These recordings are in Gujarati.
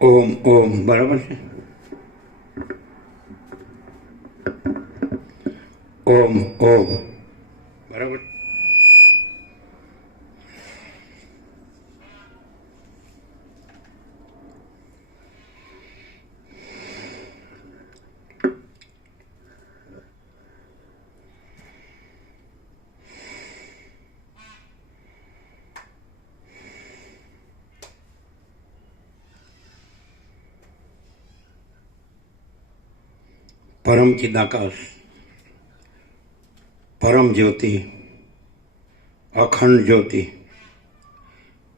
ઓમ ઓમ બરાબર છે. ઓમ ઓમ બરાબર. પરમ ચિદાકાશ, પરમ જ્યોતિ, અખંડ જ્યોતિ,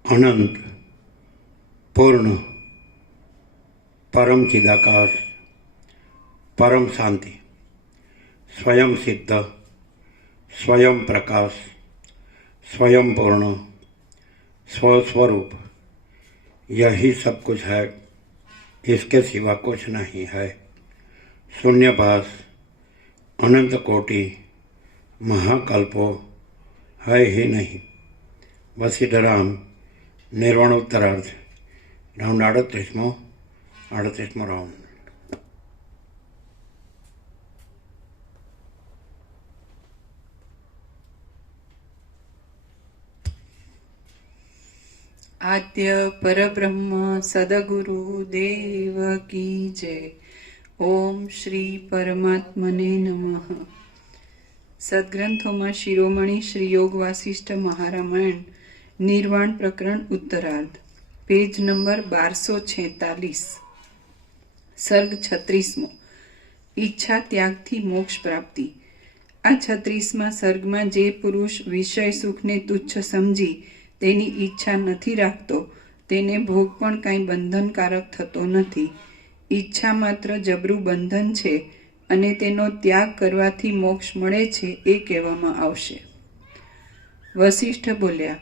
અનંત, પૂર્ણ, પરમ ચિદાકાશ, પરમ શાંતિ, स्वयं सिद्ध, स्वयं प्रकाश, स्वयं पूर्ण, स्वस्वरूप, यही सब कुछ है, इसके सिवा कुछ नहीं है. शून्यभास, अनंत कोटि, महाकल्पो है ही नहीं. वसीधराम निर्वाणोत्तरार्थ राउंड 38मो राउंड. आद्य परब्रह्म सदगुरु देव की जय. ओम श्री परमात्मने नमः. સદગ્રંથોમાં શિરોમણી શ્રી યોગ વાસિષ્ઠ મહારામાયણ નિર્વાણ પ્રકરણ ઉત્તરાર્ધ, પેજ નંબર 1246, સર્ગ 36મો. ઈચ્છા ત્યાગથી મોક્ષ પ્રાપ્તિ. આ 36મા સર્ગમાં જે પુરુષ વિષય સુખને તુચ્છ સમજી તેની ઈચ્છા નથી રાખતો તેને ભોગ પણ કાંઈ બંધનકારક થતો નથી. ઈચ્છા માત્ર જબરું બંધન છે અને તેનો ત્યાગ કરવાથી મોક્ષ મળે છે એ કહેવામાં આવશે. વસિષ્ઠ બોલ્યા,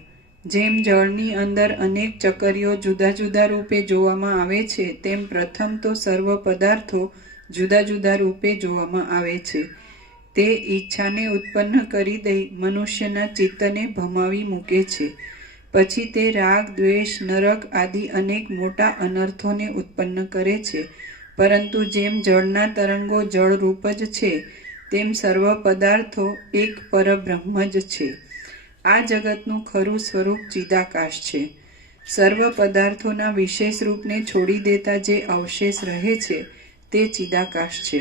જેમ જળની અંદર અનેક ચકરીઓ જુદા જુદા રૂપે જોવામાં આવે છે તેમ પ્રથમ તો સર્વ પદાર્થો જુદા જુદા રૂપે જોવામાં આવે છે. તે ઈચ્છાને ઉત્પન્ન કરી દઈ મનુષ્યના ચિત્તને ભમાવી મૂકે છે. પછી તે રાગ, દ્વેષ, નરક આદિ અનેક મોટા અનર્થોને ઉત્પન્ન કરે છે. પરંતુ જેમ જળના તરંગો જળરૂપ જ છે તેમ સર્વ પદાર્થો એક પરબ્રહ્મ જ છે. આ જગતનું ખરું સ્વરૂપ ચિદાકાશ છે. સર્વ પદાર્થોના વિશેષ રૂપને છોડી દેતા જે અવશેષ રહે છે તે ચિદાકાશ છે.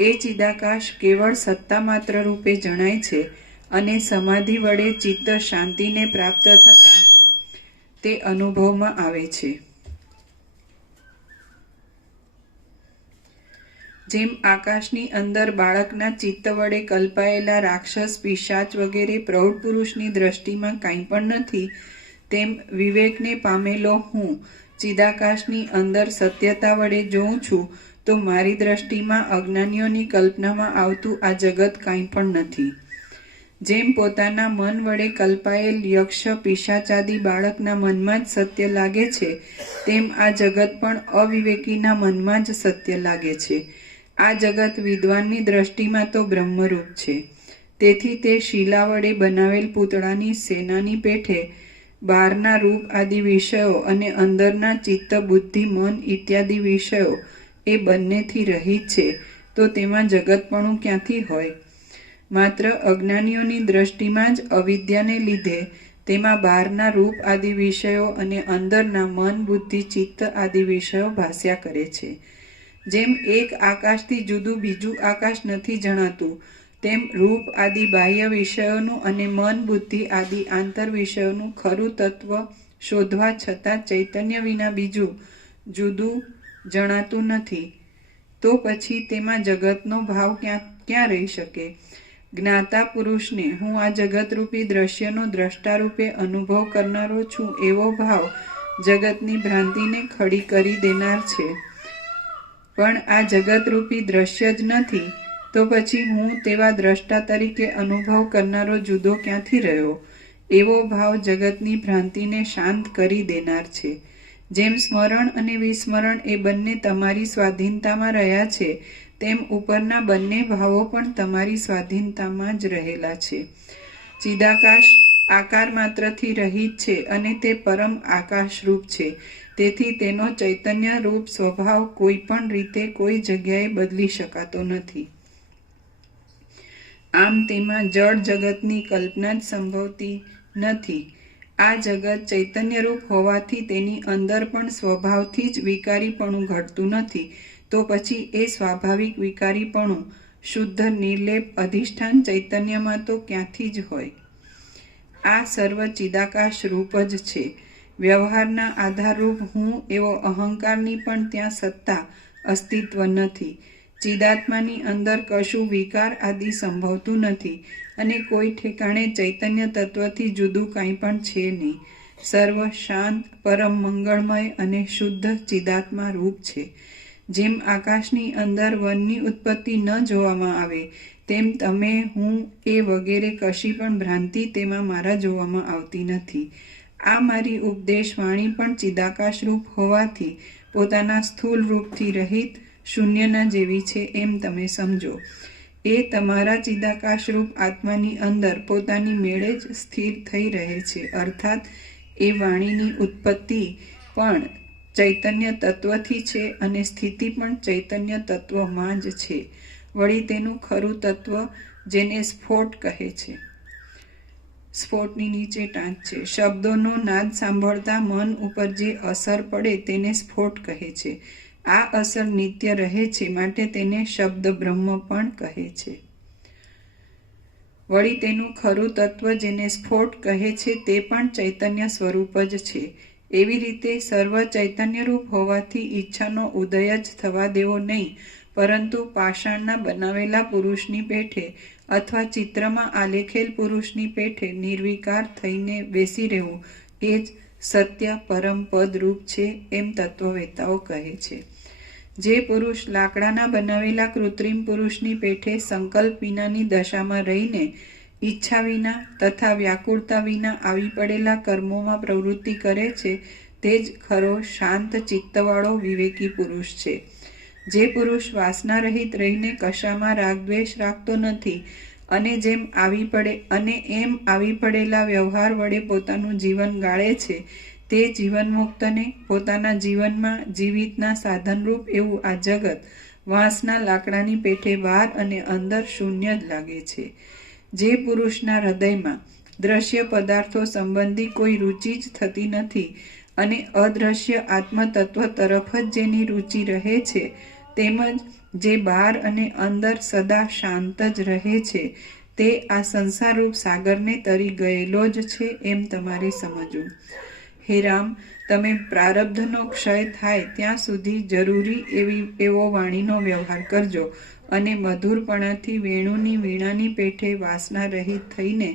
એ ચિદાકાશ કેવળ સત્તા માત્ર રૂપે જણાય છે અને સમાધિ વડે ચિત્ત શાંતિને પ્રાપ્ત થતાં તે અનુભવમાં આવે છે. જેમ આકાશની અંદર બાળકના ચિત્ત વડે કલ્પાયેલા રાક્ષસ, પિશાચ વગેરે પ્રૌઢ પુરુષની દ્રષ્ટિમાં કાંઈ પણ નથી, તેમ વિવેકને પામેલો હું ચિદાકાશની અંદર સત્યતા વડે જોઉં છું તો મારી દ્રષ્ટિમાં અજ્ઞાનીઓની કલ્પનામાં આવતું આ જગત કાંઈ પણ નથી. જેમ પોતાના મન વડે કલ્પાયેલ યક્ષ, પિશાચાદી બાળકના મનમાં જ સત્ય લાગે છે તેમ આ જગત પણ અવિવેકીના મનમાં જ સત્ય લાગે છે. આ જગત વિદ્વાનની દ્રષ્ટિમાં તો બ્રહ્મરૂપ છે. તેથી તે શિલા વડે બનાવેલ પૂતળાની સેનાની પેઠે બહારના રૂપ આદિ વિષયો અને અંદરના ચિત્ત, બુદ્ધિ, મન ઇત્યાદિ વિષયો એ બંનેથી રહિત છે તો તેમાં જગતપણું ક્યાંથી હોય? માત્ર અજ્ઞાનીઓની દ્રષ્ટિમાં જ અવિદ્યાને લીધે તેમાં બહારના રૂપ આદિ વિષયો અને અંદરના મન, બુદ્ધિ, ચિત્ત આદિ વિષયો ભાસ્યા કરે છે. જેમ એક આકાશથી જુદું બીજું આકાશ નથી જણાતું તેમ રૂપ આદિ બાહ્ય વિષયોનું અને મન, બુદ્ધિ આદિ આંતર વિષયોનું ખરું તત્વ શોધવા છતાં ચૈતન્ય વિના બીજું જુદું જણાતું નથી તો પછી તેમાં જગતનો ભાવ ક્યાં રહી શકે? જ્ઞાતા પુરુષને હું આ જગતરૂપી દ્રશ્યનો દ્રષ્ટા રૂપે અનુભવ કરનારો છું એવો ભાવ જગતની ભ્રાંતિને ખડી કરી દેનાર છે. પણ આ જગતરૂપી દ્રશ્ય જ નથી તો પછી હું તેવા દ્રષ્ટા તરીકે અનુભવ કરનારો જુદો ક્યાંથી રહ્યો? એવો ભાવ જગતની ભ્રાંતિને શાંત કરી દેનાર છે. જેમ સ્મરણ અને વિસ્મરણ એ બંને તમારી સ્વાધીનતામાં રહ્યા છે તેમ ઉપરના બંને ભાવો પણ તમારી સ્વાધીનતામાં જ રહેલા છે. ચિદાકાશ આકાર માત્રથી રહિત છે અને તે પરમ આકાશરૂપ છે. તેથી તેનો ચૈતન્ય રૂપ સ્વભાવ કોઈ પણ રીતે કોઈ જગ્યાએ બદલી શકાતો નથી. આમ તેમાં જળ જગતની કલ્પના જ સંભવતી નથી. આ જગત ચૈતન્યરૂપ હોવાથી તેની અંદર પણ સ્વભાવથી જ વિકારીપણું ઘટતું નથી. તો પછી એ સ્વાભાવિક વિકારીપણું શુદ્ધ નિર્લેપ અધિષ્ઠાન ચૈતન્યમાં તો ક્યાંથી જ હોય? આ સર્વ ચિદાકાશ રૂપ જ છે. વ્યવહારના આધારરૂપ હું એવો અહંકારની પણ ત્યાં સત્તા અસ્તિત્વ નથી. ચિદાત્માની અંદર કશું વિકાર આદિ સંભવતું નથી અને કોઈ ઠેકાણે ચૈતન્ય તત્વથી જુદું કાંઈ પણ છે નહીં. સર્વ શાંત, પરમ મંગળમય અને શુદ્ધ ચિદાત્મા રૂપ છે. જેમ આકાશની અંદર વનની ઉત્પત્તિ ન જોવામાં આવે તેમ તમે, હું, એ વગેરે કશી પણ ભ્રાંતિ તેમાં મારા જોવામાં આવતી નથી. આ મારી ઉપદેશ વાણી પણ ચિદાકાશ રૂપ હોવાથી પોતાના સ્થૂલ રૂપથી રહિત શૂન્યના જેવી છે એમ તમે સમજો. એ તમારા ચિદાકાશ રૂપ આત્માની અંદર પોતાની મેળે જ સ્થિર થઈ રહે છે. અર્થાત એ વાણીની ઉત્પત્તિ પણ ચૈતન્ય તત્વથી છે અને સ્થિતિ પણ ચૈતન્ય તત્વમાં જ છે. વળી તેનું ખરું તત્વ જેને સ્ફોટ કહે છે. સ્ફોટની નીચે ટાંચ છે. શબ્દોનો નાદ સાંભળતા મન ઉપર જે અસર પડે તેને સ્ફોટ કહે છે. આ અસર નિત્ય રહે છે માટે તેને શબ્દ બ્રહ્મ પણ કહે છે. વળી તેનું ખરું તત્વ જેને સ્ફોટ કહે છે તે પણ ચૈતન્ય સ્વરૂપ જ છે. એવી રીતે સર્વ ચૈતન્યરૂપ હોવાથી ઈચ્છાનો ઉદય જ થવા દેવો નહીં, પરંતુ પાષાણના બનાવેલા પુરુષની પેઠે અથવા ચિત્રમાં આલેખેલ પુરુષની પેઠે નિર્વિકાર થઈને બેસી રહેવું એ જ સત્ય પરમ પદ રૂપ છે એમ તત્વવેતાઓ કહે છે. જે પુરુષ લાકડાના બનાવેલા કૃત્રિમ પુરુષની પેઠે સંકલ્પ વિનાની દશામાં રહીને ઈચ્છા વિના તથા વ્યાકુળતા વિના આવી પડેલા કર્મોમાં પ્રવૃત્તિ કરે છે તે જ ખરો શાંત ચિત્તવાળો વિવેકી પુરુષ છે. જે પુરુષ વાસના રહિત રહીને કશામાં રાગદ્વેષ રાખતો નથી અને એમ આવી પડેલા વ્યવહાર વડે પોતાનું જીવન ગાળે છે તે જીવનમુક્તને પોતાના જીવનમાં જીવિતના સાધનરૂપ એવું આ જગત વાંસના લાકડાની પેઠે બહાર અને અંદર શૂન્ય જ લાગે છે. જે પુરુષના હૃદયમાં દ્રશ્ય પદાર્થો સંબંધી કોઈ રુચિ જ થતી નથી અને અદ્રશ્ય આત્મતત્વ તરફ જ જેની રુચિ રહે છે, તેમજ જે બહાર અને અંદર સદા શાંત જ રહે છે, તે આ સંસારરૂપ સાગરને તરી ગયેલો જ છે એમ તમારે સમજવું. હે રામ, તમે પ્રારબ્ધનો ક્ષય થાય ત્યાં સુધી જરૂરી એવો વાણીનો વ્યવહાર કરજો અને મધુરપણાથી વેણુની વીણાની પેઠે વાસના રહિત થઈને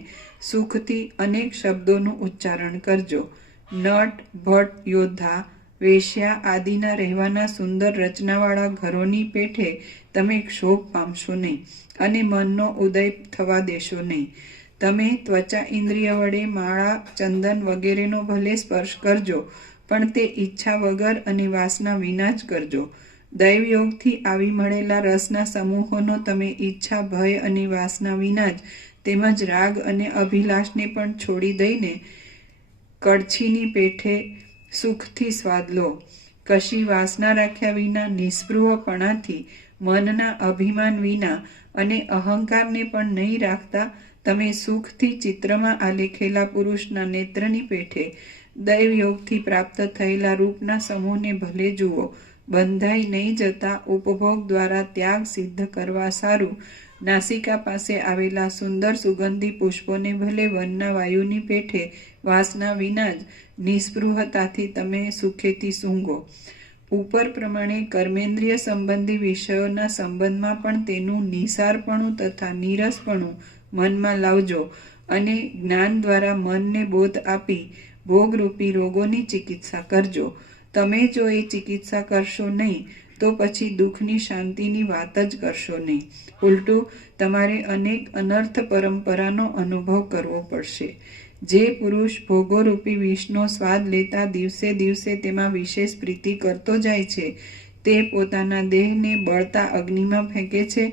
સુખથી અનેક શબ્દોનું ઉચ્ચારણ કરજો. નટ, ભટ્ટ, યોદ્ધા, વેશ્યા આદિના રહેવાના સુંદર રચનાવાળા ઘરોની પેઠે તમે ક્ષોભ પામશો નહીં અને મનનો ઉદય થવા દેશો નહીં. તમે ત્વચા ઇન્દ્રિય વડે માળા, ચંદન વગેરેનો ભલે સ્પર્શ કરજો, પણ તે ઈચ્છા વગર અને વાસના વિના જ કરજો. દૈવયોગથી આવી મળેલા રસના સમૂહોનો તમે ઈચ્છા, ભય અને વાસના વિના જ તેમજ રાગ અને અભિલાષને પણ છોડી દઈને કળછીની પેઠે સુખથી સ્વાદ લો. કશી વાસના રાખ્યા વિના નિસ્પૃહપણાથી મનના અભિમાન વિના અને અહંકારને પણ નહીં રાખતા તમે સુખથી ચિત્રમાં આલેખેલા પુરુષના નેત્રની પેઠે દૈવયોગથી પ્રાપ્ત થયેલા રૂપના સમૂહને ભલે જુઓ. બંધાઈ નહીં જતા ઉપભોગ દ્વારા ત્યાગ સિદ્ધ કરવા સારું નાસિકા પાસે આવેલા સુંદર સુગંધી પુષ્પોને ભલે વનના વાયુની પેઠે વાસના વિના જ નિસ્પૃહતાથી તમે સુખેથી સૂંઘો. ઉપર પ્રમાણે કર્મેન્દ્રિય સંબંધી વિષયોના સંબંધમાં પણ તેનું નિસારપણું તથા નીરસપણું મનમાં લાવજો અને જ્ઞાન દ્વારા મનને બોધ આપી ભોગરૂપી રોગોની ચિકિત્સા કરજો. તમે જો એ ચિકિત્સા કરશો નહીં તો પછી દુઃખની શાંતિની વાત જ કરશો નહીં. ઉલટું તમારે અનેક અનર્થ પરંપરાનો અનુભવ કરવો પડશે. જે પુરુષ ભોગોરૂપી વિષનો સ્વાદ લેતા દિવસે દિવસે તેમાં વિશેષ પ્રીતિ કરતો જાય છે તે પોતાના દેહને બળતા અગ્નિમાં ફેંકે છે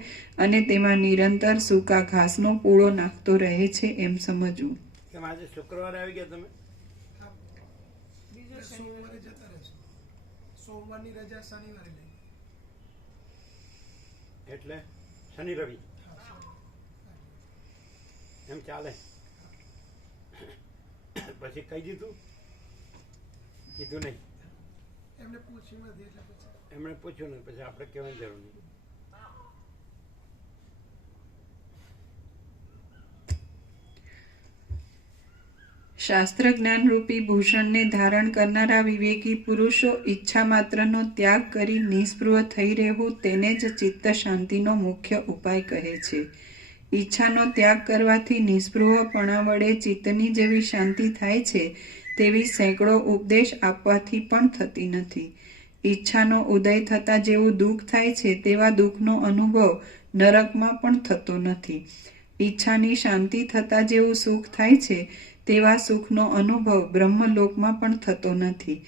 અને તેમાં નિરંતર સૂકા ઘાસનો પૂળો નાખતો રહે છે એમ સમજવું. આજે શુક્રવારે આવી ગયા તમે? સોમવારે જતા રહેશો. સોમવારની રજા શનિવારે લઈ. એટલે શનિ રવિ એમ ચાલે. પછી કહી દીધું કીધું નહીં? એમને પૂછ્યું નથી એટલે પછી એમણે પૂછ્યું ને પછી આપણે કહેવાની જરૂર નહીં. શાસ્ત્ર જ્ઞાનરૂપી ભૂષણને ધારણ કરનારા વિવેકી પુરુષો ઈચ્છા માત્રનો ત્યાગ કરી નિસ્પૃહ થઈ રહેવું તેને જ ચિત્ત શાંતિનો મુખ્ય ઉપાય કહે છે. ઈચ્છાનો ત્યાગ કરવાથી નિસ્પૃહપણા વડે ચિત્તની જેવી શાંતિ થાય છે તેવી સેંકડો ઉપદેશ આપવાથી પણ થતી નથી. ઈચ્છાનો ઉદય થતાં જેવું દુઃખ થાય છે તેવા દુઃખનો અનુભવ નરકમાં પણ થતો નથી. ઈચ્છાની શાંતિ થતાં જેવું સુખ થાય છે તેવા સુખનો અનુભવ બ્રહ્મલોકમાં પણ થતો નથી.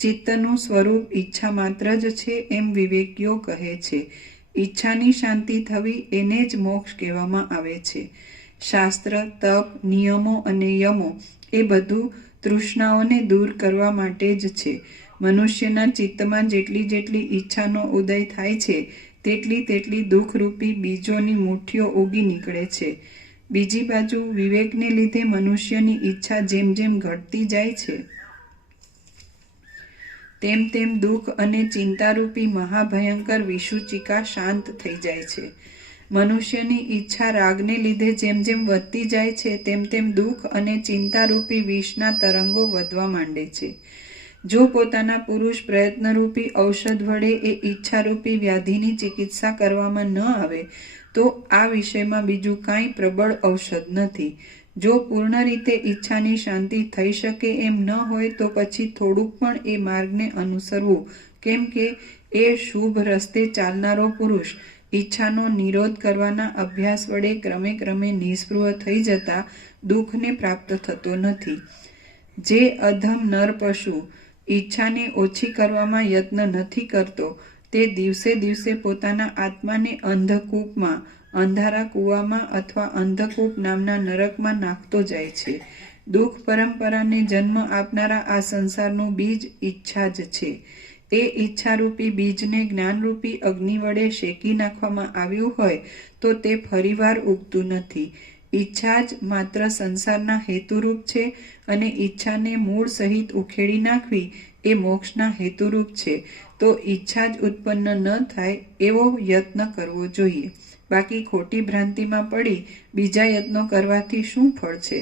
ચિત્તનું સ્વરૂપ ઈચ્છા માત્ર જ છે એમ વિવેકીઓ કહે છે. ઈચ્છાની શાંતિ થવી એને જ મોક્ષ કહેવામાં આવે છે. શાસ્ત્ર, તપ, નિયમો અને યમો એ બધું તૃષ્ણાઓને દૂર કરવા માટે જ છે. મનુષ્યના ચિત્તમાં જેટલી જેટલી ઈચ્છાનો ઉદય થાય છે તેટલી દુઃખરૂપી બીજોની મુઠ્ઠીઓ ઉગી નીકળે છે. બીજી બાજુ વિવેકને લીધે મનુષ્યની ઈચ્છા જેમ જેમ ઘટતી જાય છે તેમ તેમ દુઃખ અને ચિંતારૂપી મહાભયંકર વિષુચિકા શાંત થઈ જાય છે. મનુષ્યની ઈચ્છા રાગને લીધે જેમ જેમ વધતી જાય છે તેમ તેમ દુઃખ અને ચિંતારૂપી વિષના તરંગો વધવા માંડે છે. જો પોતાના પુરુષ પ્રયત્નરૂપી ઔષધ વડે એ ઈચ્છારૂપી વ્યાધિની ચિકિત્સા કરવામાં ન આવે તો આ વિષયમાં બીજું કાંઈ પ્રબળ ઔષધ નથી. જો પૂર્ણ રીતે ઈચ્છાની શાંતિ થઈ શકે એમ ન હોય તો પછી થોડુંક પણ એ માર્ગને અનુસરવું, કેમ કે એ શુભ રસ્તે ચાલનારો પુરુષ ઈચ્છાનો નિરોધ કરવાના અભ્યાસ વડે ક્રમે ક્રમે નિસ્પૃહ થઈ જતા દુઃખને પ્રાપ્ત થતો નથી. જે અધમ નર પશુ ઈચ્છાને ઓછી કરવામાં યત્ન નથી કરતો તે દિવસે દિવસે પોતાના આત્માને અંધકૂપમાં, અંધારા કૂવામાં અથવા અંધકૂપ નામના નરકમાં નાખતો જાય છે. દુઃખ પરંપરાને જન્મ આપનારા આ સંસારનું બીજ ઈચ્છા જ છે. એ ઈચ્છારૂપી બીજને જ્ઞાનરૂપી અગ્નિ વડે શેકી નાખવામાં આવ્યું હોય તો તે ફરીવાર ઉગતું નથી. ઈચ્છા જ માત્ર સંસારના હેતુરૂપ છે અને ઈચ્છાને મૂળ સહિત ઉખેડી નાખવી એ મોક્ષના હેતુરૂપ છે. તો ઈચ્છા જ ઉત્પન્ન ન થાય એવો યત્ન કરવો જોઈએ. બાકી ખોટી ભ્રાંતિમાં પડી બીજા યત્નો કરવાથી શું ફળ છે?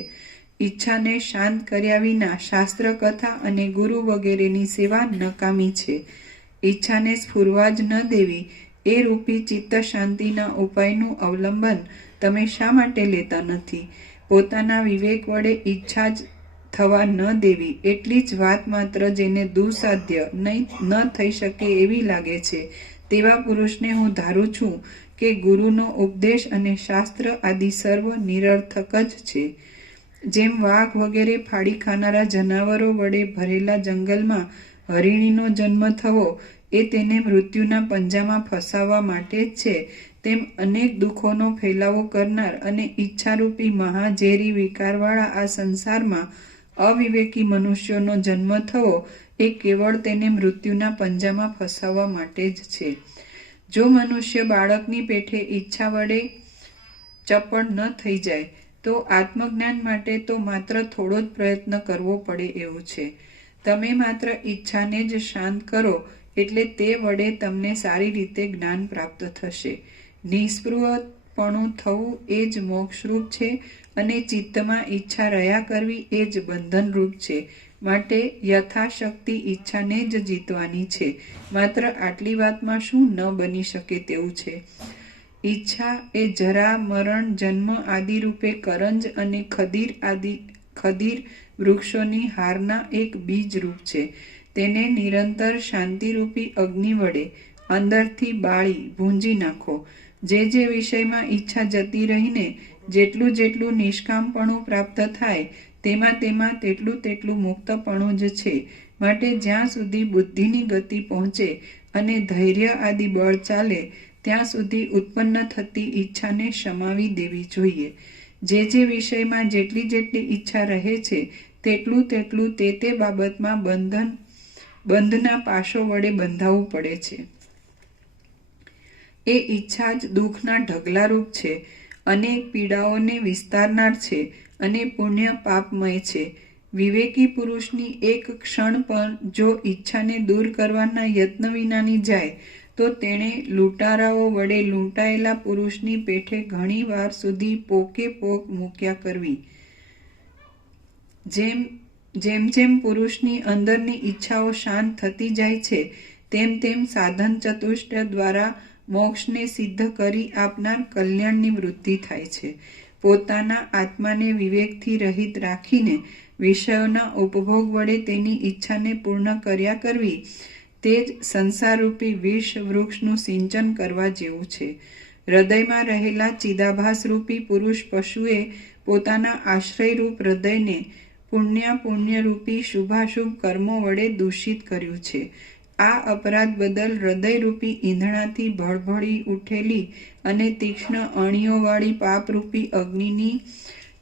ઈચ્છાને શાંત કર્યા વિના શાસ્ત્ર કથા અને ગુરુ વગેરેની સેવા નકામી છે. ઈચ્છાને સ્ફુરવા જ ન દેવી એ રૂપી ચિત્ત શાંતિના ઉપાયનું અવલંબન તમે શા માટે લેતા નથી? પોતાના વિવેક વડે ઈચ્છા જ થવા ન દેવી એટલી જ વાત માત્ર જેને દુઃસાધ્ય ન થઈ શકે એવી લાગે છે તેવા પુરુષને હું ધારું છું કે ગુરુનો ઉપદેશ અને શાસ્ત્ર આદિ સર્વ નિરર્થક જ છે. જેમ વાઘ વગેરે ફાડી ખાનારા જનાવરો વડે ભરેલા જંગલમાં હરિણીનો જન્મ થવો એ તેને મૃત્યુના પંજામાં ફસાવવા માટે જ છે, તેમ અનેક દુઃખોનો ફેલાવો કરનાર અને ઈચ્છારૂપી મહાઝેરી વિકારવાળા આ સંસારમાં અવિવેકી મનુષ્યોનો જન્મ થવો એ કેવળ તેને મૃત્યુના પંજામાં ફસાવવા માટે જ છે. જો મનુષ્ય બાળકની પેઠે ઈચ્છા વડે ચપળ ન થઈ જાય તો આત્મજ્ઞાન માટે તો માત્ર થોડો જ પ્રયત્ન કરવો પડે એવું છે. તમે માત્ર ઈચ્છાને જ શાંત કરો એટલે તે વડે તમને સારી રીતે જ્ઞાન પ્રાપ્ત થશે. નિસ્પૃહપણું થવું એ જ મોક્ષરૂપ છે અને ચિત્તમાં ઈચ્છા રહ્યા કરવી એ જ બંધનરૂપ છે. માટે યથાશક્તિ ઈચ્છાને જ જીતવાની છે. માત્ર આટલી વાતમાં શું ન બની શકે તેવું છે? ઈચ્છા એ જરા, મરણ, જન્મ આદિ રૂપે કરંજ અને ખદીર વૃક્ષોની હારના એક બીજ રૂપ છે. તેને નિરંતર શાંતિરૂપી અગ્નિ વડે અંદરથી બાળી ભૂંજી નાખો. જે વિષયમાં ઈચ્છા જતી રહીને જેટલું નિષ્કામપણું પ્રાપ્ત થાય તેમાં તેટલું મુક્તપણું જ છે. માટે જ્યાં સુધી બુદ્ધિની ગતિ પહોંચે અને ધૈર્ય આદિ બળ ચાલે ત્યાં સુધી ઉત્પન્ન થતી ઈચ્છાને શમાવી દેવી જોઈએ. જે વિષયમાં જેટલી ઈચ્છા રહે છે તેટલું તે બાબતમાં બંધન બંધના પાશો વડે બંધાવવું પડે છે. એ ઈચ્છા જ દુઃખના ઢગલારૂપ છે, અનેક પીડાઓને વિસ્તારનાર છે અને પુણ્ય પાપમય છે. વિવેકી પુરુષની એક ક્ષણ પણ જો ઈચ્છાને દૂર કરવાના યત્ન વિનાની જાય તો તેણે લૂંટારાઓ વડે લૂંટાયેલા પુરુષની પેઠે ઘણી વાર સુધી પોકે પોક મૂક્યા કરવી. જેમ જેમ પુરુષની અંદરની ઈચ્છાઓ શાંત થતી જાય છે તેમ તેમ સાધન ચતુષ્ટય દ્વારા મોક્ષને સિદ્ધ કરી આપનાર કલ્યાણની વૃદ્ધિ થાય છે. પોતાના આત્માને વિવેકથી રહિત રાખીને વિષયોના ઉપભોગ વડે તેની ઈચ્છાને પૂર્ણ કર્યા કરવી તે જ સંસારરૂપી વિષ વૃક્ષનું સિંચન કરવા જેવું છે. હૃદયમાં રહેલા ચિદાભાસરૂપી પુરુષ પશુએ પોતાના આશ્રયરૂપ હૃદયને પુણ્યરૂપી શુભાશુભ કર્મો વડે દૂષિત કર્યું છે. આ અપરાધ બદલ હૃદયરૂપી ઈંધણાથી ભળભળી ઉઠેલી અને તીક્ષ્ણ અણીઓવાળી પાપરૂપી અગ્નિની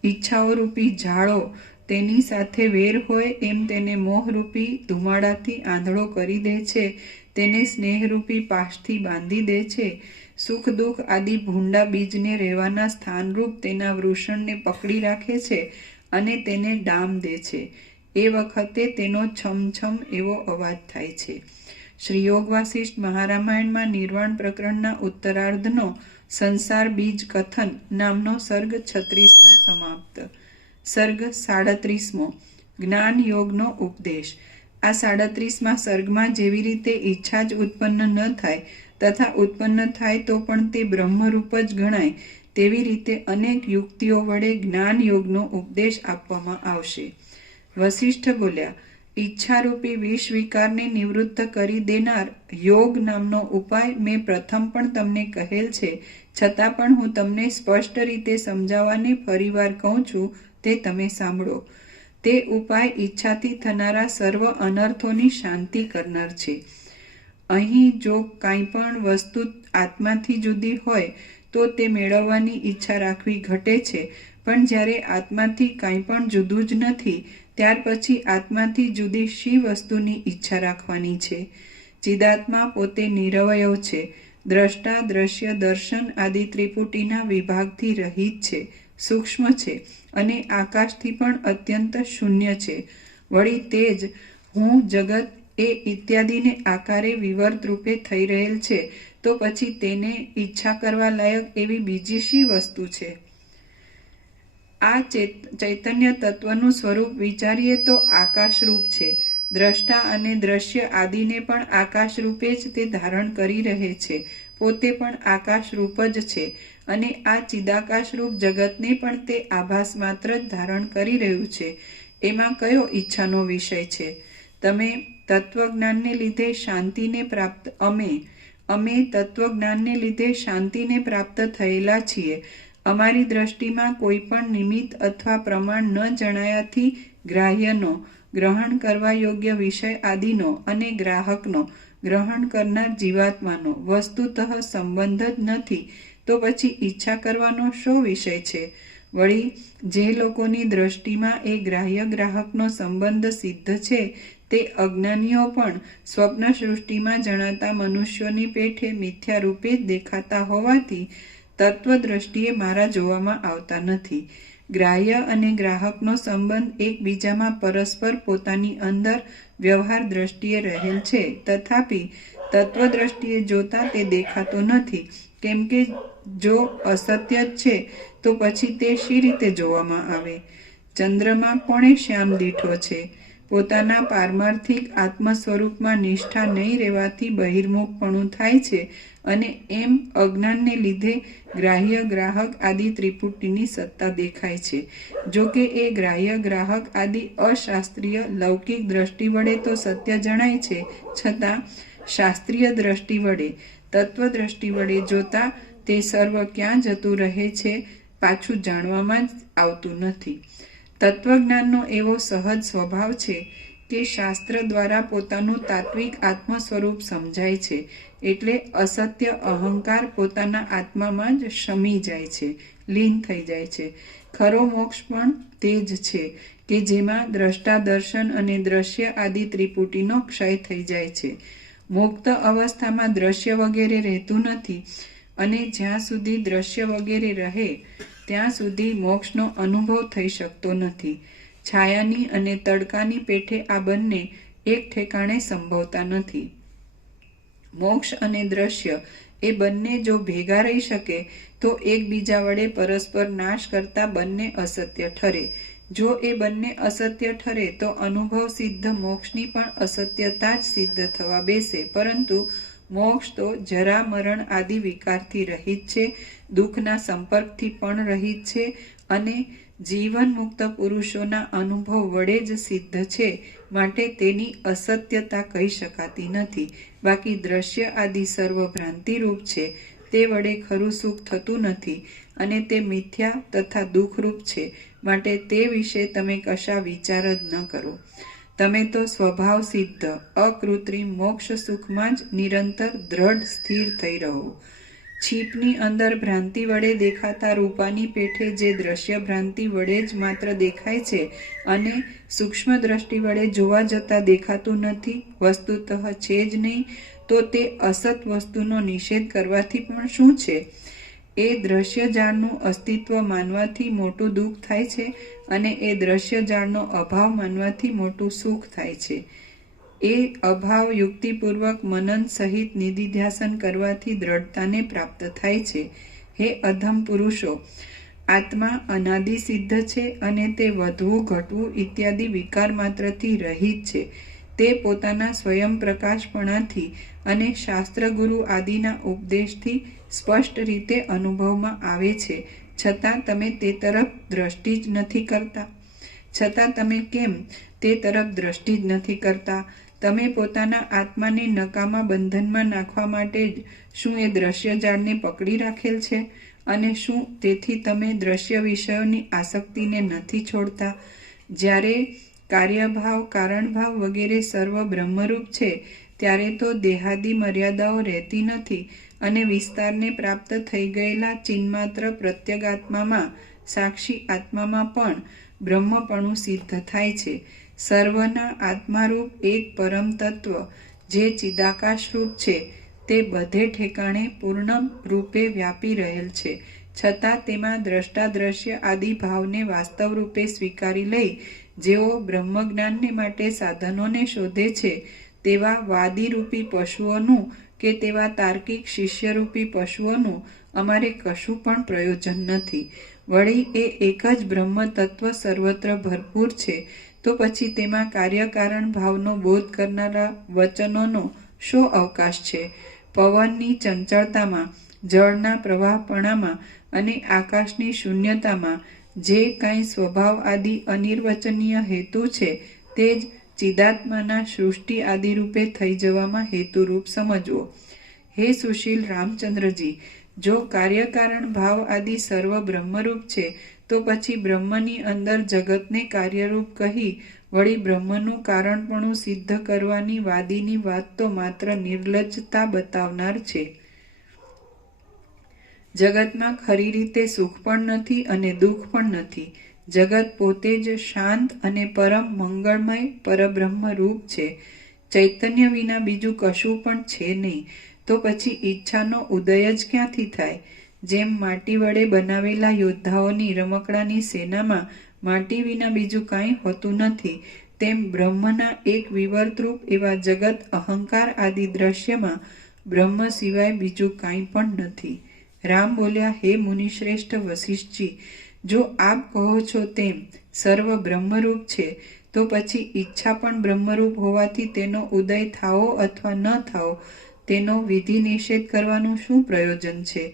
ઈચ્છાઓરૂપી ઝાળો તેની સાથે વેર હોય એમ તેને મોહરૂપી ધુમાડાથી આંધળો કરી દે છે, તેને સ્નેહરૂપી પાશથી બાંધી દે છે, સુખ દુઃખ આદિ ભૂંડા બીજને રહેવાના સ્થાનરૂપ તેના વૃષણને પકડી રાખે છે અને તેને ડામ દે છે. એ વખતે તેનો છમછમ એવો અવાજ થાય છે. શ્રી યોગ વાસિષ્ઠ મહારામાયણમાં નિર્વાણ પ્રકરણના ઉત્તરાર્ધનો સંસાર બીજ કથન નામનો સર્ગ 36મો સમાપ્ત. સર્ગ 37મો જ્ઞાન યોગનો ઉપદેશ. આ 37મા સર્ગમાં જેવી રીતે ઈચ્છા જ ઉત્પન્ન ન થાય તથા ઉત્પન્ન થાય તો પણ તે બ્રહ્મરૂપ જ ગણાય તેવી રીતે અનેક યુક્તિઓ વડે જ્ઞાન યોગનો ઉપદેશ આપવામાં આવશે. વસિષ્ઠ બોલ્યા, ઈચ્છારૂપી વિષ વિકારને નિવૃત્ત કરી દેનાર યોગ નામનો ઉપાય મેં પ્રથમ પણ તમને કહેલ છે, છતાં પણ હું તમને સ્પષ્ટ રીતે સમજાવવાને ફરીવાર કહું છું, તે તમે સાંભળો. તે ઉપાય ઈચ્છાથી થનારા સર્વ અનર્થોની શાંતિ કરનાર છે. અહીં જો કાંઈ પણ વસ્તુ આત્માથી જુદી હોય તો તે મેળવવાની ઈચ્છા રાખવી ઘટે છે, પણ જ્યારે આત્માથી કાંઈ પણ જુદું જ નથી ત્યાર પછી આત્માથી જુદી શી વસ્તુની ઈચ્છા રાખવાની છે? ચિદાત્મા પોતે નિરવયવ છે, દ્રષ્ટા દ્રશ્ય દર્શન આદિ ત્રિપુટીના વિભાગથી રહિત છે, સૂક્ષ્મ છે અને આકાશથી પણ અત્યંત શૂન્ય છે. વળી તે જ હું જગત એ ઇત્યાદિને આકારે વિવર્ત રૂપે થઈ રહેલ છે, તો પછી તેને ઈચ્છા કરવા લાયક એવી બીજી શી વસ્તુ છે? આ ચૈતન્ય તત્વનું સ્વરૂપ વિચારીએ તો આકાશરૂપ છે. દ્રષ્ટા અને દ્રશ્ય આદિને પણ આકાશરૂપે જ તે ધારણ કરી રહે છે, પોતે પણ આકાશરૂપ જ છે અને આ ચિદાકાશરૂપ જગતને પણ તે આભાસ માત્ર જ ધારણ કરી રહ્યું છે. એમાં કયો ઈચ્છાનો વિષય છે? તમે તત્વજ્ઞાનને લીધે શાંતિને પ્રાપ્ત અમે તત્વજ્ઞાનને લીધે શાંતિને પ્રાપ્ત થયેલા છીએ. અમારી દ્રષ્ટિમાં કોઈ પણ નિમિત્ત અથવા પ્રમાણ ન જણાયાથી ગ્રાહ્યનો, ગ્રહણ કરવા યોગ્ય વિષય આદિનો અને ગ્રાહકનો, ગ્રહણ કરનાર જીવાત્માનો વસ્તુતઃ સંબંધ જ નથી, તો પછી ઈચ્છા કરવાનો શો વિષય છે? વળી જે લોકોની દ્રષ્ટિમાં એ ગ્રાહ્ય ગ્રાહકનો સંબંધ સિદ્ધ છે તે અજ્ઞાનીઓ પણ સ્વપ્ન સૃષ્ટિમાં જણાતા મનુષ્યોની પેઠે મિથ્યા રૂપે જ દેખાતા હોવાથી તત્વદ્રષ્ટિએ મારા જોવામાં આવતા નથી. ગ્રાહ્ય અને ગ્રાહકનો સંબંધ એકબીજામાં પરસ્પર પોતાની અંદર વ્યવહાર દ્રષ્ટિએ રહેલ છે, તથાપિ તત્વદ્રષ્ટિએ જોતા તે દેખાતો નથી, કેમ કે જો અસત્ય જ છે તો પછી તે શી રીતે જોવામાં આવે? ચંદ્રમાં કોણે શ્યામ દીઠો છે? પોતાના પારમાર્થિક આત્મ સ્વરૂપમાં નિષ્ઠા નહીં રહેવાથી બહિર્મુખપણું થાય છે અને એમ અજ્ઞાનને લીધે ગ્રાહ્ય ગ્રાહક આદિ ત્રિપુટીની સત્તા દેખાય છે. જો કે એ ગ્રાહ્ય ગ્રાહક આદિ અશાસ્ત્રીય લૌકિક દ્રષ્ટિ વડે તો સત્ય જણાય છે, છતાં શાસ્ત્રીય દ્રષ્ટિ વડે, તત્વદ્રષ્ટિ વડે જોતા તે સર્વ ક્યાં જતું રહે છે પાછું જાણવામાં જ આવતું નથી. તત્વજ્ઞાનનો એવો સહજ સ્વભાવ છે કે શાસ્ત્ર દ્વારા પોતાનું તાત્વિક આત્મ સ્વરૂપ સમજાય છે, એટલે અસત્ય અહંકાર પોતાના આત્મામાં જ શમી જાય છે, લીન થઈ જાય છે. ખરો મોક્ષ પણ તે જ છે કે જેમાં દ્રષ્ટા દર્શન અને દ્રશ્ય આદિ ત્રિપુટીનો ક્ષય થઈ જાય છે. મુક્ત અવસ્થામાં દ્રશ્ય વગેરે રહેતું નથી અને જ્યાં સુધી દ્રશ્ય વગેરે રહે ત્યાં સુધી મોક્ષનો અનુભવ થઈ શકતો નથી. છાયાની અને તડકાની પેઠે આ બંને એક ઠેકાણે સંભવતા નથી. મોક્ષ અને દ્રશ્ય એ બંને જો ભેગા રહી શકે તો એકબીજા વડે પરસ્પર નાશ કરતા બંને અસત્ય ઠરે. જો એ બંને અસત્ય ઠરે તો અનુભવ સિદ્ધ મોક્ષની પણ અસત્યતા જ સિદ્ધ થવા બેસે. પરંતુ મોક્ષ તો જરા મરણ આદિ વિકારથી રહિત છે, દુઃખના સંપર્કથી પણ રહિત છે અને જીવન મુક્ત પુરુષોના અનુભવ વડે જ સિદ્ધ છે, માટે તેની અસત્યતા કહી શકાતી નથી. બાકી દ્રશ્ય આદિ સર્વ ભ્રાંતિરૂપ છે, તે વડે ખરું સુખ થતું નથી અને તે મિથ્યા તથા દુઃખરૂપ છે, માટે તે વિશે તમે કશા વિચાર જ ન કરો. તમે તો સ્વભાવ સિદ્ધ અકૃત્રિમ મોક્ષ સુખમાં જ નિરંતર દ્રઢ સ્થિર થઈ રહો. છીપની અંદર ભ્રાંતિ વડે દેખાતા રૂપાની પેઠે જે દ્રશ્ય ભ્રાંતિ વડે જ માત્ર દેખાય છે અને સૂક્ષ્મ દ્રષ્ટિ વડે જોવા જતાં દેખાતું નથી, વસ્તુતઃ છે જ નહીં, તો તે અસત વસ્તુનો નિષેધ કરવાથી પણ શું છે? એ દ્રશ્ય જાળનું અસ્તિત્વ માનવાથી મોટું દુઃખ થાય છે અને એ દ્રશ્ય જાળનો અભાવ માનવાથી મોટું સુખ થાય છે. એ અભાવ યુક્તિપૂર્વક મનન સહિત નિધિધ્યાસન કરવાથી દ્રઢતાને પ્રાપ્ત થાય છે. હે અધમ પુરુષો, આત્મા અનાદિ સિદ્ધ છે અને તે વધવું ઘટવું ઇત્યાદિ વિકાર માત્રથી રહિત છે. તે પોતાના સ્વયં પ્રકાશપણાથી અને શાસ્ત્રગુરુ આદિના ઉપદેશથી સ્પષ્ટ રીતે અનુભવમાં આવે છે. છતાં તમે તે તરફ દ્રષ્ટિ જ નથી કરતા. છતાં તમે કેમ તે તરફ દ્રષ્ટિ જ નથી કરતા? તમે પોતાના આત્માને નકામા બંધનમાં નાખવા માટે જ શું એ દ્રશ્ય જાળને પકડી રાખેલ છે? અને શું તેથી તમે દ્રશ્ય વિષયોની આસક્તિને નથી છોડતા? જ્યારે કાર્યભાવ કારણભાવ વગેરે સર્વ બ્રહ્મરૂપ છે ત્યારે તો દેહાદી મર્યાદાઓ રહેતી નથી અને વિસ્તારને પ્રાપ્ત થઈ ગયેલા ચિન્માત્ર પ્રત્યગાત્મામાં સાક્ષી આત્મામાં પણ બ્રહ્મપણું સિદ્ધ થાય છે. સર્વના આત્મારૂપ એક પરમ તત્વ જે ચિદાકાશરૂપ છે તે બધે ઠેકાણે પૂર્ણ રૂપે વ્યાપી રહેલ છે. છતાં તેમાં દ્રષ્ટા દ્રશ્ય આદિ ભાવને વાસ્તવ રૂપે સ્વીકારી લઈ જેઓ બ્રહ્મજ્ઞાનને માટે સાધનોને શોધે છે તેવા વાદીરૂપી પશુઓનું કે તેવા તાર્કિક શિષ્યરૂપી પશુઓનું અમારે કશું પણ પ્રયોજન નથી. વળી એ એક જ બ્રહ્મ તત્વ સર્વત્ર ભરપૂર છે, તો પછી તેમાં કાર્યકારણ ભાવનો બોધ કરનારા વચનોનો શો અવકાશ છે? પવનની ચંચળતામાં, જળના પ્રવાહપણામાં અને આકાશની શૂન્યતામાં જે કાંઈ સ્વભાવ આદિ અનિર્વચનીય હેતુ છે તે જ ચિદાત્માના સૃષ્ટિ આદિરૂપે થઈ જવામાં હેતુરૂપ સમજવો. હે સુશીલ રામચંદ્રજી, જો કાર્યકારણ ભાવ આદિ સર્વ બ્રહ્મરૂપ છે તો પછી બ્રહ્મની અંદર જગતને કાર્યરૂપ કહી વળી બ્રહ્મનું કારણપણું સિદ્ધ કરવાની વાદીની વાત તો માત્ર નિર્લજ્જતા બતાવનાર છે. જગતમાં ખરી રીતે સુખ પણ નથી અને દુઃખ પણ નથી. જગત પોતે જ શાંત અને પરમ મંગળમય પરબ્રહ્મ રૂપ છે. ચૈતન્ય વિના બીજું કશું પણ છે નહીં. તો પછી ઈચ્છાનો ઉદય જ ક્યાંથી થાય? જેમ માટી વડે બનાવેલા યોદ્ધાઓની રમકડાની સેનામાં માટી વિના બીજું કાંઈ હોતું નથી, તેમ બ્રહ્મના એક વિવર્તરૂપ એવા જગત અહંકાર આદિ દ્રશ્યમાં બ્રહ્મ સિવાય બીજું કાંઈ પણ નથી. રામ બોલ્યા, હે મુનિશ્રેષ્ઠ વસિષ્ઠજી, જો આપ કહો છો તેમ સર્વ બ્રહ્મરૂપ છે તો પછી ઈચ્છા પણ બ્રહ્મરૂપ હોવાથી તેનો ઉદય થાવો અથવા ન થાવો તેનો વિધિ નિષેધ કરવાનું શું પ્રયોજન છે?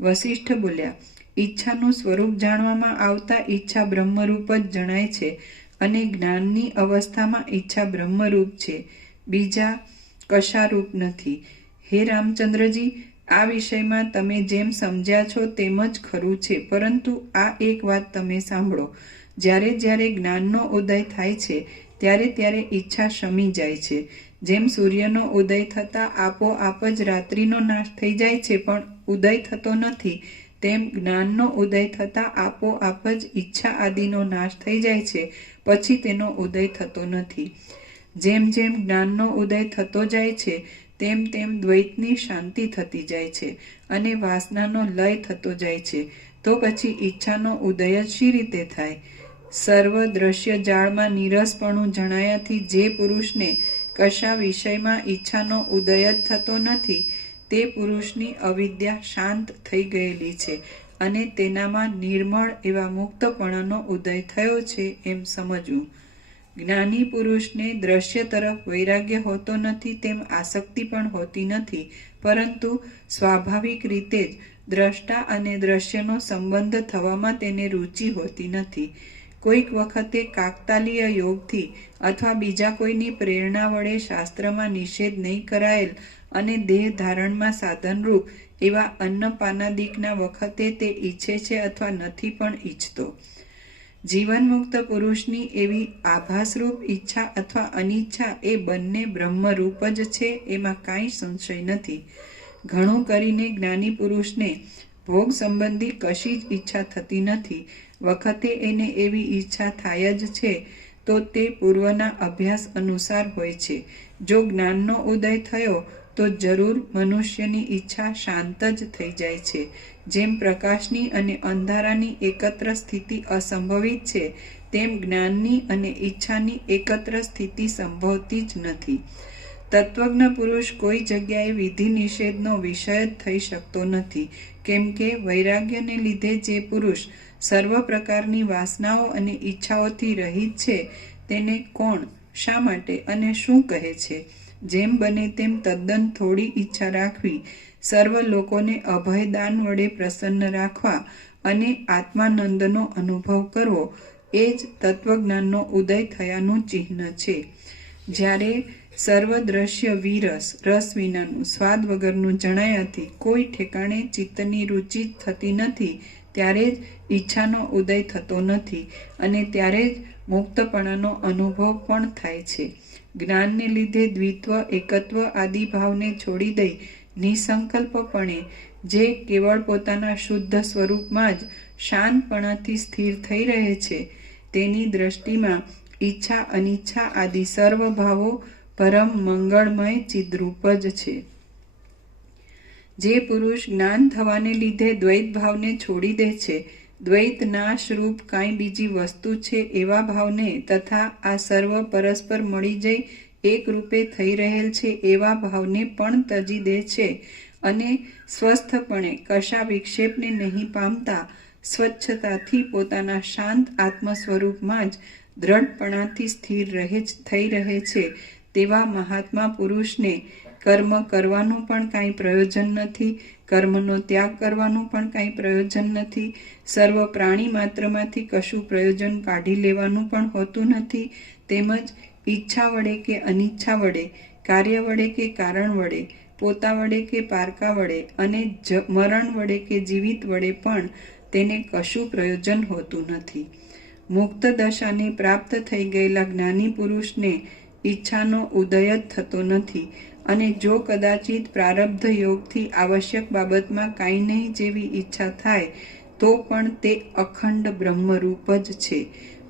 વસિષ્ઠ બોલ્યા, ઈચ્છાનું સ્વરૂપ જાણવામાં આવતા ઈચ્છા બ્રહ્મરૂપ જ જણાય છે અને જ્ઞાનની અવસ્થામાં ઈચ્છા બ્રહ્મરૂપ છે, બીજા કશા રૂપ નથી. હે રામચંદ્રજી, આ વિષયમાં તમે જેમ સમજ્યા છો તેમ જ ખરું છે, પરંતુ આ એક વાત તમે સાંભળો. જ્યારે જ્યારે જ્ઞાનનો ઉદય થાય છે ત્યારે ત્યારે ઈચ્છા શમી જાય છે. જેમ સૂર્યનો ઉદય થતાં આપોઆપ જ રાત્રિનો નાશ થઈ જાય છે પણ ઉદય થતો નથી, તેમ જ્ઞાનનો ઉદય થતાં આપોઆપ જ ઈચ્છા આદિનો નાશ થઈ જાય છે, પછી તેનો ઉદય થતો નથી. જેમ જેમ જ્ઞાનનો ઉદય થતો જાય છે તેમ તેમ દ્વૈતની શાંતિ થતી જાય છે અને વાસનાનો લય થતો જાય છે. તો પછી ઈચ્છાનો ઉદય જ શી રીતે થાય? સર્વ દ્રશ્ય જાળમાં નીરસપણું જણાયાથી જે પુરુષને કશા વિષયમાં ઈચ્છાનો ઉદય જ થતો નથી તે પુરુષની અવિદ્યા શાંત થઈ ગયેલી છે અને તેનામાં નિર્મળ એવા મુક્તપણાનો ઉદય થયો છે એમ સમજવું. જ્ઞાની પુરુષને દ્રશ્ય તરફ વૈરાગ્ય હોતો નથી તેમ આસક્તિ પણ હોતી નથી, પરંતુ સ્વાભાવિક રીતે જ દ્રષ્ટા અને દ્રશ્યનો સંબંધ થવામાં તેને રુચિ હોતી નથી. કોઈક વખતે કાકતાલીય યોગથી અથવા બીજા કોઈની પ્રેરણા વડે શાસ્ત્રમાં નિષેધ નહીં કરાયેલ અને દેહ ધારણમાં સાધનરૂપ એવા અન્નપાનાદિકના વખતે તે ઈચ્છે છે અથવા નથી પણ ઈચ્છતો. જીવનમુક્ત પુરુષની એવી આભાસરૂપ ઈચ્છા અથવા અનિચ્છા એ બંને બ્રહ્મરૂપ જ છે, એમાં કાંઈ સંશય નથી. ઘણું કરીને જ્ઞાની પુરુષને ભોગ સંબંધી કશી જ ઈચ્છા થતી નથી. વખતે એને એવી ઈચ્છા થાય જ છે તો તે પૂર્વના અભ્યાસ અનુસાર હોય છે. જો જ્ઞાનનો ઉદય થયો તો જરૂર મનુષ્યની ઈચ્છા શાંત જ થઈ જાય છે. જેમ પ્રકાશની અને અંધારાની એકત્ર સ્થિતિ અસંભવિત છે, તેમ જ્ઞાનની અને ઈચ્છાની એકત્ર સ્થિતિ સંભવતી જ નથી. તત્વજ્ઞ પુરુષ કોઈ જગ્યાએ વિધિ નિષેધનો વિષય જ થઈ શકતો નથી, કેમ કે વૈરાગ્યને લીધે જે પુરુષ સર્વ પ્રકારની વાસનાઓ અને ઈચ્છાઓથી રહિત છે તેને કોણ, શા માટે અને શું કહે છે? જેમ બને તેમ તદ્દન થોડી ઈચ્છા રાખવી, સર્વ લોકોને અભયદાન વડે પ્રસન્ન રાખવા અને આત્માનંદનો અનુભવ કરવો એ જ તત્વજ્ઞાનનો ઉદય થયાનું ચિહ્ન છે. જ્યારે સર્વ દ્રશ્ય વિરસ, રસ વિનાનું, સ્વાદ વગરનું જણાયાથી કોઈ ઠેકાણે ચિત્તની રુચિ થતી નથી, ત્યારે જ ઈચ્છાનો ઉદય થતો નથી અને ત્યારે જ મુક્તપણાનો અનુભવ પણ થાય છે. જ્ઞાનને લીધે દ્વિત્વ, એકત્વ આદિ ભાવને છોડી દઈ નિસંકલ્પપણે જે કેવળ પોતાના શુદ્ધ સ્વરૂપમાં જ શાંતપણાથી સ્થિર થઈ રહે છે તેની દ્રષ્ટિમાં ઈચ્છા, અનિચ્છા આદિ સર્વ ભાવો પરમ મંગળમય ચિદ્રૂપ જ છે. જે પુરુષ જ્ઞાન થવાને લીધે દ્વૈત ભાવને છોડી દે છે, દ્વૈત નાશરૂપ કાંઈ બીજી વસ્તુ છે એવા ભાવને તથા આ સર્વ પરસ્પર મળી જઈ એક રૂપે થઈ રહેલ છે એવા ભાવને પણ તજી દે છે અને સ્વસ્થપણે કશા વિક્ષેપને નહીં પામતા સ્વચ્છતાથી પોતાના શાંત આત્મ સ્વરૂપમાં જ દ્રઢપણાથી સ્થિર થઈ રહે છે, તેવા મહાત્મા પુરુષને કર્મ કરવાનું પણ કાંઈ પ્રયોજન નથી, કર્મનો ત્યાગ કરવાનું પણ કાંઈ પ્રયોજન નથી, સર્વ પ્રાણી માત્રમાંથી કશું પ્રયોજન કાઢી લેવાનું પણ હોતું નથી, તેમજ ઈચ્છા વડે કે અનિચ્છા વડે, કાર્ય વડે કે કારણ વડે, પોતા વડે કે પારકા વડે અને મરણ વડે કે જીવિત વડે પણ તેને કશું પ્રયોજન હોતું નથી. મુક્ત દશાને પ્રાપ્ત થઈ ગયેલા જ્ઞાની પુરુષને ઈચ્છાનો ઉદય જ થતો નથી અને જો કદાચિત પ્રારબ્ધ યોગથી આવશ્યક બાબતમાં કાંઈ નહીં જેવી ઈચ્છા થાય તો પણ તે અખંડ બ્રહ્મરૂપ જ છે.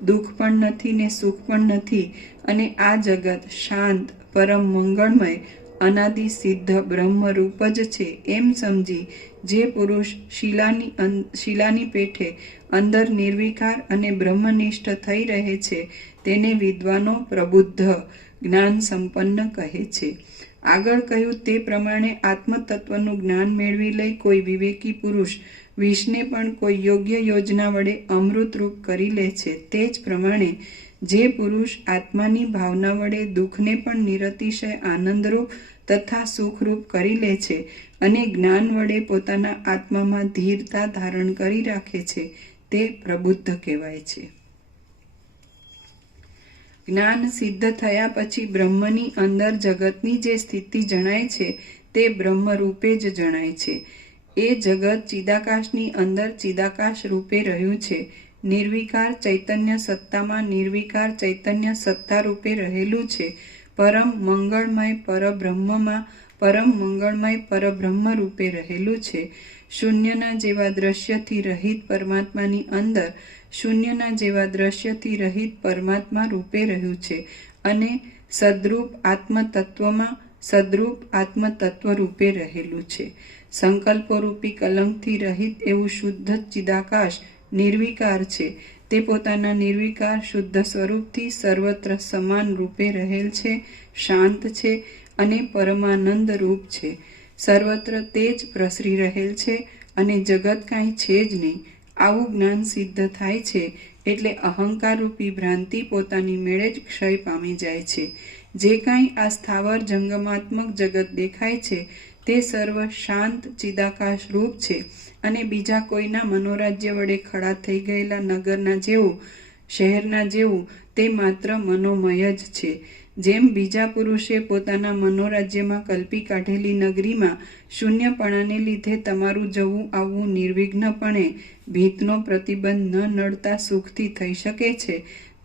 દુઃખ પણ નથી ને સુખ પણ નથી અને આ જગત શાંત, પરમ મંગળમય, અનાદિ સિદ્ધ બ્રહ્મરૂપ જ છે એમ સમજી જે પુરુષ શિલાની પેઠે અંદર નિર્વિકાર અને બ્રહ્મનિષ્ઠ થઈ રહે છે તેને વિદ્વાનો પ્રબુદ્ધ, જ્ઞાન સંપન્ન કહે છે. આગળ કહ્યું તે પ્રમાણે આત્મતત્વનું જ્ઞાન મેળવી લઈ કોઈ વિવેકી પુરુષ વિષને પણ કોઈ યોગ્ય યોજના વડે અમૃતરૂપ કરી લે છે. તે જ પ્રમાણે જે પુરુષ આત્માની ભાવના વડે દુઃખને પણ નિરતિશય આનંદરૂપ તથા સુખરૂપ કરી લે છે અને જ્ઞાન વડે પોતાના આત્મામાં ધીરતા ધારણ કરી રાખે છે તે પ્રબુદ્ધ કહેવાય છે. જ્ઞાન સિદ્ધ થયા પછી બ્રહ્મની અંદર જગતની જે સ્થિતિ જણાય છે તે બ્રહ્મરૂપે જ જણાય છે. એ જગત ચિદાકાશની અંદર ચિદાકાશ રૂપે રહ્યું છે. નિર્વિકાર ચૈતન્ય સત્તામાં નિર્વિકાર ચૈતન્ય સત્તા રૂપે રહેલું છે. પરમ મંગળમય પરબ્રહ્મમાં પરમ મંગળમય પરબ્રહ્મ રૂપે રહેલું છે. શૂન્યના જેવા દ્રશ્યથી રહિત પરમાત્માની અંદર શૂન્યના જેવા દ્રશ્યથી રહિત પરમાત્મા રૂપે રહ્યું છે અને સદ્રૂપ આત્મતત્વમાં સદ્રૂપ આત્મતત્વ રૂપે રહેલું છે. સંકલ્પોરૂપી કલંકથી રહિત એવું શુદ્ધ ચિદાકાશ નિર્વિકાર છે. તે પોતાના નિર્વિકાર શુદ્ધ સ્વરૂપથી સર્વત્ર સમાન રૂપે રહેલ છે, શાંત છે અને પરમાનંદ રૂપ છે. સર્વત્ર તે જ પ્રસરી રહેલ છે અને જગત કાંઈ છે જ નહીં. આવું જ્ઞાન સિદ્ધ થાય છે એટલે અહંકાર રૂપી ભ્રાંતિ પોતાની મેળે જ ક્ષય પામી જાય છે. જે કાંઈ આ સ્થાવર જંગમાત્મક જગત દેખાય છે તે સર્વ શાંત ચિદાકાશ રૂપ છે અને બીજા કોઈના મનોરાજ્ય વડે ખડા થઈ ગયેલા નગરના જેવું, શહેરના જેવું તે માત્ર મનોમય જ છે. જેમ બીજા પુરુષે પોતાના મનોરાજ્યમાં કલ્પી કાઢેલી નગરીમાં શૂન્યપણાને લીધે તમારું જવું આવવું નિર્વિઘ્નપણે ભીતનો પ્રતિબંધ ન નડતા સુખથી થઈ શકે છે,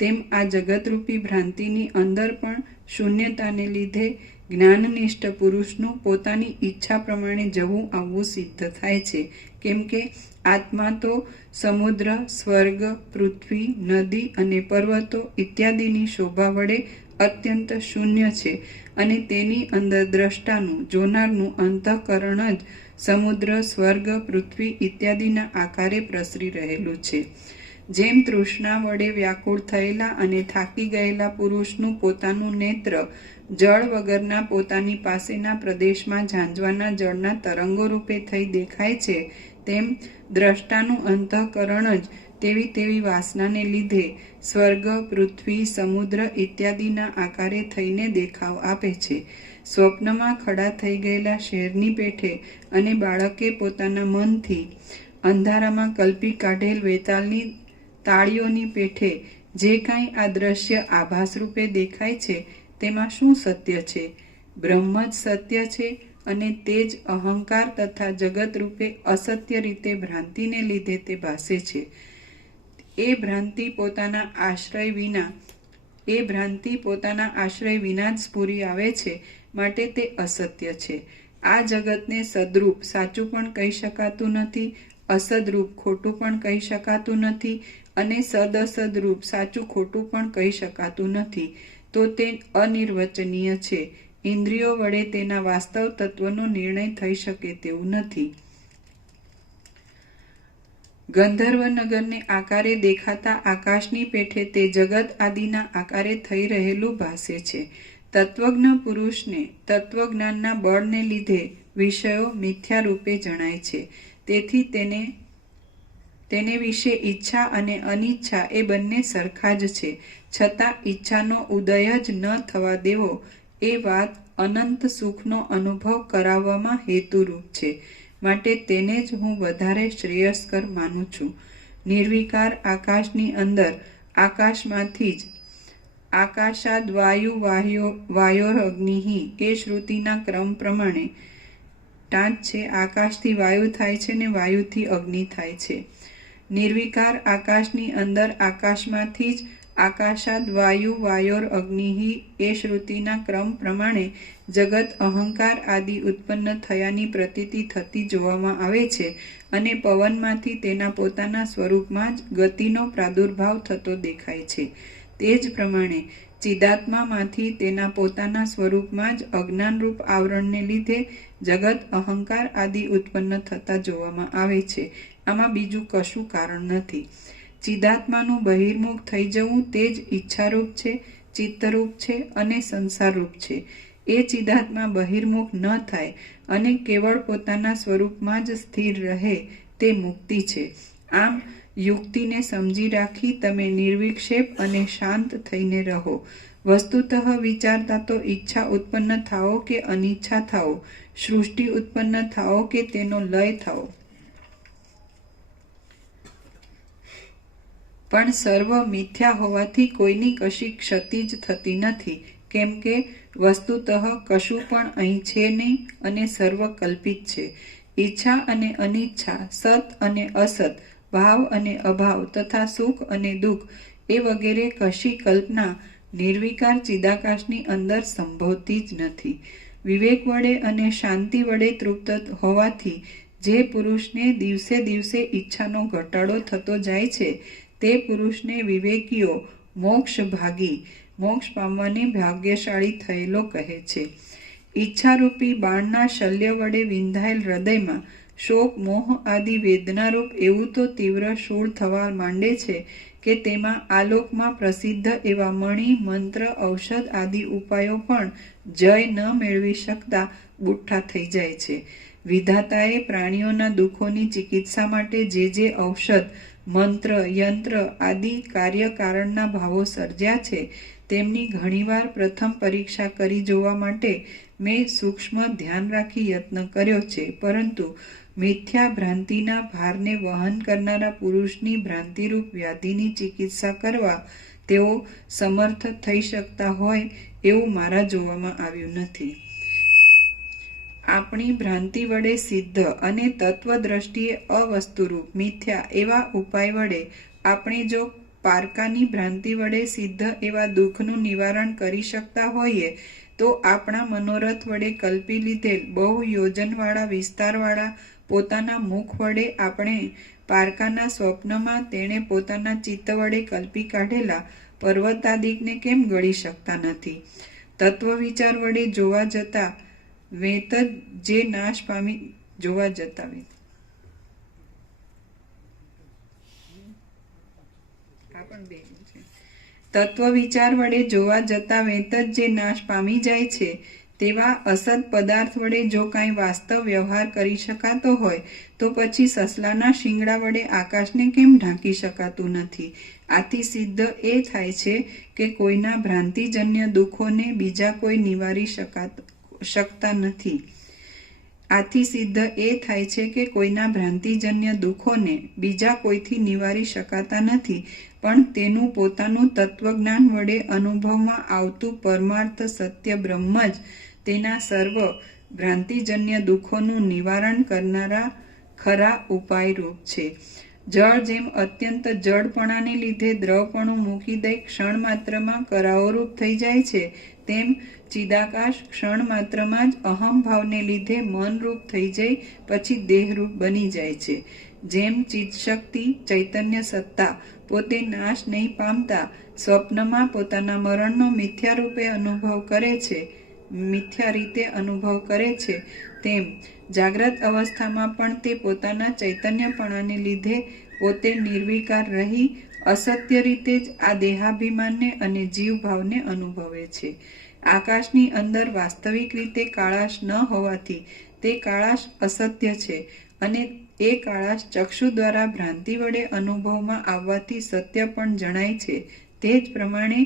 તેમ આ જગતરૂપી ભ્રાંતિની અંદર પણ શૂન્યતાને લીધે જ્ઞાનનિષ્ઠ પુરુષનું પોતાની ઈચ્છા પ્રમાણે જવું આવવું સિદ્ધ થાય છે. કેમ કે આત્મા તો સમુદ્ર, સ્વર્ગ, પૃથ્વી, નદી અને પર્વતો ઇત્યાદિની શોભા વડે અત્યંત શૂન્ય છે અને તેની અંદર દ્રષ્ટાનું, જોનારનું અંતઃકરણ જ સમુદ્ર, સ્વર્ગ, પૃથ્વી ઇત્યાદિના આકારે પ્રસરી રહેલું છે. જેમ તૃષ્ણા વડે વ્યાકુળ થયેલા અને થાકી ગયેલા પુરુષનું પોતાનું નેત્ર જળ વગરના પોતાની પાસેના પ્રદેશમાં ઝાંઝવાના જળના તરંગો રૂપે થઈ દેખાય છે, તેમ દ્રષ્ટાનું અંતઃકરણ જ તેવી વાસનાને લીધે સ્વર્ગ, પૃથ્વી, સમુદ્ર ઇત્યાદિના આકારે થઈને દેખાવ આપે છે. સ્વપ્નમાં ખડા થઈ ગયેલા શહેરની પેઠે અને બાળકે પોતાના મનથી અંધારામાં કલ્પી કાઢેલ વેતાલની તાળીઓની પેઠે જે કાંઈ આ દ્રશ્ય આભાસ રૂપે દેખાય છે તેમાં શું સત્ય છે? બ્રહ્મ જ સત્ય છે અને તે જ અહંકાર તથા જગત રૂપે અસત્ય રીતે ભ્રાંતિને લીધે તે ભાસે છે. એ ભ્રાંતિ પોતાના આશ્રય વિના જ સ્ફુરી આવે છે, માટે તે અસત્ય છે. આ જગતને સદરૂપ સાચું પણ કહી શકાતું નથી, અસદરૂપ ખોટું પણ કહી શકાતું નથી અને સદઅસદરૂપ સાચું ખોટું પણ કહી શકાતું નથી. તો તે અનિર્વચનીય છે. ઇન્દ્રિયો વડે તેના વાસ્તવ તત્વનો નિર્ણય થઈ શકે તેવું નથી. ગંધર્વનગરને આકારે દેખાતા આકાશની પેઠે તે જગત આદિના આકારે થઈ રહેલું ભાસે છે. તત્વજ્ઞ પુરુષને તત્વજ્ઞાનના બળને લીધે વિષયો મિથ્યા રૂપે જણાય છે. તેથી તેને વિશે ઈચ્છા અને અનિચ્છા એ બંને સરખા જ છે. છતાં ઈચ્છાનો ઉદય જ ન થવા દેવો એ વાત અનંત સુખનો અનુભવ કરાવવામાં હેતુરૂપ છે. માટે તેને જ હું વધારે શ્રેયસ્કર માનું છું. નિર્વિકાર આકાશની અંદર આકાશમાંથી જ આકાશાદ વાયોરગ્નિ એ શ્રુતિના ક્રમ પ્રમાણે ટાંચ છે. આકાશથી વાયુ થાય છે ને વાયુથી અગ્નિ થાય છે. નિર્વિકાર આકાશની અંદર આકાશમાંથી જ આકાશાદ વાયોર અગ્નિ એ શ્રુતિના ક્રમ પ્રમાણે જગત અહંકાર આદિ ઉત્પન્ન થયાની પ્રતીતિ થતી જોવામાં આવે છે અને પવનમાંથી તેના પોતાના સ્વરૂપમાં જ ગતિનો પ્રાદુર્ભાવ થતો દેખાય છે. તે જ પ્રમાણે ચિદાત્મામાંથી તેના પોતાના સ્વરૂપમાં જ અજ્ઞાનરૂપ આવરણને લીધે જગત અહંકાર આદિ ઉત્પન્ન થતા જોવામાં આવે છે. આમાં બીજું કશું કારણ નથી. ચિદાત્માનું બહિર્મુખ થઈ જવું તે જ ઈચ્છારૂપ છે, ચિત્તરૂપ છે અને સંસારરૂપ છે. એ ચિદાત્મા બહિર્મુખ ન થાય અને કેવળ પોતાના સ્વરૂપમાં જ સ્થિર રહે તે મુક્તિ છે. આમ યુક્તિને સમજી રાખી તમે નિર્વિક્ષેપ અને શાંત થઈને રહો. વસ્તુતઃ વિચારતા તો ઈચ્છા ઉત્પન્ન થાઓ કે અનિચ્છા થાઓ, સૃષ્ટિ ઉત્પન્ન થાઓ કે તેનો લય થાઓ, પણ સર્વ મિથ્યા હોવાથી કોઈની કશી ક્ષતિ જ થતી નથી. કેમ કે વસ્તુતઃ કશું પણ અહીં છે નહીં અને સર્વ કલ્પિત છે. ઈચ્છા અને અનિચ્છા, સત અને અસત, ભાવ અને અભાવ તથા સુખ અને દુઃખ એ વગેરે કશી કલ્પના નિર્વિકાર ચિદાકાશની અંદર સંભવતી જ નથી. વિવેક વડે અને શાંતિ વડે તૃપ્ત હોવાથી જે પુરુષને દિવસે દિવસે ઈચ્છાનો ઘટાડો થતો જાય છે તે પુરુષને વિવેકીઓ મોક્ષ ભાગી, મોક્ષ પામવાની ભાગ્યશાળી થયેલો કહે છે. ઈચ્છારૂપી બાણના શલ્ય વડે વિંધાયેલ હૃદયમાં શોક, મોહ આદિ વેદનારૂપ એવું તો તીવ્ર શૂળ થવા માંડે છે કે તેમાં આલોકમાં પ્રસિદ્ધ એવા મણિ, મંત્ર, ઔષધ આદિ ઉપાયો પણ જય ન મેળવી શકતા બુઠ્ઠા થઈ જાય છે. વિધાતાએ પ્રાણીઓના દુઃખોની ચિકિત્સા માટે જે ઔષધ, મંત્ર, યંત્ર આદિ કાર્યકારણના ભાવો સર્જ્યા છે તેમની ઘણીવાર પ્રથમ પરીક્ષા કરી જોવા માટે મેં સૂક્ષ્મ ધ્યાન રાખી યત્ન કર્યો છે, પરંતુ મિથ્યા ભ્રાંતિના ભારને વહન કરનારા પુરુષની ભ્રાંતિરૂપ વ્યાધિની ચિકિત્સા કરવા તેઓ સમર્થ થઈ શકતા હોય એવું મારા જોવામાં આવ્યું નથી. આપણી ભ્રાંતિ વડે સિદ્ધ અને તત્વદ્રષ્ટિએ અવસ્તુરૂપ મિથ્યા એવા ઉપાય વડે આપણે જો પારકાની ભ્રાંતિ વડે સિદ્ધ એવા દુઃખનું નિવારણ કરી શકતા હોઈએ તો આપણા મનોરથ વડે કલ્પી લીધેલ બહુ યોજનવાળા વિસ્તારવાળા પોતાના મુખ વડે આપણે પારકાના સ્વપ્નમાં તેણે પોતાના ચિત્ત વડે કલ્પી કાઢેલા પર્વતાદિકને કેમ ગળી શકતા નથી? તત્વ વિચાર વડે જોવા જતા વેત જ જે નાશ પામી જોવા જતા વેત તત્વ વિચાર વડે જોવા જતા વેત જ જે નાશ પામી જાય છે તેવા અસત પદાર્થ વડે જો કાંઈ વાસ્તવ વ્યવહાર કરી શકાતો હોય તો પછી સસલાના શિંગડા વડે આકાશને કેમ ઢાંકી શકાતું નથી? આથી સિદ્ધ એ થાય છે કે કોઈના ભ્રાંતિજન્ય દુઃખોને બીજા કોઈ નિવારી શકતા નથી. આથી સિદ્ધ એ થાય છે કે કોઈના ભ્રાંતિજન્ય દુઃખોને બીજા કોઈથી નિવારી શકાતા નથી, પણ તેનું પોતાનું તત્વજ્ઞાન વડે અનુભવમાં આવતું પરમાર્થ સત્ય બ્રહ્મ જ તેના સર્વ ભ્રાંતિજન્ય દુઃખોનું નિવારણ કરનારા ખરા ઉપાયરૂપ છે. જળ જેમ અત્યંત જડપણાને લીધે દ્રવપણું મૂકી દઈ ક્ષણ માત્રમાં કરાઓરૂપ થઈ જાય છે, તેમ ચિદાકાશ ક્ષણ માત્રમાં જ અહમ ભાવને લીધે મનરૂપ થઈ જઈ પછી દેહરૂપ બની જાય છે. જેમ ચિત્શક્તિ ચૈતન્ય સત્તા પોતે નાશ નહીં પામતા સ્વપ્નમાં પોતાના મરણનો મિથ્યા રીતે અનુભવ કરે છે, તેમ જાગ્રત અવસ્થામાં પણ તે પોતાના ચૈતન્યપણાને લીધે પોતે નિર્વિકાર રહી અસત્ય રીતે જ આ દેહાભિમાનને અને જીવભાવને અનુભવે છે. આકાશની અંદર વાસ્તવિક રીતે કાળાશ ન હોવાથી તે કાળાશ અસત્ય છે અને એ કાળાશ ચક્ષુ દ્વારા ભ્રાંતિ વડે અનુભવમાં આવવાથી સત્ય પણ જણાય છે. તે જ પ્રમાણે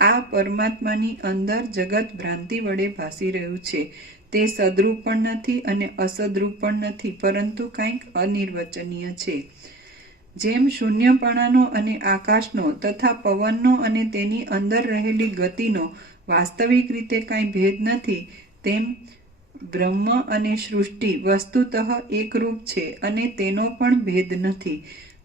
આ પરમાત્માની અંદર જગત ભ્રાંતિ વડે ભાસી રહ્યું છે. તે સદરૂપ પણ નથી અને અસદરૂપ પણ નથી, પરંતુ કંઈક અનિર્વચનીય છે. જેમ શૂન્યપણાનો અને આકાશનો તથા પવનનો અને તેની અંદર રહેલી ગતિનો વાસ્તવિક રીતે કાંઈ ભેદ નથી, તેમ બ્રહ્મ અને સૃષ્ટિ વસ્તુતઃ એકરૂપ છે અને તેનો પણ ભેદ નથી.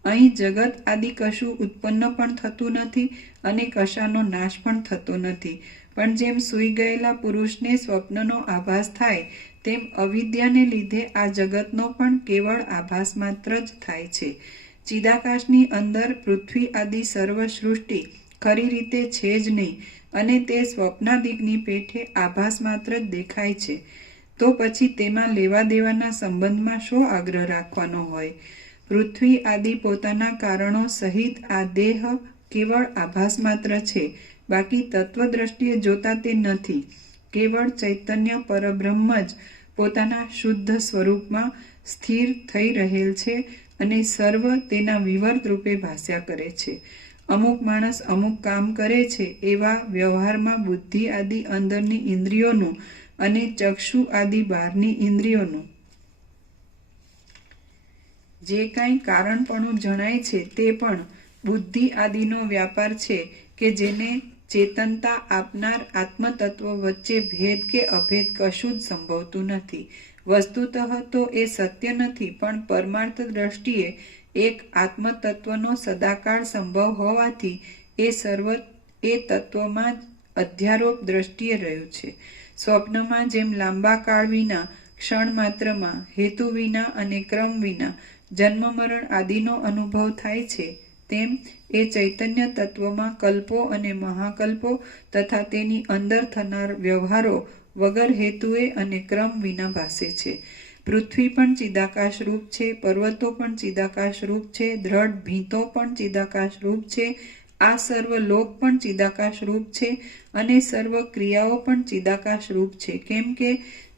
અહીં જગત આદિ કશું ઉત્પન્ન પણ થતું નથી અને કશાનો નાશ પણ થતો નથી, પણ જેમ સૂઈ ગયેલા પુરુષને સ્વપ્નનો આભાસ થાય તેમ અવિદ્યાને લીધે આ જગતનો પણ કેવળ આભાસ માત્ર જ થાય છે. ચિદાકાશની અંદર પૃથ્વી આદિ સર્વ સૃષ્ટિ ખરી રીતે છે જ નહીં અને તે સ્વપ્નાદિકની પેઠે આભાસ માત્ર જ દેખાય છે, તો પછી તેમાં લેવા દેવાના સંબંધમાં શો આગ્રહ રાખવાનો હોય? પૃથ્વી આદિ પોતાના કારણો સહિત આ દેહ કેવળ આભાસ માત્ર છે, બાકી તત્વદ્રષ્ટિએ જોતા તે નથી. કેવળ ચૈતન્ય પરબ્રહ્મ જ પોતાના શુદ્ધ સ્વરૂપમાં સ્થિર થઈ રહેલ છે અને સર્વ તેના વિવર્ત રૂપે ભાસ્યા કરે છે. અમુક માણસ અમુક કામ કરે છે એવા વ્યવહારમાં બુદ્ધિ આદિ અંદરની ઇન્દ્રિયોનું અને ચક્ષુ આદિ બહારની ઇન્દ્રિયોનું જે કાંઈ કારણપણું જણાય છે તે પણ બુદ્ધિ આદિનો વ્યાપાર છે કે જેને ચેતનતા આપનાર આત્મતત્વ વચ્ચે ભેદ કે અભેદ કશું જ સંભવતું નથી. વસ્તુતઃ તો એ સત્ય નથી, પણ પરમાર્થ દ્રષ્ટિએ એક આત્મતત્વનો સદાકાળ સંભવ હોવાથી એ સર્વ એ તત્વમાં જ અધ્યારોપ દ્રષ્ટિએ રહ્યું છે. સ્વપ્નમાં જેમ લાંબા કાળ વિના, ક્ષણ માત્રમાં, હેતુ વિના અને ક્રમ વિના જન્મ મરણ આદિનો અનુભવ થાય છે, તેમ એ ચૈતન્ય તત્વમાં કલ્પો અને મહાકલ્પો તથા તેની અંદર થનાર વ્યવહારો વગર હેતુએ અને ક્રમ વિના ભાસે છે. પૃથ્વી પણ ચિદાકાશ રૂપ છે, પર્વતો પણ ચિદાકાશ રૂપ છે, દ્રઢ ભીંતો પણ ચિદાકાશ રૂપ છે, આ સર્વ લોક પણ ચિદાકાશ રૂપ છે અને સર્વ ક્રિયાઓ પણ ચિદાકાશ રૂપ છે, કેમ કે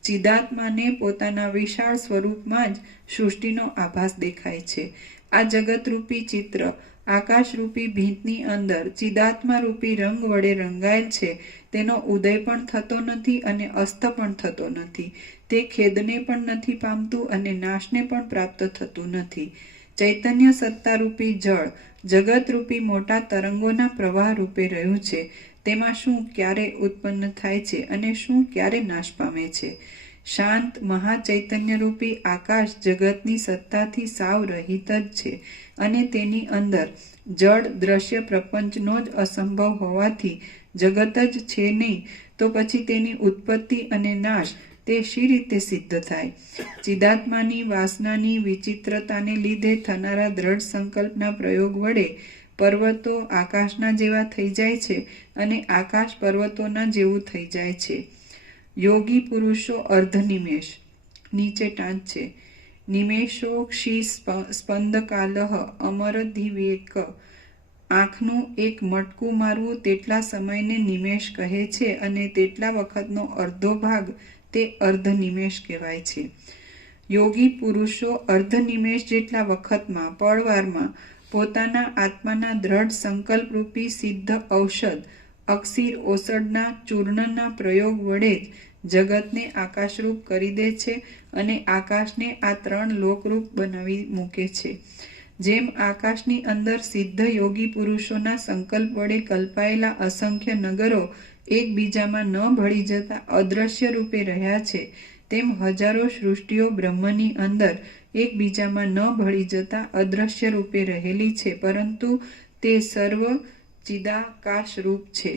ચિદાત્માને પોતાના વિશાળ સ્વરૂપમાં જ સૃષ્ટિનો આભાસ દેખાય છે. આ જગતરૂપી ચિત્ર આકાશરૂપી ભીંતની અંદર ચિદાત્મા રૂપી રંગ વડે રંગાયેલ છે. તેનો ઉદય પણ થતો નથી અને અસ્ત પણ થતો નથી. તે ખેદને પણ નથી પામતું અને નાશને પણ પ્રાપ્ત થતું નથી. ચૈતન્ય સત્તારૂપી જળ જગતરૂપી મોટા તરંગોના પ્રવાહ રૂપે રહ્યું છે. તેમાં શું ક્યારે ઉત્પન્ન થાય છે અને શું ક્યારે નાશ પામે છે? શાંત મહાચૈતન્યરૂપી આકાશ જગતની સત્તાથી સાવ રહિત જ છે અને તેની અંદર જડ દ્રશ્ય પ્રપંચનો જ અસંભવ હોવાથી જગત જ છે નહીં, તો પછી તેની ઉત્પત્તિ અને નાશ તે શી રીતે સિદ્ધ થાય? ચિદાત્માની વાસનાની વિચિત્રતાને લીધે થનારા દ્રઢ સંકલ્પના પ્રયોગ વડે પર્વતો આકાશના જેવા થઈ જાય છે અને આકાશ પર્વતોના જેવું થઈ જાય છે. યોગી પુરુષો અર્ધનિમેષ, નીચે ટાંચ છે, નિમેષો ક્ષી સ્પંદકાલઃ અમરધિવેક, આંખનું એક મટકું મારવું તેટલા સમયને નિમેષ કહે છે અને તેટલા વખતનો અર્ધો ભાગ તે અર્ધનિમેષ કહેવાય છે. યોગી પુરુષો અર્ધનિમેષ જેટલા વખતમાં પળવારમાં પોતાના આત્માના દ્રઢ સંકલ્પરૂપી સિદ્ધ ઔષધ અક્ષીર ઓસડના ચૂર્ણના પ્રયોગ વડે જ જગતને આકાશરૂપ કરી દે છે અને આકાશને આ 3 લોકરૂપ બનાવી મૂકે છે. જેમ આકાશની અંદર સિદ્ધ યોગી પુરુષોના સંકલ્પ વડે કલ્પાયેલા અસંખ્ય નગરો એકબીજામાં ન ભળી જતા અદ્રશ્ય રૂપે રહ્યા છે, તેમ હજારો સૃષ્ટિઓ બ્રહ્મની અંદર એકબીજામાં ન ભળી જતા અદ્રશ્ય રૂપે રહેલી છે, પરંતુ તે સર્વ ચિદાકાશ રૂપ છે.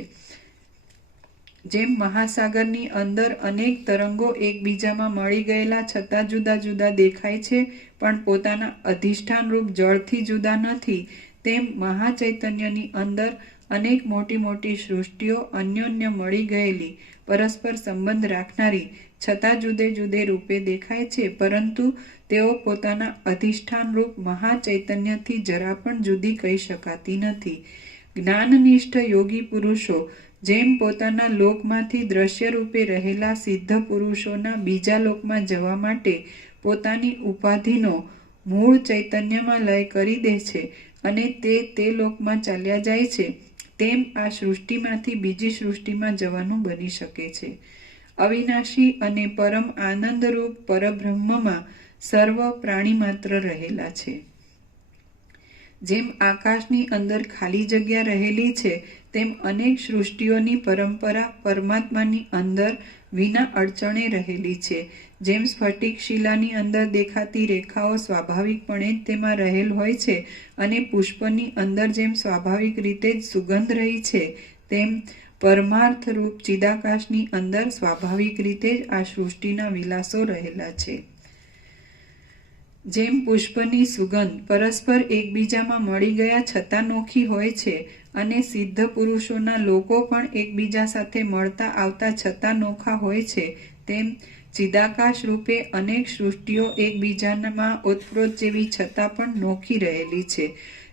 જેમ મહાસાગરની અંદર અનેક તરંગો એકબીજામાં મળી ગયેલા છતાં જુદા જુદા દેખાય છે પણ પોતાના અધિષ્ઠાન રૂપ જળથી જુદા નથી, તેમ મહાચૈતન્યની અંદર અનેક મોટી મોટી સૃષ્ટિઓ અન્યોન્ય મળી ગયેલી પરસ્પર સંબંધ રાખનારી છતાં જુદે જુદે રૂપે દેખાય છે, પરંતુ તેઓ પોતાના અધિષ્ઠાન રૂપ મહાચૈતન્યથી જરા પણ જુદી કહી શકાતી નથી. જ્ઞાનનિષ્ઠ યોગી પુરુષો જેમ પોતાના લોકમાંથી દ્રશ્ય રૂપે રહેલા સિદ્ધ પુરુષોના બીજા લોકમાં જવા માટે પોતાની ઉપાધિનો મૂળ ચૈતન્યમાં લય કરી દે છે અને તે લોકમાં ચાલ્યા જાય છે, તેમ આ સૃષ્ટિમાંથી બીજી સૃષ્ટિમાં જવાનું બની શકે છે. અવિનાશી અને પરમ આનંદરૂપ પરબ્રહ્મમાં સર્વ પ્રાણીમાત્ર રહેલા છે. જેમ આકાશની અંદર ખાલી જગ્યા રહેલી છે, તેમ અનેક સૃષ્ટિઓની પરંપરા પરમાત્માની અંદર વિના અડચણે રહેલી છે. જેમ સ્ફટિક શિલાની અંદર દેખાતી રેખાઓ સ્વાભાવિકપણે જ તેમાં રહેલ હોય છે અને પુષ્પની અંદર જેમ સ્વાભાવિક રીતે જ સુગંધ રહી છે, તેમ પરમાર્થ રૂપ ચિદાકાશની અંદર સ્વાભાવિક રીતે જ આ સૃષ્ટિના વિલાસો રહેલા છે. જેમ પુષ્પની સુગંધ પરસ્પર એકબીજામાં મળી ગયા છતાં નોખી હોય છે અને સિદ્ધ પુરુષોના લોકો પણ એકબીજા સાથે મળતા આવતા છતાં નોખા હોય છે, તેમ ચિદાકાશ રૂપે અનેક સૃષ્ટિઓ એકબીજામાં ઓતપ્રોત જેવી છતાં પણ નોખી રહેલી છે.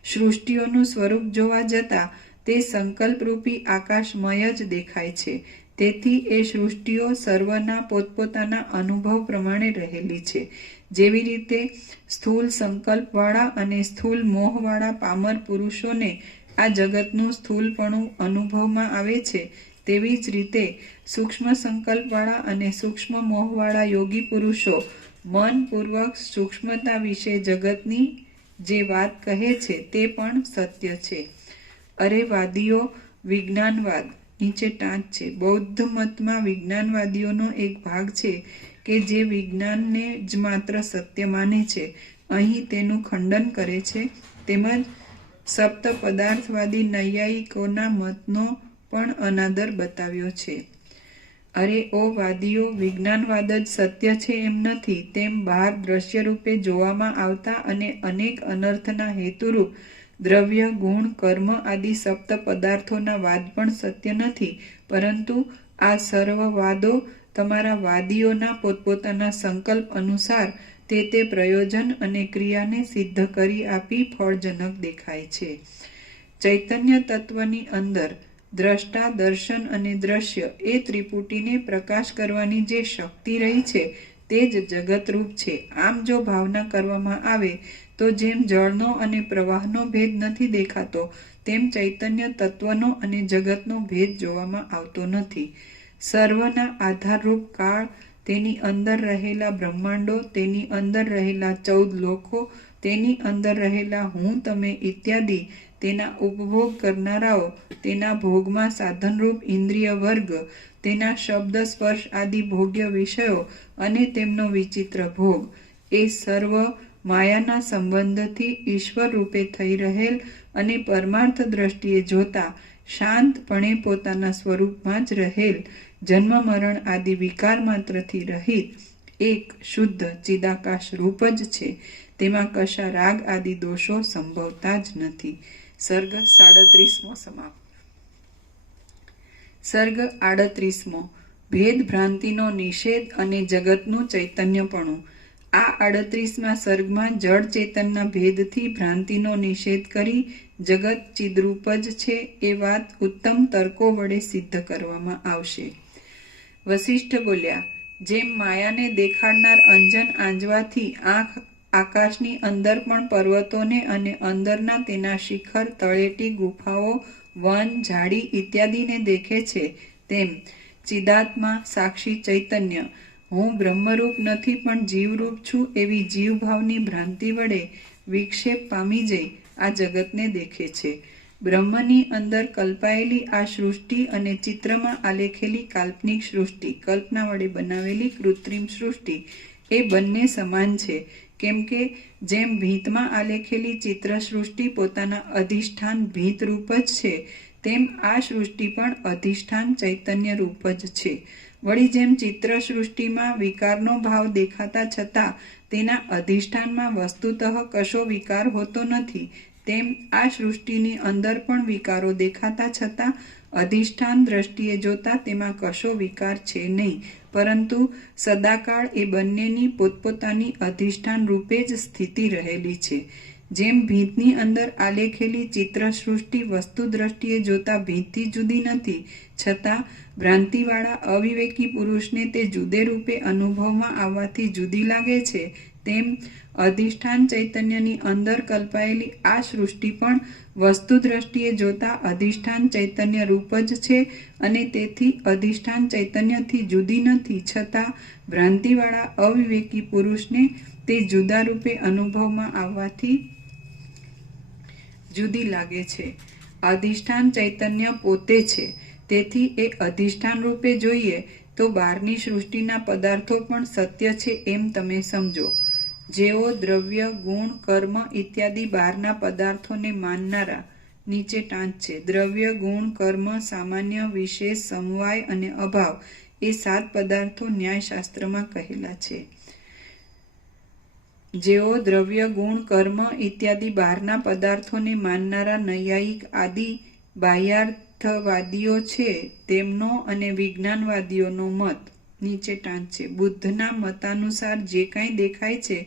સૃષ્ટિઓનું સ્વરૂપ જોવા જતાં તે સંકલ્પરૂપી આકાશમય જ દેખાય છે. તેથી એ સૃષ્ટિઓ સર્વના પોતપોતાના અનુભવ પ્રમાણે રહેલી છે. જેવી રીતે સ્થૂલ સંકલ્પવાળા અને સ્થૂલ મોહવાળા પામર પુરુષોને આ જગતનું સ્થૂલપણું અનુભવમાં આવે છે, તેવી જ રીતે સૂક્ષ્મ સંકલ્પવાળા અને સૂક્ષ્મ મોહવાળા યોગી પુરુષો મનપૂર્વક સૂક્ષ્મતા વિશે જગતની જે વાત કહે છે તે પણ સત્ય છે. અરે વાદીઓ, વિજ્ઞાનવાદ, નીચે ટાંચ છે, બૌદ્ધ મતમાં વિજ્ઞાનવાદીઓનો એક ભાગ છે કે જે વિજ્ઞાનને જ માત્ર સત્ય માને છે, અહીં તેનું ખંડન કરે છે. તેમજ સપ્ત પદાર્થવાદી નૈયાયિકોના મતનો પણ અનાદર બતાવ્યો છે. અરે ઓ વાદીઓ, વિજ્ઞાનવાદ જ સત્ય છે એમ નથી, તેમ બહાર દ્રશ્ય રૂપે જોવામાં આવતા અને અનેક અનર્થના હેતુરૂપ દ્રવ્ય, ગુણ, કર્મ આદિ સપ્ત પદાર્થોના વાદ પણ સત્ય નથી, પરંતુ આ સર્વ વાદો તમારા વાદીઓના પોતપોતાના સંકલ્પ અનુસાર તે પ્રયોજન અને ક્રિયાને સિદ્ધ કરી આપી ફળજનક દેખાય છે. ચૈતન્ય તત્વની અંદર દ્રષ્ટા, દર્શન અને દ્રશ્ય એ ત્રિપુટીને પ્રકાશ કરવાની જે શક્તિ રહી છે તે જ જગતરૂપ છે. આમ જો ભાવના કરવામાં આવે તો જેમ જળનો અને પ્રવાહનો ભેદ નથી દેખાતો, તેમ ચૈતન્ય તત્વનો અને જગતનો ભેદ જોવામાં આવતો નથી. સર્વના આધારરૂપ કાળ, તેની અંદર રહેલા બ્રહ્માંડો, તેની અંદર રહેલા 14 લોકો, તેની અંદર રહેલા હું, તમે ઇત્યાદિ, તેના ઉપભોગ કરનારાઓ, તેના ભોગમાં સાધનરૂપ ઇન્દ્રિય વર્ગ, તેના શબ્દ, સ્પર્શ આદિ ભોગ્ય વિષયો અને તેમનો વિચિત્ર ભોગ, એ સર્વ માયાના સંબંધથી ઈશ્વર રૂપે થઈ રહેલ અને પરમાર્થ દ્રષ્ટિએ જોતા શાંતપણે પોતાના સ્વરૂપમાં જ રહેલ, જન્મ મરણ આદિ વિકાર માત્રથી રહિત એક શુદ્ધ ચિદાકાશ રૂપ જ છે. તેમાં કશા રાગ આદિ દોષો સંભવતા જ નથી. સર્ગ 37મો સમાપ્ત. સર્ગ 38મો. ભેદ ભ્રાંતિનો નિષેધ અને જગતનું ચૈતન્યપણું. આ 38મા સર્ગમાં જળ ચેતનના ભેદથી ભ્રાંતિનો નિષેધ કરી જગત ચિદરૂપ જ છે એ વાત ઉત્તમ તર્કો વડે સિદ્ધ કરવામાં આવશે. વસિષ્ઠ બોલ્યા, જેમ માયાને દેખાડનાર અંજન આંજવાથી આંખ આકાશની અંદર પણ પર્વતોને અને અંદરના તેના શિખર, તળેટી, ગુફાઓ, વન, ઝાડી ઇત્યાદિને દેખે છે, તેમ ચિદાત્મા સાક્ષી ચૈતન્ય હું બ્રહ્મરૂપ નથી પણ જીવરૂપ છું એવી જીવભાવની ભ્રાંતિ વડે વિક્ષેપ પામી જઈ આ જગતને દેખે છે. બ્રહ્મની અંદર કલ્પાયેલી આ સૃષ્ટિ અને ચિત્રમાં આલેખેલી કાલ્પનિક સૃષ્ટિ, કલ્પના વડે બનાવેલી કૃત્રિમ સૃષ્ટિ એ બંને સમાન છે. કેમ કે જેમ ભીંતમાં આલેખેલી ચિત્ર સૃષ્ટિ પોતાના અધિષ્ઠાન ભીંત રૂપ જ છે, તેમ આ સૃષ્ટિ પણ અધિષ્ઠાન ચૈતન્ય રૂપ જ છે. વળી જેમ ચિત્ર સૃષ્ટિમાં વિકારનો ભાવ દેખાતા છતાં તેના અધિષ્ઠાનમાં વસ્તુતઃ કશો વિકાર હોતો નથી, તેમ આ સૃષ્ટિની અંદર પણ વિકારો દેખાતા છતાં અધિષ્ઠાન દ્રષ્ટિએ જોતા તેમાં કશો વિકાર છે નહીં, પરંતુ સદાકાળ એ બંનેની પોતપોતાની અધિષ્ઠાન રૂપે જ સ્થિતિ રહેલી છે. જેમ ભીંતની અંદર આલેખેલી ચિત્ર સૃષ્ટિ વસ્તુ દ્રષ્ટિએ જોતા ભીંતથી જુદી નથી, છતાં ભ્રાંતિવાળા અવિવેકી પુરુષને તે જુદે રૂપે અનુભવમાં આવવાથી જુદી લાગે છે, તેમ અધિષ્ઠાન ચૈતન્યની અંદર કલ્પાયેલી આ સૃષ્ટિ પણ વસ્તુ દ્રષ્ટિએ જોતા અધિષ્ઠાન ચૈતન્ય રૂપ જ છે અને તેથી અધિષ્ઠાન ચૈતન્યથી જુદી નથી, છતાં ભ્રાંતિવાળા અવિવેકી પુરુષને તે જુદા રૂપે અનુભવમાં આવવાથી જુદી લાગે છે. અધિષ્ઠાન ચૈતન્ય પોતે છે, તેથી એ અધિષ્ઠાન રૂપે જોઈએ તો બહારની સૃષ્ટિના પદાર્થો પણ સત્ય છે એમ તમે સમજો. જેઓ દ્રવ્ય, ગુણ, કર્મ ઇત્યાદિ બહારના પદાર્થોને માનનારા, નીચે ટાંચ છે. દ્રવ્ય, ગુણ, કર્મ, સામાન્ય, વિશેષ, સમવાય અને અભાવ એ 7 પદાર્થો ન્યાયશાસ્ત્રમાં કહેલા છે. જેઓ દ્રવ્ય, ગુણ, કર્મ ઇત્યાદિ બહારના પદાર્થોને માનનારા નૈયાયિક આદિ બાહ્યાર્થવાદીઓ છે, તેમનો અને વિજ્ઞાનવાદીઓનો મત, નીચે ટાંચ છે. બુદ્ધના મતાનુસાર જે કાંઈ દેખાય છે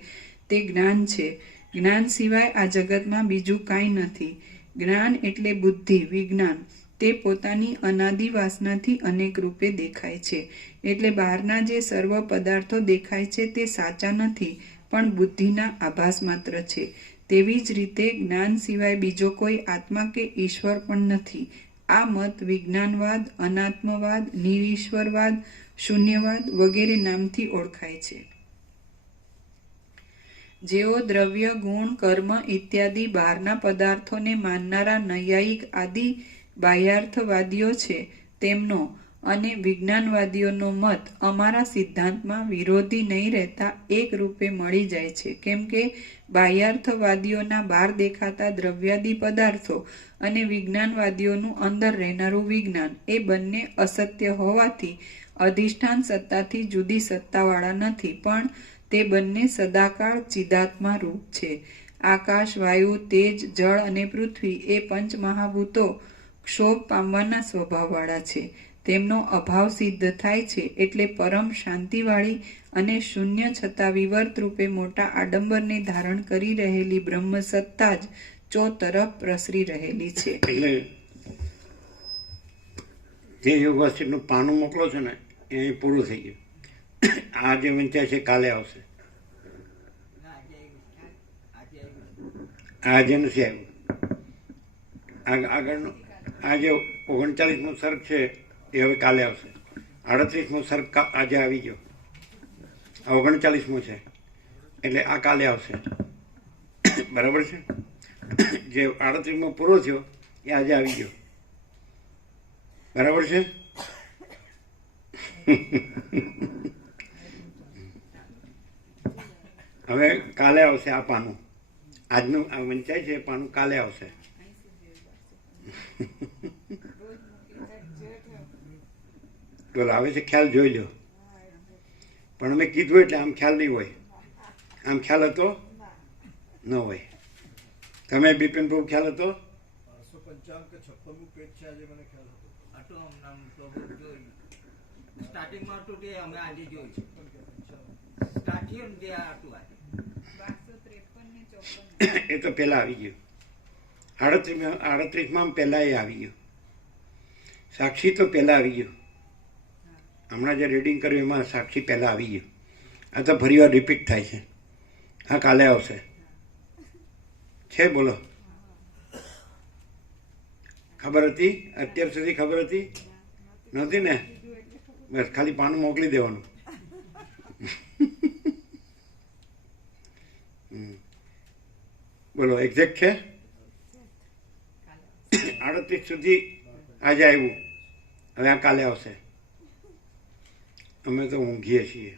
તે જ્ઞાન છે. જ્ઞાન સિવાય આ જગતમાં બીજું કાંઈ નથી. જ્ઞાન એટલે બુદ્ધિ, વિજ્ઞાન, તે પોતાની અનાદિ વાસનાથી અનેક રૂપે દેખાય છે. એટલે બહારના જે સર્વ પદાર્થો દેખાય છે તે સાચા નથી, પણ બુદ્ધિના આભાસ માત્ર છે. તેવી જ રીતે જ્ઞાન સિવાય બીજો કોઈ આત્મા કે ઈશ્વર પણ નથી. આ મત વિજ્ઞાનવાદ, અનાત્મવાદ, નિરીશ્વરવાદ, શૂન્યવાદ વગેરે નામથી ઓળખાય છે. જેઓ દ્રવ્ય, ગુણ, કર્મ ઇત્યાદિ બહારના પદાર્થોને માનનારા નૈયાયિક આદિ બાહ્યાર્થવાદીઓ છે, તેમનો અને વિજ્ઞાનવાદીઓનો મત અમારા સિદ્ધાંતમાં વિરોધી નહીં રહેતા એક રૂપે મળી જાય છે, કેમ કે બાહ્યાર્થવાદીઓના બહાર દેખાતા દ્રવ્યાદી પદાર્થો અને વિજ્ઞાનવાદીઓનું અંદર રહેનારું વિજ્ઞાન એ બંને અસત્ય હોવાથી અધિષ્ઠાન સત્તાથી જુદી સત્તાવાળા નથી, પણ તે બંને સદાકાળ ચિદાત્મા રૂપ છે. આકાશ, વાયુ, તેજ, જળ અને પૃથ્વી એ પંચમહાભૂતો ક્ષોભ પામવાના સ્વભાવવાળા છે. તેમનો અભાવ સિદ્ધ થાય છે એટલે પરમ શાંતિવાળી અને શૂન્ય છતાં વિવર્ત રૂપે મોટા આડંબરને ધારણ કરી રહેલી બ્રહ્મ સત્તા જ ચોતરફ પ્રસરી રહેલી છે. એટલે જે યોગવાસીનું પાનું મોકલો છો ને એ અહીં પૂરું થઈ ગયું. આ જે વંચાય છે કાલે આવશે. આજે નથી આવ્યું. આગળનું આ જે 39મો સર્ગ છે એ હવે કાલે આવશે. 38મો સર્ગ આજે આવી ગયો. આ 39મો છે એટલે આ કાલે આવશે. બરાબર છે. જે 38મો પૂરો થયો એ આજે આવી ગયો. બરાબર છે. હવે કાલે આવશે આ પાનું. આજનું આ વંચાય છે પાનું કાલે આવશે. બોલો આવે છે ખ્યાલ જોઈ લો. પણ અમે કીધું એટલે આમ ખ્યાલ નહીં હોય. આમ ખ્યાલ હતો ન હોય. તમે બિપિન પ્રભુ ખ્યાલ હતો? 555 કે 56મું પેજ છે આજે મને ખ્યાલ હતો. સ્ટાર્ટિંગમાં હતું તે અમે આજે જોયું છે. સ્ટાર્ટિંગ જે હતું આજે એ તો પહેલા આવી ગયું. 38માં પહેલા એ આવી ગયું. સાક્ષી તો પહેલા આવી ગયું. હમણાં જે રીડિંગ કર્યું એમાં સાક્ષી પહેલા આવી ગયું. આ તો ફરી વાર રિપીટ થાય છે. હા કાલે આવશે છે. બોલો ખબર હતી? અત્યાર સુધી ખબર હતી? નહોતી ને? બસ ખાલી પાનું મોકલી દેવાનું. બોલો એક્ઝેક્ટ છે? 38 સુધી આજે આવ્યું. હવે આ કાલે આવશે. અમે તો ઊંઘીએ છીએ.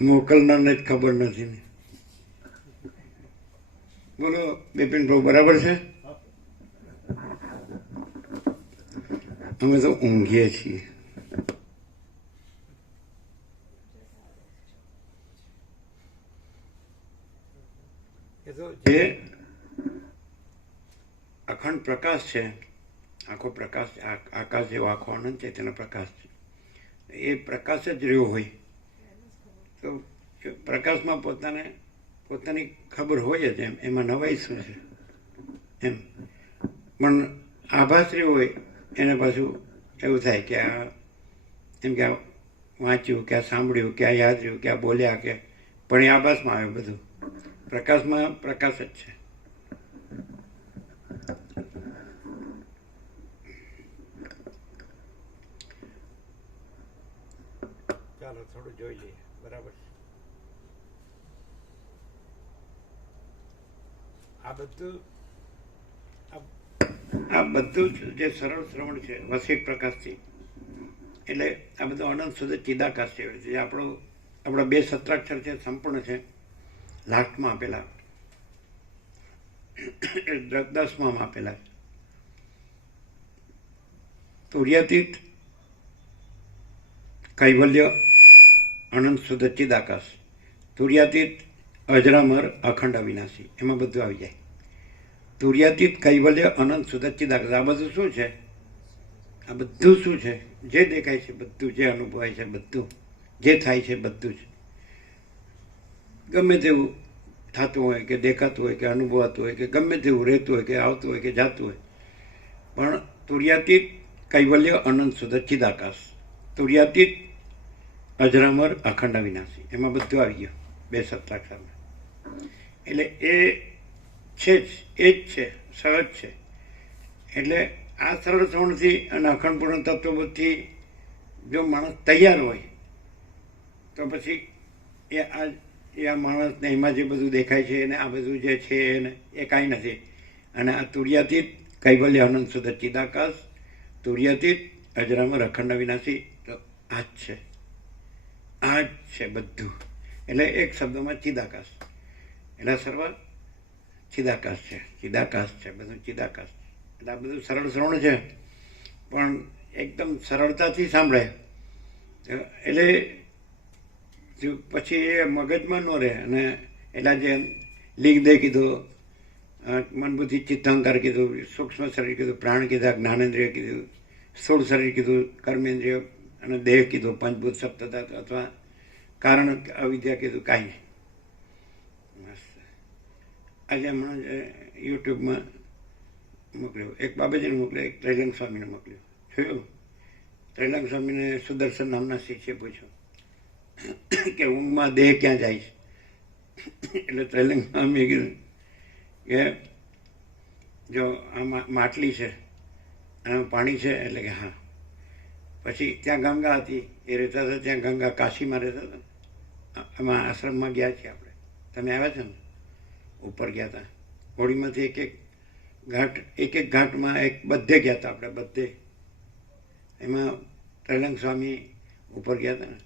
મોકલનારને જ ખબર નથી ને. બોલો બિપિન પ્રભુ બરાબર છે? અમે તો ઊંઘીએ છીએ. જે અખંડ પ્રકાશ છે, આખો પ્રકાશ, આકાશ જેવો આખો આનંદ છે તેનો પ્રકાશ છે. એ પ્રકાશ જ રહ્યો હોય તો પ્રકાશમાં પોતાની ખબર હોય જ. એમાં નવાઈ શું છે એમ. પણ આભાસ રહ્યો હોય એને પાછું એવું થાય કે આ એમ કે આ વાંચ્યું, કે આ સાંભળ્યું, કે આ યાદ રહ્યું, કે આ બોલ્યા, કે પણ એ આભાસમાં આવે બધું. પ્રકાશમાં પ્રકાશ જ છે. ચાલો થોડું જોઈ લઈએ. બરાબર છે. આ બધું જે સરળ શ્રવણ છે વસીક પ્રકાશથી, એટલે આ બધો અનંત સુધી ચિદાકાશ છે. જે આપણો 2 સત્રાક્ષર છે સંપૂર્ણ છે. લાસ્ટમાં આપેલા 10માં આપેલા છે. તુર્યાતીત, કૈવલ્ય, અનંત શુદ્ધ ચિદાકાશ. તુર્યાતીત, અજરામર, અખંડ, અવિનાશી. એમાં બધું આવી જાય. તુર્યાતીત, કૈવલ્ય, અનંત શુદ્ધ ચિદાકાશ. આ બધું શું છે? આ બધું શું છે? જે દેખાય છે બધું, જે અનુભવાય છે બધું, જે થાય છે બધું જ. ગમે તેવું થતું હોય કે દેખાતું હોય કે અનુભવાતું હોય કે ગમે તેવું રહેતું હોય કે આવતું હોય કે જાતું હોય, પણ તુર્યાતીત, કૈવલ્ય, અનંત શુદ્ધ ચિદાકાશ. તુર્યાતીત, અજરામર, અખંડ, અવિનાશી. એમાં બધું આવી ગયું 2 સત્રાક્ષરમાં. એટલે એ છે જ, એ જ છે, સહજ છે. એટલે આ સરળ શ્રવણથી અને અખંડપૂર્ણ તત્વબોધથી જો માણસ તૈયાર હોય તો પછી એ આ માણસને એમાં જે બધું દેખાય છે અને આ બધું જે છે એને એ કાંઈ નથી. અને આ તુર્યાતીત, કૈવલ્ય અનંત શુદ્ધ ચિદાકાશ, તુર્યાતીત, અજરામર અખંડ અવિનાશી. તો આ જ છે, આ જ છે બધું. એટલે એક શબ્દમાં ચિદાકાશ, એટલે સર્વ ચિદાકાશ છે, ચિદાકાશ છે, બધું ચિદાકાશ. એટલે આ બધું સરળ શ્રવણ છે, પણ એકદમ સરળતાથી સાંભળે એટલે જો પછી એ મગજમાં ન રહે. અને એટલા જે લિંગદેહ કીધું, મનબુદ્ધિ ચિત્તાહંકાર કીધું, સૂક્ષ્મ શરીર કીધું, પ્રાણ કીધા, જ્ઞાનેન્દ્રિય કીધું, સ્થૂળ શરીર કીધું, કર્મેન્દ્રિય અને દેહ કીધું, પંચભૂત સપ્તધાતુ અથવા કારણ અવિદ્યા કીધું, કાંઈ નહીં. બસ આજે હમણાં યુટ્યુબમાં મોકલ્યું, એક બાબાજીને મોકલ્યું, એક ત્રૈલંગ સ્વામીને મોકલ્યું. જોયું, ત્રૈલંગ સ્વામીને સુદર્શન નામના શિષ્ય પૂછ્યું કે ઊંઘમાં દેહ ક્યાં જાય છે? એટલે ત્રૈલંગ સ્વામીએ કીધું કે જો આ માટલી છે અને પાણી છે. એટલે કે હા. પછી ત્યાં ગંગા હતી, એ રહેતા હતા ત્યાં, ગંગા કાશીમાં રહેતા હતા. એમાં આશ્રમમાં ગયા છીએ આપણે, તમે આવ્યા છો ને, ઉપર ગયા હતા હોળીમાંથી એક એક ઘાટમાં બધે ગયા હતા આપણે, બધે. એમાં ત્રૈલંગ સ્વામી ઉપર ગયા હતા ને,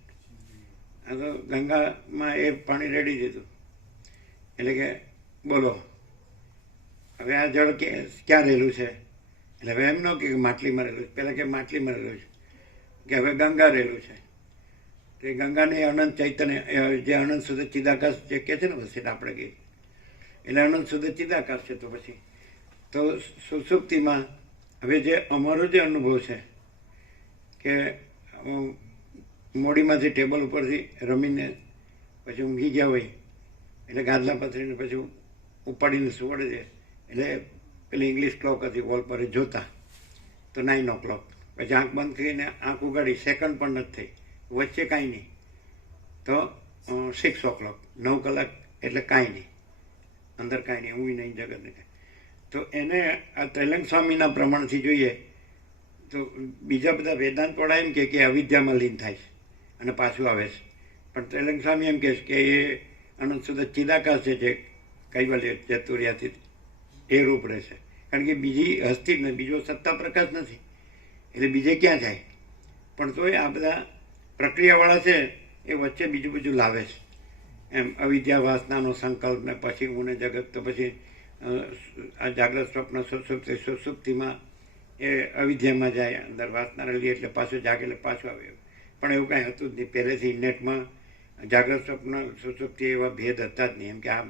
આ તો ગંગામાં એ પાણી રેડી દીધું. એટલે કે બોલો હવે આ જળ ક્યાં રહેલું છે? એટલે હવે એમ ન કે માટલીમાં રહેલું છે, પહેલાં કે માટલીમાં રહેલું છે, કે હવે ગંગા રહેલું છે. તો એ ગંગાને અનંત ચૈતન્ય, જે અનંત શુદ્ધ ચિદાકાશ જે કહે છે ને, પછી આપણે કહીએ એટલે અનંત શુદ્ધ ચિદાકાશ છે. તો પછી તો સુષુપ્તિમાં હવે જે અમારો જે અનુભવ છે કે મોડીમાંથી ટેબલ ઉપરથી રમીને પછી ઊંઘી ગયા હોય, એટલે ગાદલા પથરીને પછી ઉપાડીને સુવડે છે. એટલે પેલી ઇંગ્લિશ ક્લોક હતી વોલ પર, જોતા તો 9 o'clock. પછી આંખ બંધ કરીને આંખ ઉગાડી, સેકન્ડ પણ નથી થઈ, વચ્ચે કાંઈ નહીં, તો 6 o'clock, 9 કલાક એટલે કાંઈ નહીં, અંદર કાંઈ નહીં, ઊંઘી નહીં, જગતને કાંઈ. તો એને આ ત્રૈલંગ સ્વામીના પ્રમાણથી જોઈએ તો બીજા બધા વેદાંતવાળા એમ કે અવિદ્યામાં લીન થાય છે અને પાછું આવે છે. પણ ત્રૈલંગ સ્વામી એમ કહે છે કે એ અનંત શુદ્ધ ચિદાકાશ છે, જે કૈવલ્ય ચતુર્યાતીત, એ રૂપ રહેશે. કારણ કે બીજી હસ્તી નથી, બીજો સત્તા પ્રકાશ નથી, એટલે બીજે ક્યાં જાય? પણ તોય આ બધા પ્રક્રિયાવાળા છે એ વચ્ચે બીજું બધું લાવે છે. એમ અવિદ્યા વાસનાનો સંકલ્પ ને પછી હું ને જગત, તો પછી આ જાગ્રત સ્વપ્ન સુષુપ્તિમાં એ અવિદ્યામાં જાય, અંદર વાસના રહેલી એટલે પાછું જાગે એટલે પાછું આવે. પણ એવું કાંઈ હતું જ નહીં પહેલેથી. નેટમાં જાગ્રત સ્વપ્ન સુષુપ્તિ એવા ભેદ હતા જ નહીં. એમ કે આમ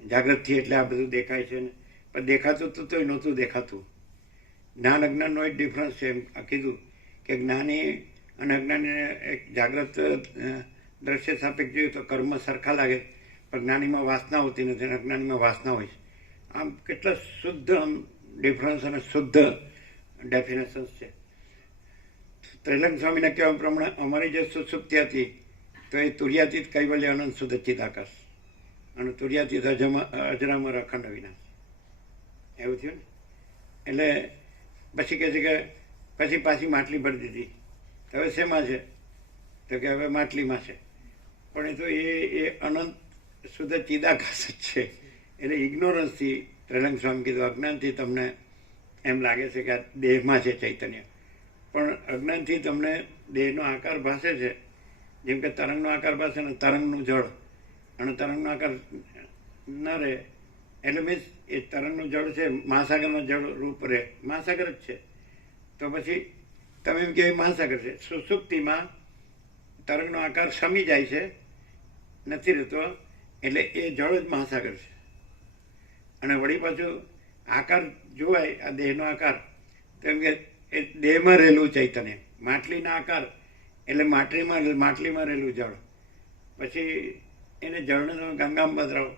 જાગ્રતથી એટલે આ બધું દેખાય છે ને, પણ દેખાતું તો તોય નહોતું દેખાતું. જ્ઞાન અજ્ઞાનનો એક ડિફરન્સ છે. એમ કીધું કે જ્ઞાની અને અજ્ઞાનીને એક જાગ્રત દ્રશ્ય સાપેક્ષ જોયું તો કર્મ સરખા લાગે, પણ જ્ઞાનીમાં વાસના હોતી નથી અને અજ્ઞાનીમાં વાસના હોય છે. આમ કેટલા શુદ્ધ આમ ડિફરન્સ અને શુદ્ધ ડેફિનેશન્સ છે. ત્રૈલંગ સ્વામીના કહેવા પ્રમાણે અમારી જે સુષુપ્તિ હતી તો એ તુર્યાતીત કૈવલ્ય અનંત શુદ્ધ ચિદાકાશ અને તુર્યાતીત અજરામર અખંડ અવિનાશ, એવું થયું ને. એટલે પછી કહે છે કે પછી પાછી માટલી ભરી દીધી. હવે શેમાં છે? તો કે હવે માટલીમાં છે. પણ એ તો એ અનંત શુદ્ધ ચિદાકાશ જ છે. એટલે ઇગ્નોરન્સથી ત્રૈલંગ સ્વામી કીધું, અજ્ઞાનથી તમને એમ લાગે છે કે આ દેહમાં છે ચૈતન્ય, પણ અજ્ઞાનથી તમને દેહનો આકાર ભાસે છે. જેમ કે તરંગનો આકાર ભાસે ને તરંગનું જળ, અને તરંગનો આકાર ન રહે એટલે મીન્સ એ તરંગનું જળ છે, મહાસાગરનો જળ રૂપ રહે, મહાસાગર જ છે. તો પછી તમે એમ કહે મહાસાગર છે. સુષુપ્તિમાં તરંગનો આકાર શમી જાય છે, નથી રહેતો, એટલે એ જળ જ મહાસાગર છે. અને વળી પાછું આકાર જોવાય, આ દેહનો આકાર, તો એમ કે એ દેહમાં રહેલું ચૈતન્ય. માટલીના આકાર એટલે માટલીમાં રહેલું જળ. પછી એને જળને તમે ગંગામાં બદલાવો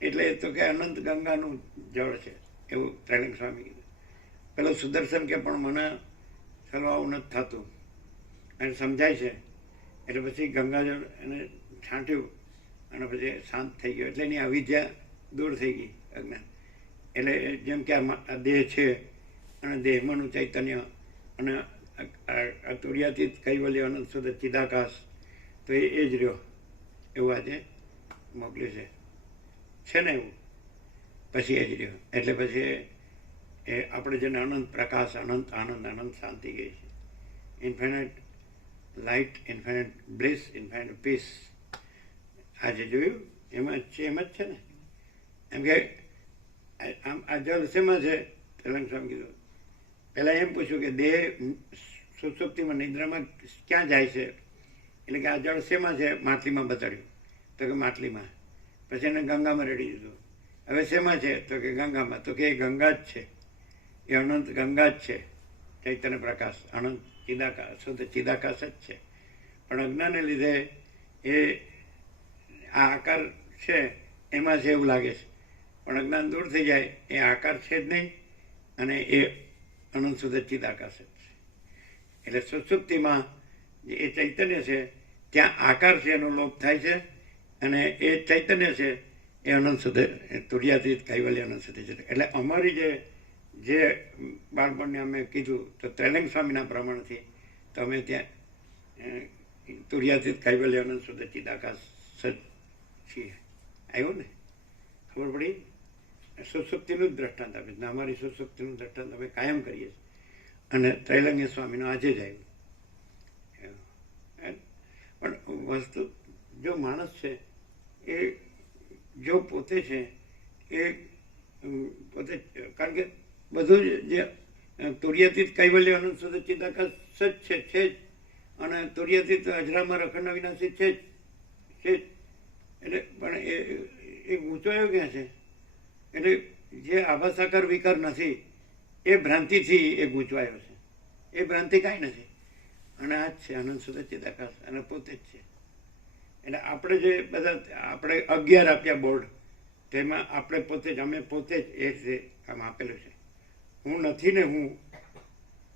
એટલે તો કે અનંત ગંગાનું જળ છે, એવું ત્રૈલંગ સ્વામી કીધું. પેલો સુદર્શન કે પણ મને ચાલો આવું નથી થતું, એને સમજાય છે. એટલે પછી ગંગાજળ એને છાંટ્યું અને પછી શાંત થઈ ગયો. એટલે એની અવિદ્યા દૂર થઈ ગઈ, અજ્ઞાન. એટલે જેમ કે આ દેહ છે અને દેહમાંનું ચૈતન્ય અને આ તુર્યાતીત કૈવલ્ય અનંત શુદ્ધ ચિદાકાશ, તો એ જ રહ્યો, એવું આજે મોકલ્યું છે ને એવું. પછી એ જ રહ્યો. એટલે પછી એ આપણે જેને અનંત પ્રકાશ, અનંત આનંદ, અનંત શાંતિ કહીએ છીએ, infinite light, infinite bliss, infinite peace, આ જે જોયું એમ જ છે ને. એમ કે આમ આ જળ શેમાં છે? તેલંગ સ્વામી કીધું. પહેલાં એમ પૂછ્યું કે દેહ સુષુપ્તિમાં નિદ્રામાં ક્યાં જાય છે? એટલે કે આ જળ શેમાં છે? માટલીમાં બતાડ્યું તો કે માટલીમાં. પછી એને ગંગામાં રેડી દીધું. હવે શેમાં છે? તો કે ગંગામાં. તો કે એ ગંગા જ છે, એ અનંત ગંગા જ છે, ચૈતન્ય પ્રકાશ, અનંત ચિદાકાશ, શુદ્ધ ચિદાકાશ જ છે. પણ અજ્ઞાનને લીધે એ આ આકાર છે એમાં છે એવું લાગે છે. પણ અજ્ઞાન દૂર થઈ જાય, એ આકાર છે જ નહીં અને એ અનંત શુદ્ધ ચિદાકાશ જ છે. એટલે સુષુપ્તિમાં જે એ ચૈતન્ય છે ત્યાં આકાર છે એનો લોપ થાય છે અને એ ચૈતન્ય છે એ અનંત શુદ્ધ તુર્યાતીત કૈવલ્ય અનંત શુદ્ધ છે. એટલે અમારી જે બાળપણને અમે કીધું તો ત્રૈલંગ સ્વામીના પ્રમાણથી તો અમે ત્યાં તુર્યાતીત કૈવલ્ય અનંત શુદ્ધ ચિદાકાશ જ છીએ. આવ્યું ને? ખબર પડી? સુષુપ્તિનું જ દ્રષ્ટાંત આપે છે. અમારી સુષુપ્તિનું દ્રષ્ટાંત અમે કાયમ કરીએ છીએ અને ત્રૈલંગ્ય સ્વામીનું આજે જ આવ્યું. પણ વસ્તુ જો માણસ છે એ જો પોતે છે એ પોતે, કારણ કે બધું જે તુર્યાતીત કૈવલ્ય અનંત શુદ્ધ ચિદાકાશ જ છે જ, અને તુર્યાતીત અજરામાં રખડના વિનાશી છે જ. એટલે પણ એ ગૂંચવાયો ક્યાં છે? એટલે જે આભાસાકાર વિકાર નથી એ ભ્રાંતિથી એ ગૂંચવાયો છે. એ ભ્રાંતિ કાંઈ નથી અને આ જ છે અનંત શુદ્ધ ચિદાકાશ અને પોતે જ છે. એટલે આપણે જે બધા આપણે 11 આપ્યા બોર્ડ, તેમાં આપણે પોતે જ, અમે પોતે જ એ છે આમ આપેલું છે. હું નથી ને હું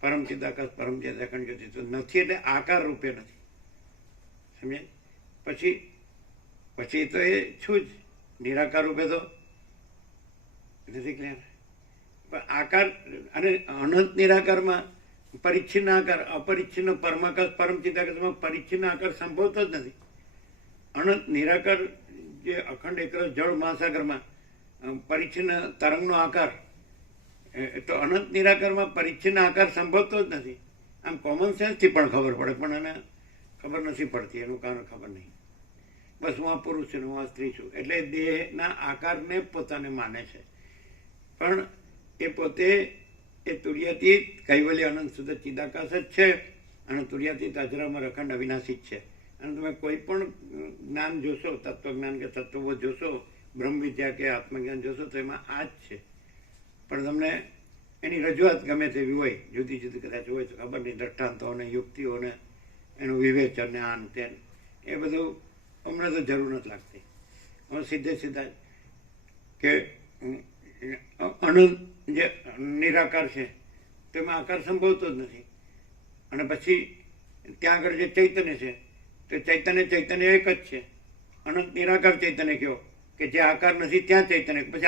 પરમ ચિદાકાશ, પરમ ચિદાખંડ જ્યોતિ. તો નથી એટલે આકાર રૂપે નથી, સમજે? પછી તો એ છું જ, નિરાકાર રૂપે તો નથી. ક્લિયર? પણ આકાર અને અનંત નિરાકારમાં પરિચ્છિન્ન આકાર, અપરિચ્છિન્ન પરમાકાશ, પરમ ચિદાકાશમાં પરિચ્છિન્ન આકાર સંભવતો જ નથી. અનંત નિરાકાર જે અખંડ એકરસ જળ મહાસાગરમાં પરિચ્છિન્ન તરંગનો આકાર, તો અનંત નિરાકારમાં પરિચ્છિન્ન આકાર સંભવતો જ નથી. આમ કોમન સેન્સથી પણ ખબર પડે, પણ એને ખબર નથી પડતી. એનું કારણ ખબર નહીં. બસ હું આ પુરુષ છું, હું આ સ્ત્રી છું, એટલે દેહના આકારને પોતાને માને છે. પણ એ પોતે એ તુર્યાતીત કૈવલ્ય અનંત શુદ્ધ ચિદાકાશ જ છે અને તુર્યાતીત અજરામાં રખંડ અવિનાશી જ છે. અને તમે કોઈ પણ જ્ઞાન જોશો, તત્વજ્ઞાન કે તત્વબોધ જોશો, બ્રહ્મ વિદ્યા કે આત્મજ્ઞાન જોશો, તો એમાં આ જ છે. પણ તમને એની રજૂઆત ગમે તેવી હોય, જુદી જુદી કદાચ હોય તો ખબર નહીં, દ્રષ્ટાંતો અને યુક્તિઓને એનું વિવેચન ને આન તેન, એ બધું અમને તો જરૂર નથી લાગતી. અમે સીધા કે અનંત જે નિરાકાર છે તેમાં આકાર સંભવતો જ નથી. અને પછી ત્યાં આગળ જે ચૈતન્ય છે તો ચૈતન્ય એક જ છે. અનંત નિરાકાર ચૈતન્ય કયો કે જે આકાર નથી ત્યાં ચૈતન્ય, પછી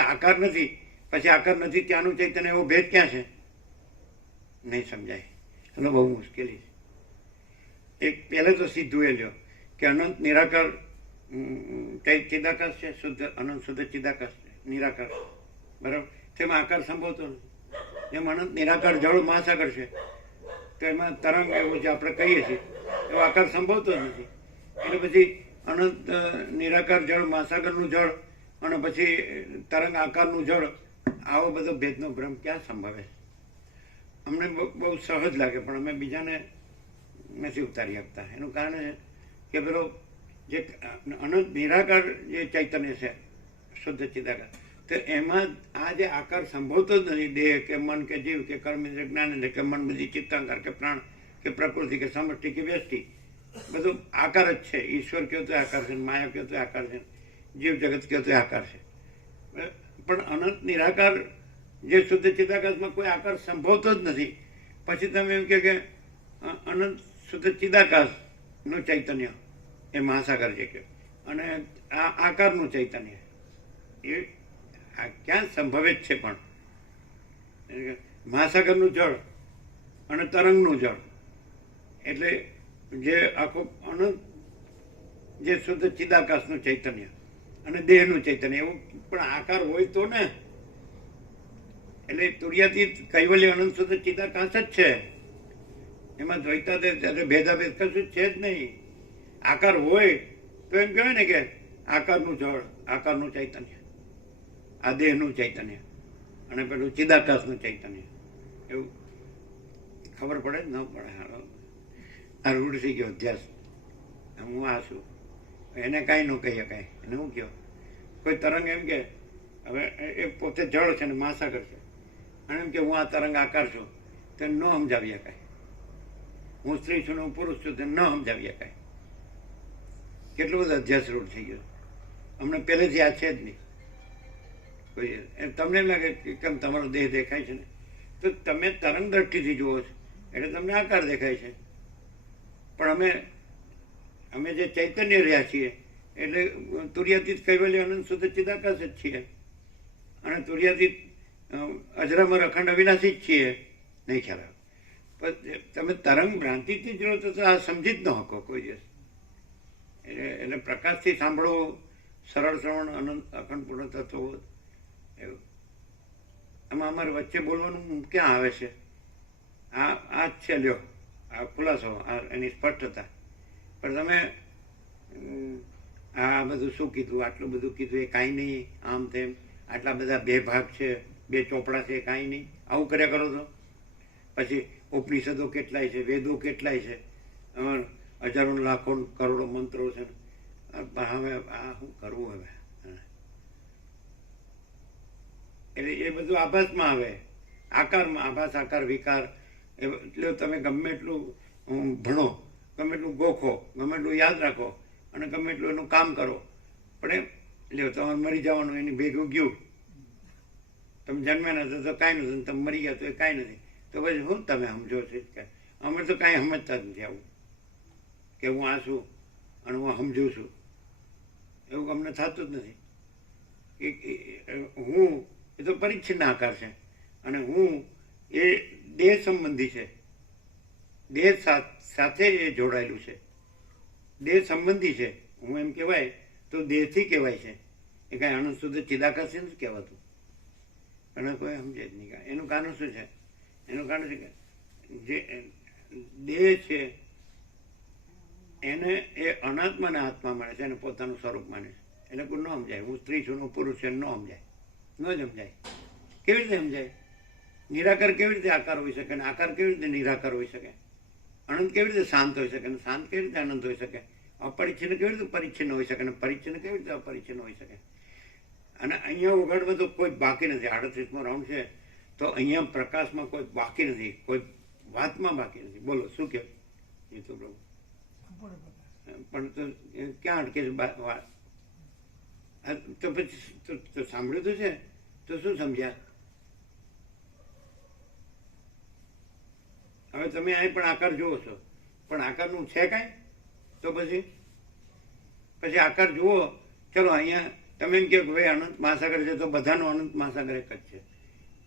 આકાર નથી ત્યાંનું ચૈતન્ય, એવો ભેદ ક્યાં છે? નહીં સમજાય. એટલે બહુ મુશ્કેલી છે. એક પહેલે તો સીધું એ લ્યો કે અનંત નિરાકાર ચિદાકાશ છે, શુદ્ધ અનંત શુદ્ધ ચિદાકાશ નિરાકાર, બરાબર? તેમાં આકાર સંભવતો નથી. જેમ અનંત નિરાકાર જળ મહાસાગર છે તો એમાં તરંગ એવું જે આપણે કહીએ છીએ એવો આકાર સંભવતો જ નથી. એટલે પછી અનંત નિરાકાર જળ મહાસાગરનું જળ અને પછી તરંગ આકારનું જળ, આવો બધો ભેદનો ભ્રમ ક્યાં સંભવે? અમને બહુ સહજ લાગે પણ અમે બીજાને નથી ઉતારી શકતા. એનું કારણ છે કે પેલો જે અનંત નિરાકાર જે ચૈતન્ય છે શુદ્ધ ચિદાકાશ, તો એમાં આ જે આકાર સંભવતો જ નથી. દેહ કે મન કે જીવ કે કર્મ જ્ઞાન કે મન બુદ્ધિ ચિત્તાંકાર કે પ્રાણ કે પ્રકૃતિ કે સમષ્ટિ કે વ્યષ્ટિ, બધું આકાર જ છે. ઈશ્વર કયો તો આકાર છે, માયા કયો તો આકાર છે, જીવ જગત કયો તો આકાર છે. પણ અનંત નિરાકાર જે શુદ્ધ ચિદાકાશમાં કોઈ આકાર સંભવતો જ નથી. પછી તમે એમ કે અનંત શુદ્ધ ચિદાકાશનું ચૈતન્ય એ મહાસાગર છે કે, અને આ આકારનું ચૈતન્ય એ આ ક્યાં સંભવે જ છે? પણ મહાસાગરનું જળ અને તરંગનું જળ, એટલે જે આખું અનંત જે શુદ્ધ ચિદાકાશનું ચૈતન્ય અને દેહનું ચૈતન્ય, એવું પણ આકાર હોય તો ને. એટલે તુર્યાતીત કૈવલ્ય અનંત શુદ્ધ ચિદાકાશ જ છે. એમાં દ્વૈતાદેશ ભેદાભેદ કશું છે જ નહીં. આકાર હોય તો એમ કહેવાય ને કે આકારનું જળ, આકારનું ચૈતન્ય, આ દેહનું ચૈતન્ય અને પેલું ચિદાકાશનું ચૈતન્ય, એવું ખબર પડે જ ન પડે. હાલો આ રૂઢ થઈ ગયો અધ્યાસ. હું આ છું એને કાંઈ ન કહી શકાય. એને શું કહો? કોઈ તરંગ એમ કે હવે એ પોતે જળ છે ને મહાસાગર છે અને એમ કે હું આ તરંગ આકાર છું, તો ન સમજાવી શકાય. હું સ્ત્રી છું ને હું પુરુષ છું, તે ન સમજાવી શકાય. કેટલું બધું અધ્યાસ રૂઢ થઈ ગયો. અમને પહેલેથી આ છે જ નહીં. કોઈ તમને એમ લાગે કે કેમ તમારો દેહ દેખાય છે ને, તો તમે તરંગ દ્રષ્ટિથી જુઓ છો એટલે તમને આકાર દેખાય છે. પણ અમે જે ચૈતન્ય રહ્યા છીએ એટલે તુર્યાતીત કૈવલ્ય અનંત શુદ્ધ ચિદાકાશ જ છીએ અને તુર્યાતીત અજરામર અખંડ અવિનાશી જ છીએ. નહીં ખ્યાલ આવે. પણ તમે તરંગ ભ્રાંતિથી જો તો આ સમજી જ ન શકો કોઈ દિવસ. એટલે પ્રકાશથી સાંભળો, સરળ શ્રવણ, અનંત અખંડ પૂર્ણ થતો એવું. આમાં અમારે વચ્ચે બોલવાનું ક્યાં આવે છે? આ જ છે, લ્યો આ ખુલાસો, એની સ્પષ્ટતા. પણ તમે આ બધું શું કીધું, આટલું બધું કીધું, એ કાંઈ નહીં, આમ તેમ, આટલા બધા 2 ભાગ છે, 2 ચોપડા છે, કાંઈ નહીં, આવું કર્યા કરો છો. પછી ઉપનિષદો કેટલાય છે, વેદો કેટલાય છે, હજારો લાખો કરોડો મંત્રો છે. હવે આ શું કરવું હવે? એટલે એ બધું આભાસમાં આવે, આકારમાં. આભાસ, આકાર, વિકાર. એટલે તમે ગમે એટલું ભણો, ગમે એટલું ગોખો, ગમે એટલું યાદ રાખો અને ગમે એટલું એનું કામ કરો, પણ એમ લ્યો તમારે મરી જવાનું એની ભેગું ગયું. તમે જન્મ્યા નથી તો કાંઈ નથી, તમે મરી ગયા તો એ કાંઈ નથી. તો પછી શું તમે સમજો છો? અમે તો કાંઈ સમજતા જ નથી આવું કે હું આ છું અને હું સમજું છું. એવું અમને થતું જ નથી. હું એ તો પરિચ્છિન્ન આકાર છે અને હું એ દેહ સંબંધી છે. દેહ સાથે એ જોડાયેલું છે, દેહ સંબંધી છે. હું એમ કહેવાય તો દેહથી કહેવાય છે. એ કાંઈ અનંત શુદ્ધ ચિદાકાશ નથી કહેવાતું. અને કોઈ સમજે જ નહીં. એનું કારણ શું છે? એનું કારણ છે કે જે દેહ છે એને એ અનાત્માને આત્મા માને છે, એને પોતાનું સ્વરૂપ માને છે. એટલે કોઈ ન સમજાય. હું સ્ત્રી છું, હું પુરુષ છું, ન સમજાય. ન જ સમજાય. કેવી રીતે સમજાય? નિરાકાર કેવી રીતે આકાર હોઈ શકે અને આકાર કેવી રીતે નિરાકાર હોઈ શકે? અનંત કેવી રીતે શાંત હોઈ શકે અને શાંત કેવી રીતે અનંત હોઈ શકે? અપરિચ્છિન્ન કેવી રીતે પરિચ્છિન્ન હોઈ શકે અને પરિચ્છિન્ન કેવી રીતે અપરિચ્છિન્ન હોઈ શકે? અને અહીંયા ઉઘાડમાં તો કોઈ બાકી નથી. 38મો રાઉન્ડ છે તો અહીંયા પ્રકાશમાં કોઈ બાકી નથી, કોઈ વાતમાં બાકી નથી. બોલો શું કહે? એ તો પ્રભુ પણ તો ક્યાં અટકે છે વાત? તો પછી સાંભળ્યું તો છે, તો શું સમજ્યા? હવે તમે અહીં પણ આકાર જુઓ છો, પણ આકારનું છે કાંઈ? તો પછી આકાર જુઓ. ચલો અહીંયા તમે એમ કહો કે ભાઈ અનંત મહાસાગર છે, તો બધાનો અનંત મહાસાગર એક જ છે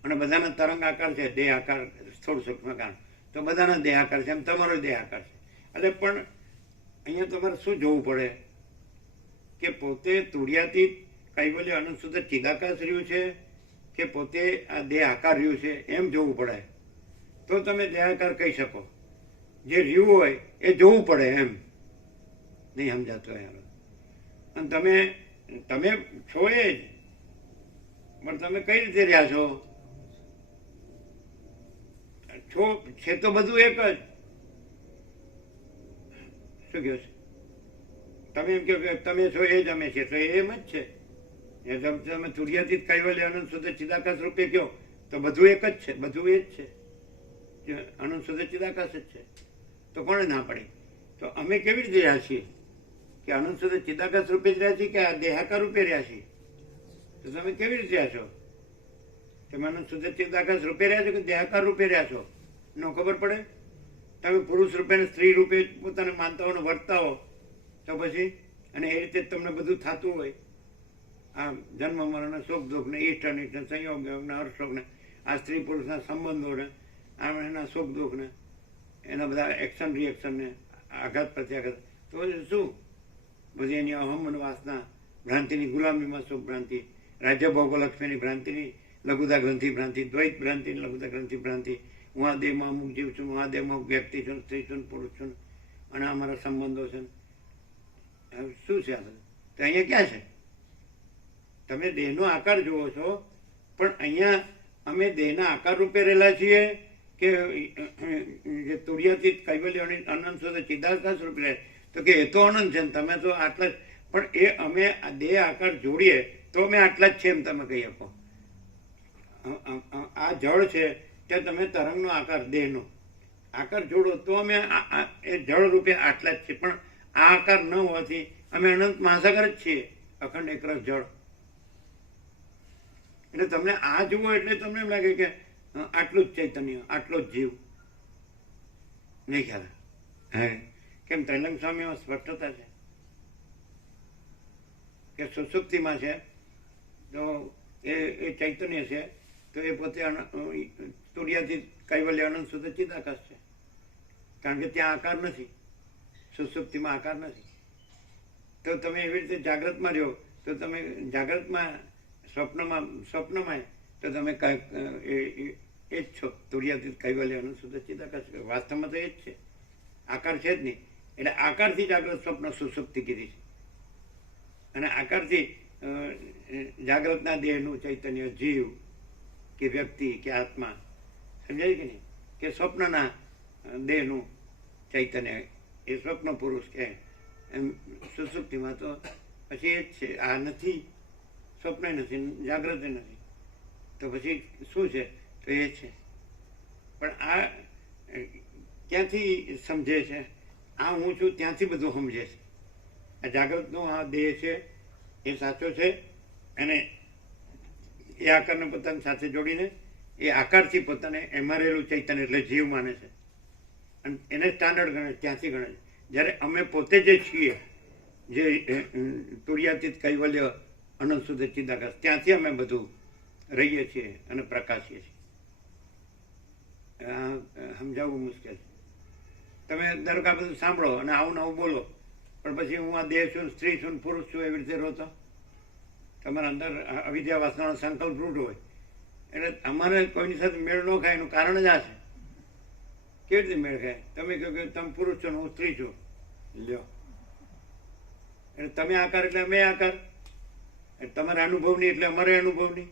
અને બધાના તરંગ આકાર છે, દેહ આકાર, સ્થૂળ સૂક્ષ્મ કારણ, તો બધાના દેહ આકાર છે. એમ તમારો દેહ આકાર છે. એટલે પણ અહીંયા તમારે શું જોવું પડે કે પોતે તુર્યાતીત કૈવલ્ય અનંત શુદ્ધ ચિદાકાશ રહ્યું છે કે પોતે આ દેહ આકાર રહ્યું છે, એમ જોવું પડે. તો તમે દેહાકાર કહી શકો. જે રહ્યું હોય એ જોવું પડે. એમ નહીં સમજાતો યાર. અને તમે છો એ જ, પણ તમે કઈ રીતે રહ્યા છો? છે તો બધું એક જ. શું કહો છો? તમે એમ કહો કે તમે છો એ જ અમે છે, તો એમ જ છે. તમે તુર્યાતીત કૈવલ્ય અનંત શુદ્ધ ચિદાકાશ રૂપે કહો તો બધું એક જ છે, બધું એ જ છે, અનંત શુદ્ધ ચિદાકાશ જ છે. તો કોણે ના પડી? તો અમે કેવી રીતે રહ્યા છીએ કે અનંત શુદ્ધ ચિદાકાશ રૂપે જ રહ્યા છીએ કે આ દેહાકાર રૂપે રહ્યા છીએ? તો તમે કેવી રીતે રહ્યા છો? તમે અનંત શુદ્ધ ચિદાકાશ રૂપે રહ્યા છો કે દેહાકાર રૂપે રહ્યા છો? ન ખબર પડે. તમે પુરુષ રૂપે ને સ્ત્રી રૂપે પોતાને માનતા હો ને વર્તતા હો તો પછી, અને એ રીતે તમને બધું થતું હોય, આ જન્મ મરણ, સુખ દુઃખ ને ઈષ્ટ અનિષ્ટ, સંયોગ ને હર્ષોગ ને આ સ્ત્રી પુરુષના સંબંધો ને આમ એના સુખ દુઃખ ને એના બધા એક્શન રિએક્શન ને આઘાત પ્રત્યાઘાત, તો શું બધી એની અહમ વાસના, ભ્રાંતિની ગુલામીમાં સુખ ભ્રાંતિ, રાજ્ય ભોગો લક્ષ્મીની ભ્રાંતિની લઘુતા ગ્રંથિ ભ્રાંતિ, દ્વૈત ભ્રાંતિ, લઘુતા ગ્રંથિ ભ્રાંતિ. હું આ દેહમાં અમુક જીવ છું, હું આ દેહમાં અમુક વ્યક્તિ છું, સ્ત્રી છું, પુરુષ છું, અને આ મારા સંબંધો છે. શું છે આ બધું? તો અહીંયા ક્યાં છે? તમે દેહનો આકાર જુઓ છો, પણ અહીંયા અમે દેહના આકાર રૂપે રહેલા છીએ કે જે તુર્યાતીત કૈવલ્ય અનંત સુધી ચિદાકાશ રૂપે રહે? તો કે એ તો અનંત છે ને તમે તો આટલા જ. પણ એ અમે આ દેહ આકાર જોડીએ તો અમે આટલા જ છે એમ તમે કહી શકો. આ જળ છે તે તમે તરંગનો આકાર, દેહનો આકાર જોડો તો અમે એ જળ રૂપે આટલા જ છીએ. પણ આ આકાર ન હોવાથી અમે અનંત મહાસાગર જ છીએ, અખંડ એકરસ જળ. એટલે તમને આ જુઓ એટલે તમને એમ લાગે કે આટલું જ ચૈતન્ય, આટલો જ જીવ. નહીં ખ્યાલ? હે કેમ ત્રૈલંગ સ્વામીમાં સ્પષ્ટતા છે કે સુસુપ્તિમાં છે તો એ ચૈતન્ય છે, તો એ પોતે તુર્યાથી કૈવલ્ય અનંત સુધી ચિદાકાશ છે. કારણ કે ત્યાં આકાર નથી, સુસુપ્તિમાં આકાર નથી. તો તમે એવી રીતે જાગ્રતમાં રહ્યો તો તમે જાગ્રતમાં સ્વપ્નમાં તો તમે એ જ છો, તુર્યાતીત કૈવલ્ય અનંત સુધી ચિદાકાશ. વાસ્તવમાં તો એ જ છે, આકાર છે જ નહીં. એટલે આકારથી જાગ્રત સ્વપ્ન સુસુપ્તિ કીધી છે. અને આકારથી જાગ્રતના દેહનું ચૈતન્ય, જીવ કે વ્યક્તિ કે આત્મા, સમજાય કે નહીં? કે સ્વપ્નના દેહનું ચૈતન્ય એ સ્વપ્ન પુરુષ કે એમ સુસુપ્તિમાં તો પછી એ જ છે. આ નથી, સ્વપ્ન નથી, જાગ્રત નથી, તો પછી શું છે? તો એ છે. પણ આ ક્યાંથી સમજે છે? આ હું છું ત્યાંથી બધું સમજે છે. આ જાગ્રતનો આ દેહ છે એ સાચો છે, અને એ આકારને પોતાની સાથે જોડીને એ આકારથી પોતાને એમાં રહેલું ચૈતન્ય એટલે જીવ માને છે, અને એને સ્ટાન્ડર્ડ ગણે, ત્યાંથી ગણે છે. જ્યારે અમે પોતે જે છીએ, જે તુર્યાતીત કૈવલ્ય અનંત સુધી ચિદાકાશ, ત્યાંથી અમે બધું રહીએ છીએ અને પ્રકાશીએ છીએ. સમજાવવું મુશ્કેલ છે. તમે ધારો કે આ બધું સાંભળો અને આવું નવું બોલો, પણ પછી હું આ દેહ છું, સ્ત્રી છું, પુરુષ છું એવી રીતે રોતો તમારા અંદર અવિદ્યા વાસનાનો સંકલ્પ રૂઢ હોય. એટલે અમારે કોઈની સાથે મેળ ન ખાય એનું કારણ જ આ છે. કેવી રીતે મેળ ખાય? તમે કહો કે તમે પુરુષ છો ને હું સ્ત્રી છું, લ્યો. એટલે તમે આકાર એટલે અમે આકાર, તમારે અનુભવ નહીં એટલે અમારે અનુભવ નહીં,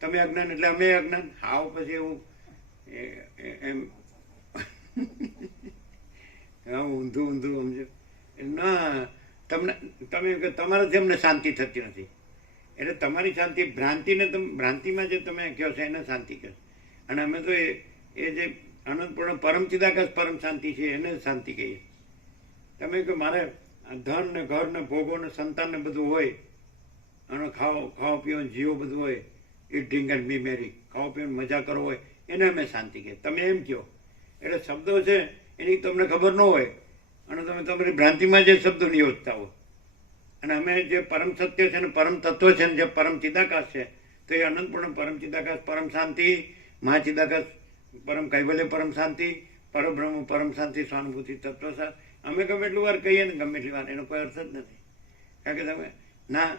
તમે અજ્ઞાન એટલે અમે અજ્ઞાન. આવો પછી એવું એમ ઊંધું સમજો ના. તમે તમારાથી અમને શાંતિ થતી નથી. એટલે તમારી શાંતિ ભ્રાંતિમાં જે તમે કહો છો એને શાંતિ કહો. અને અમે તો એ જે અનંતપૂર્ણ પરમ ચિદાકાશ પરમ શાંતિ છે એને શાંતિ કહીએ. તમે કે મારે ધન ને ઘર ને ભોગો ને સંતાન ને બધું હોય, અને ખાવા પીવાનું જીવો બધું હોય, ઈટ ડ્રિંક એન્ડ બી મેરી, ખાવા પીવાની મજા કરો હોય, એને અમે શાંતિ કહીએ. તમે એમ કહો. એટલે શબ્દો છે એની તમને ખબર ન હોય, અને તમે તમારી ભ્રાંતિમાં જે શબ્દો નિયોજતા હો. અને અમે જે પરમ સત્ય છે ને પરમ તત્વ છે ને જે પરમ ચિદાકાશ છે, તો એ અનંતપૂર્ણ પરમ ચિદાકાશ પરમ શાંતિ, મહાચિદાકાશ પરમ કૈવલ્ય પરમ શાંતિ, પરબ્રહ્મ પરમ શાંતિ, સ્વાનુભૂતિ તત્વ સાથ. અમે ગમે એટલું વાર કહીએ ને, ગમે એટલી વાર, એનો કોઈ અર્થ જ નથી. કારણ કે તમે ના,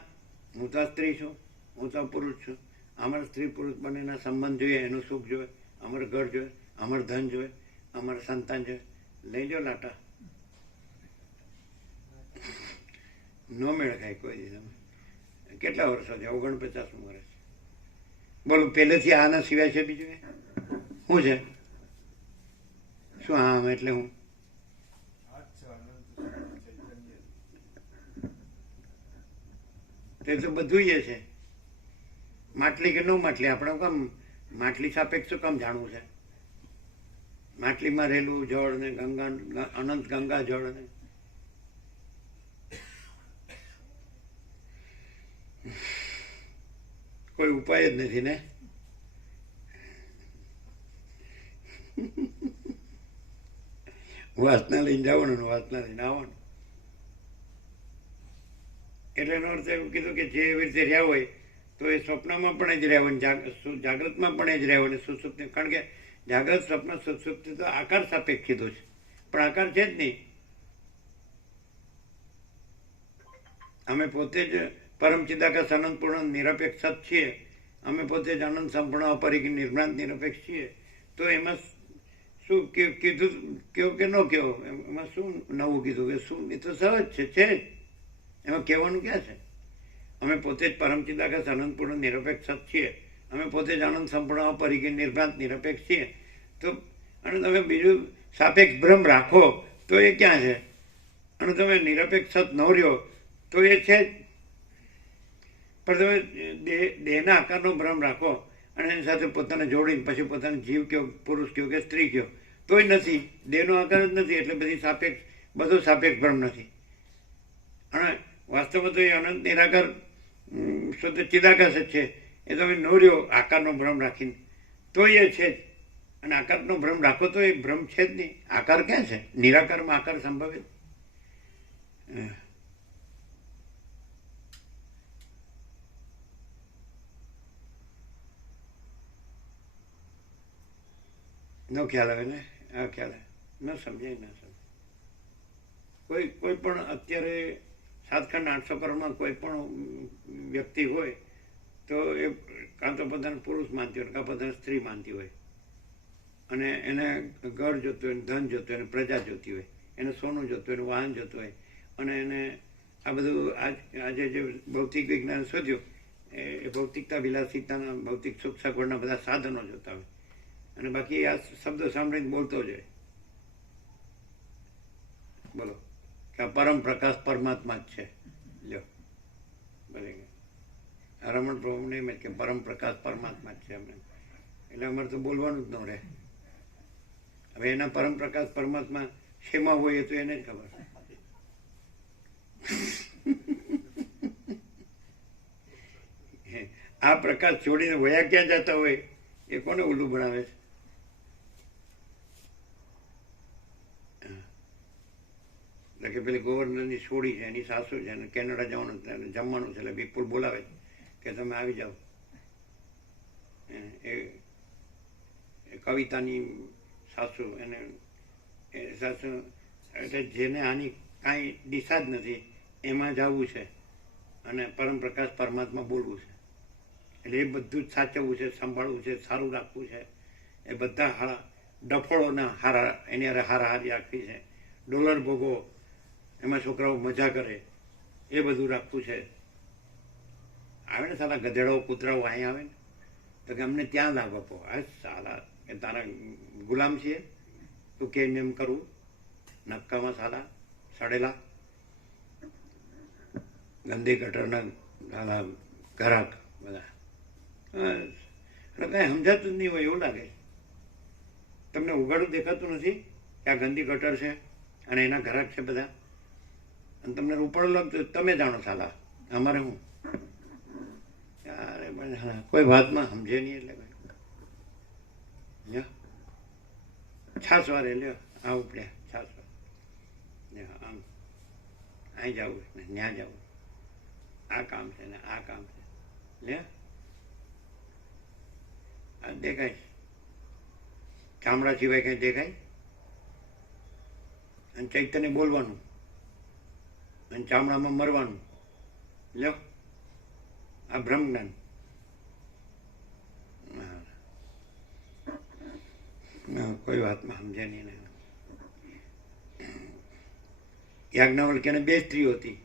હું તો સ્ત્રી છું, હું તો પુરુષ છું, અમારા સ્ત્રી પુરુષ બંનેના સંબંધ જોઈએ, એનું સુખ જોઈએ, અમારું ઘર જોઈએ, અમારું ધન જોઈએ, અમારા સંતાન જોઈએ. લઈ લો લાટા. નો મેળ ખાય કોઈ દી. તમે કેટલા વર્ષો છે? 49મું વર્ષ. બોલો, પહેલેથી આના સિવાય છે બીજું શું છે? શું આમ એટલે હું? તે તો બધું એ છે. માટલી કે ન માટલી, આપણે કેમ માટલી સાપેક્ષ કામ જાણવું છે? માટલીમાં રહેલું જળ ને ગંગા, અનંત ગંગા જળ ને કોઈ ઉપાય જ નથી ને. વાસના લઈને જવાનું, વાસના લઈને આવવાનું. એટલે એનો અર્થ એવું કીધું કે જે એવી રીતે રહ્યા હોય તો એ સ્વપ્નમાં પણ જ રહેવાનું, જાગ્રતમાં પણ જ રહેવાનું, સુસુપ્તિ. કારણ કે જાગ્રત, સ્વપ્ન, સુસુપ્તિ તો આકાર સાપેક્ષ કીધું છે, પણ આકાર છે જ નહીં. અમે પોતે જ પરમ ચિદાકાશ અનંતપૂર્ણ નિરપેક્ષ સત છીએ, અમે પોતે જ આનંદ સંપૂર્ણ અપરિગ્રહ નિર્ભ્રાંત નિરપેક્ષ છીએ, તો એમાં શું કીધું કયો કે ન કયો, એમાં શું નવું કીધું કે શું? એ તો સહજ છે જ, એમાં કહેવાનું ક્યાં છે? અમે પોતે જ પરમ ચિદાકાશ આનંદપૂર્ણ નિરપેક્ષ સત છીએ, અમે પોતે જ આનંદ સંપૂર્ણ અપરિગ્રહ નિર્ભ્રાંત નિરપેક્ષ છીએ. તો અને તમે બીજું સાપેક્ષ ભ્રમ રાખો તો એ ક્યાં છે? અને તમે નિરપેક્ષ સત ન રહ્યો તો એ છે જ. પણ તમે દેહના આકારનો ભ્રમ રાખો અને એની સાથે પોતાને જોડીને પછી પોતાને જીવ કયો, પુરુષ કયો કે સ્ત્રી કયો, તોય નથી. દેહનો આકાર જ નથી એટલે બધી સાપેક્ષ, બધો સાપેક્ષ ભ્રમ નથી. અને વાસ્તવમાં તો એ અનંત નિરાકાર શુદ્ધ ચિદાકાશ જ છે. એ તમે ન રહ્યો આકારનો ભ્રમ રાખીને તો એ છે જ. અને આકારનો ભ્રમ રાખો તો એ ભ્રમ છે જ નહીં. આકાર ક્યાં છે? નિરાકારમાં આકાર સંભવે જ. નો ખ્યાલ આવે ને? આ ખ્યાલ આવે, ન સમજાય, ન સમજાય. કોઈ પણ અત્યારે 7 ખંડ 800 કરોડમાં કોઈ પણ વ્યક્તિ હોય તો એ કાં તો પોતાને પુરુષ માનતી હોય, કાં પોતાને સ્ત્રી માનતી હોય, અને એને ઘર જોતું હોય, ધન જોતું હોય, પ્રજા જોતી હોય, એને સોનું જોતું હોય, વાહન જોતું હોય, અને એને આ બધું આજે જે ભૌતિક વિજ્ઞાન શોધ્યું એ ભૌતિકતા, વિલાસિતાના, ભૌતિક સુખ સગવડના બધા સાધનો જોતા હોય, અને બાકી આ શબ્દો સાંભળીને બોલતો જાય. બોલો કે આ પરમ પ્રકાશ પરમાત્મા જ છે. લ્યો, બરાબર. રમણ પ્રભુને એમ જ કે પરમ પ્રકાશ પરમાત્મા જ છે અમને, એટલે અમારે તો બોલવાનું જ ન રહે. હવે એના પરમ પ્રકાશ પરમાત્મા શેમાં હોય એ તો એને જ ખબર. આ પ્રકાશ છોડીને વયા ક્યાં જતા હોય એ કોને ઉલ્લું બનાવે છે? એટલે કે પેલી ગવર્નરની છોડી છે, એની સાસુ છે, અને કેનેડા જવાનું જમવાનું છે, એટલે વિપુલ બોલાવે કે તમે આવી જાઓ. એ કવિતાની સાસુ, એને એ સાસુ એટલે જેને આની કાંઈ દિશા જ નથી એમાં જવું છે અને પરમ પ્રકાશ પરમાત્મા બોલવું છે. એટલે એ બધું જ સાચવવું છે, સંભાળવું છે, સારું રાખવું છે. એ બધા ડફોળોના હારા, એની હારે હારાહારી રાખવી છે. ડોલર ભોગવો, એમાં છોકરાઓ મજા કરે, એ બધું રાખવું છે. આવે ને સાલા ગધેડાઓ, કૂતરાઓ અહીં આવે ને તો કે અમને ત્યાં લાભ આપો. આ સાલા કે તારા ગુલામ છીએ, તું કે એમ કરવું? નક્કામાં સાલા સડેલા ગંદી ગટરના સાલા ઘરાક બધા. એટલે કાંઈ સમજાતું જ નહીં હોય એવું લાગે. તમને ઉઘાડું દેખાતું નથી કે આ ગંદી ગટર છે અને એના ઘરાક છે બધા, અને તમને રૂપાળું લાગતું તમે જાણો સાલા, અમારે હું અરે કોઈ વાતમાં સમજે નહીં. એટલે લ્યો છાસ વારે, લ્યો આ ઉપડ્યા છાસ વાર, આમ અહીં જવું ને ત્યાં જવું, આ કામ છે ને આ કામ છે, લે આ દેખાય ચામડા સિવાય કઈ દેખાય? અને ચૈતન્ય બોલવાનું અને ચામડામાં મરવાનું. લ્યો આ બ્રહ્મ જ્ઞાન. કોઈ વાતમાં સમજે નહીં. યાજ્ઞવલ્ક્યને 2 સ્ત્રીઓ હતી,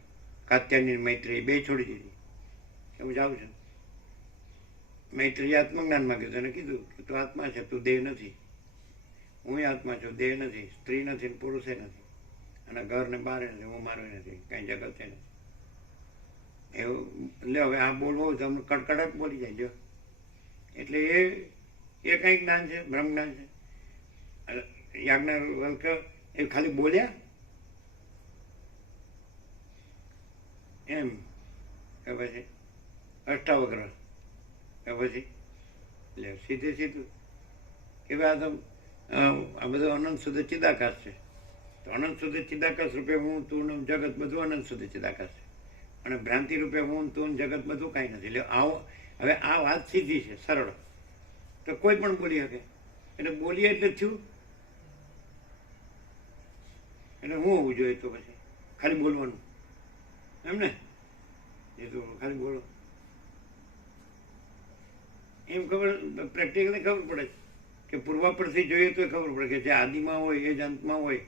કાત્યાયની મૈત્રી, 2 છોડી દીધી. હું જાઉં છું. મૈત્રી આત્મજ્ઞાનમાં ગયું, એને કીધું કે તું આત્મા છે, તું દેહ નથી. હું આત્મા છું, દેહ નથી, સ્ત્રી નથી, પુરુષે નથી, અને ઘર ને બહાર નથી, હું મારું નથી, કઈ જગત નથી. એવું લે. હવે આ બોલવું તમને કડકડાટ બોલી જાય. જો એટલે એ કઈ જ્ઞાન છે, બ્રહ્મ જ્ઞાન છે. યાજ્ઞવલ્ક્ય એ ખાલી બોલ્યા એમ કે પછી અષ્ટાવક્ર કે પછી લે સીધે સીધું કે ભાઈ આ બધું અનંત સુધી ચિદાકાશ છે. તો અનંત સુધી ચિદાકાશ રૂપે હું તું જગત બધું અનંત સુધી ચિદાકાશ છે, અને ભ્રાંતિ રૂપે હું તું જગત બધું કાંઈ નથી. એટલે આવો હવે આ વાત સીધી છે, સરળ, તો કોઈ પણ બોલી શકે. એટલે બોલીએ એટલે થયું. એટલે હું હોવું જોઈએ તો પછી ખાલી બોલવાનું એમ ને? એ તો ખાલી બોલો. એમ ખબર પ્રેક્ટિકલી ખબર પડે કે પૂર્વાપરથી જોઈએ તો ખબર પડે કે જે આદિમાં હોય એ જ અંતમાં હોય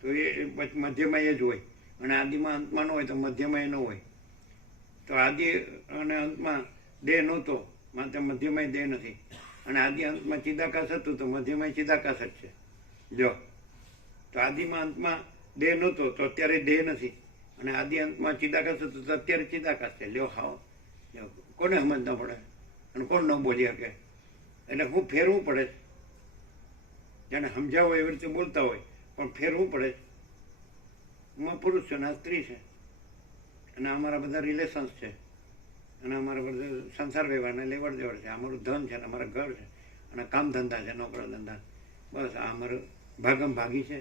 તો એ મધ્યમાં એ જ હોય, અને આદિમાં અંતમાં ન હોય તો મધ્યમાં એ ન હોય. તો આદિ અને અંતમાં દેહ નહોતો, માટે મધ્યમાં દેહ નથી, અને આદિ અંતમાં ચિદાકાશ હતું તો મધ્યમાં ચિદાકાશ જ છે. જો તો આદિમાં અંતમાં દેહ નહોતો તો અત્યારે દેહ નથી, અને આદિ અંતમાં ચિદાકાશ હતું તો અત્યારે ચિદાકાશ છે. લ્યો હાવ, કોને સમજ ન પડે અને કોણ ન બોલી શકે? એટલે હું ફેરવું પડે, જેને સમજાવો એવી રીતે બોલતા હોય પણ ફેરવું પડે. હું પુરુષ છું ને આ સ્ત્રી છે, અને અમારા બધા રિલેશન્સ છે, અને અમારા બધા સંસાર વ્યવહારને લેવડ દેવડ છે, અમારું ધન છે, અમારા ઘર છે, અને કામ ધંધા છે, નોકરા ધંધા, બસ આ અમારું ભાગમ ભાગી છે.